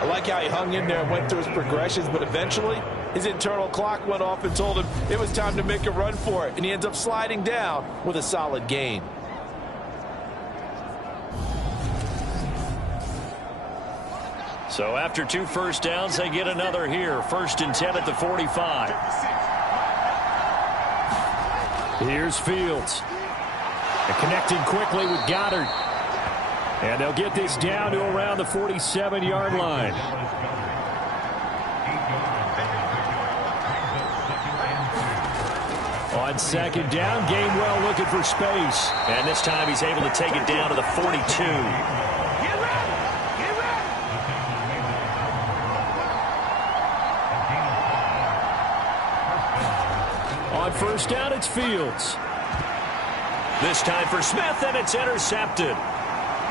I like how he hung in there and went through his progressions, but eventually his internal clock went off and told him it was time to make a run for it, and he ends up sliding down with a solid gain. So after 2 first downs, they get another here. 1st and 10 at the 45. Here's Fields. And connecting quickly with Goddard. And they'll get this down to around the 47-yard line. On 2nd down, Gainwell looking for space. And this time he's able to take it down to the 42. On 1st down, it's Fields. This time for Smith, and it's intercepted.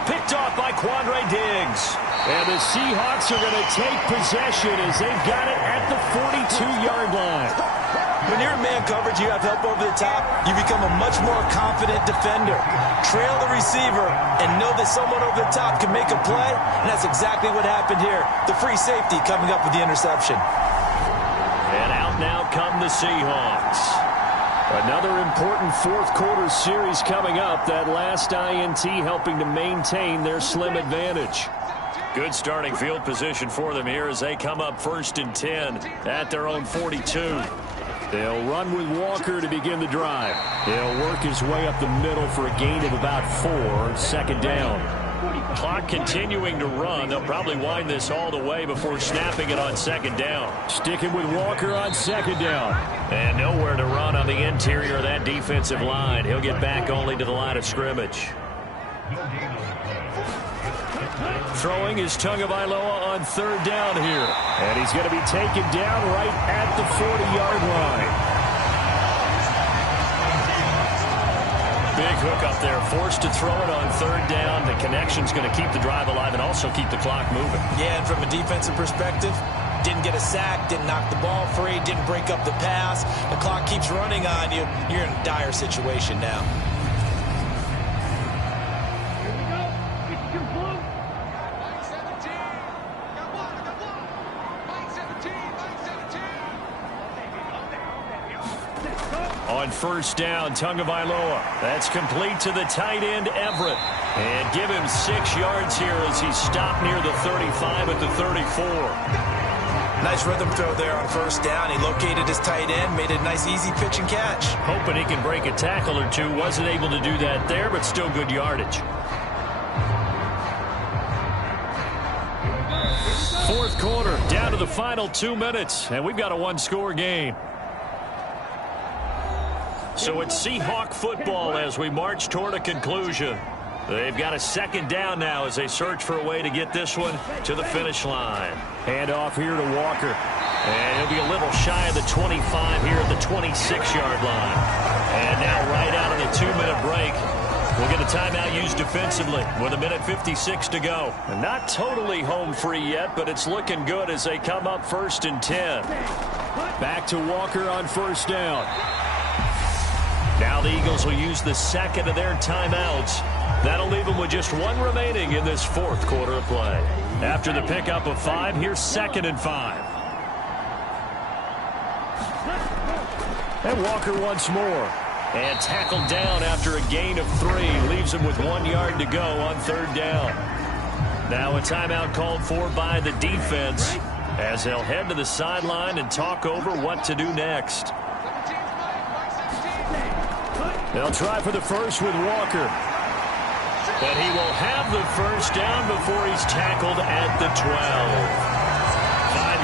Picked off by Quandre Diggs. And the Seahawks are going to take possession as they've got it at the 42-yard line. When you're in man coverage, you have help over the top, you become a much more confident defender. Trail the receiver and know that someone over the top can make a play, and that's exactly what happened here. The free safety coming up with the interception. And out now come the Seahawks. Another important 4th quarter series coming up. That last INT helping to maintain their slim advantage. Good starting field position for them here as they come up 1st and 10 at their own 42. They'll run with Walker to begin the drive. He'll work his way up the middle for a gain of about 4. 2nd down. Clock continuing to run. They'll probably wind this all the way before snapping it on 2nd down. Sticking with Walker on 2nd down. And nowhere to run on the interior of that defensive line. He'll get back only to the line of scrimmage. Throwing is Tagovailoa on 3rd down here. And he's going to be taken down right at the 40-yard line. Big hook up there, forced to throw it on 3rd down. The connection's going to keep the drive alive and also keep the clock moving. Yeah, and from a defensive perspective, didn't get a sack, didn't knock the ball free, didn't break up the pass. The clock keeps running on you. You're in a dire situation now. Here we go. It's complete. On 1st down, Tagovailoa. That's complete to the tight end, Everett. And give him 6 yards here as he's stopped near the 35 at the 34. Nice rhythm throw there on 1st down. He located his tight end, made a nice easy pitch and catch. Hoping he can break a tackle or two. Wasn't able to do that there, but still good yardage. 4th quarter, down to the final 2 minutes, and we've got a 1-score game. So it's Seahawk football as we march toward a conclusion. They've got a 2nd down now as they search for a way to get this one to the finish line. Hand off here to Walker. And he'll be a little shy of the 25 here at the 26-yard line. And now right out of the 2-minute break, we'll get a timeout used defensively with 1:56 to go. And not totally home free yet, but it's looking good as they come up 1st and 10. Back to Walker on 1st down. Now the Eagles will use the 2nd of their timeouts. That'll leave them with just 1 remaining in this 4th quarter of play. After the pickup of 5, here's 2nd and 5. And Walker once more. And tackled down after a gain of 3. Leaves him with 1 yard to go on 3rd down. Now a timeout called for by the defense as they'll head to the sideline and talk over what to do next. They'll try for the first with Walker. But he will have the 1st down before he's tackled at the 12.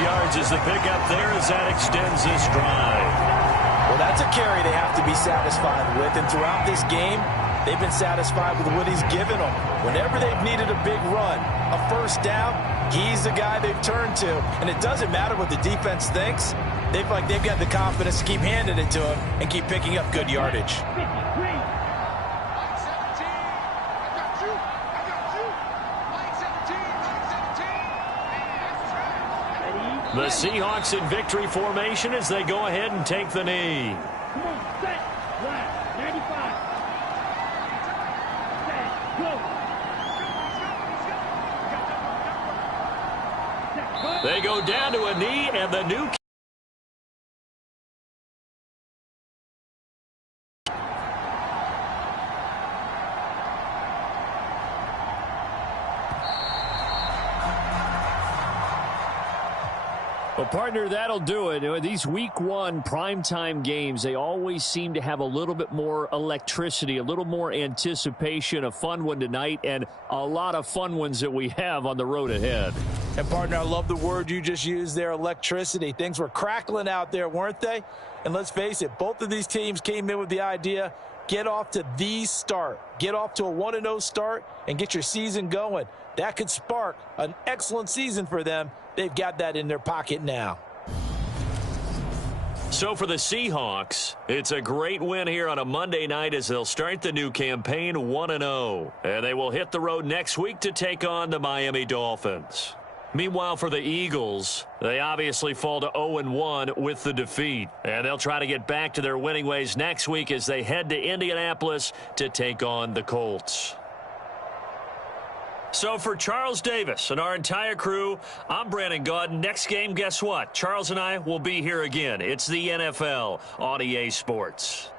yards is the pickup there as that extends this drive. Well, that's a carry they have to be satisfied with, and throughout this game, they've been satisfied with what he's given them. Whenever they've needed a big run, a first down, he's the guy they've turned to. And it doesn't matter what the defense thinks. They've got the confidence to keep handing it to him and keep picking up good yardage. The Seahawks in victory formation as they go ahead and take the knee. Come on, set, left, 95. Set, go. They go down to a knee, and the new Well, partner, that'll do it. These Week 1 primetime games, they always seem to have a little bit more electricity, a little more anticipation. A fun one tonight, and a lot of fun ones that we have on the road ahead. And, partner, I love the word you just used there, electricity. Things were crackling out there, weren't they? And let's face it, both of these teams came in with the idea, get off to the start. Get off to a 1-0 start and get your season going. That could spark an excellent season for them. They've got that in their pocket now. So for the Seahawks, it's a great win here on a Monday night as they'll start the new campaign 1-0. And they will hit the road next week to take on the Miami Dolphins. Meanwhile, for the Eagles, they obviously fall to 0-1 with the defeat. And they'll try to get back to their winning ways next week as they head to Indianapolis to take on the Colts. So for Charles Davis and our entire crew, I'm Brandon Gaudin. Next game, guess what? Charles and I will be here again. It's the NFL on EA Sports.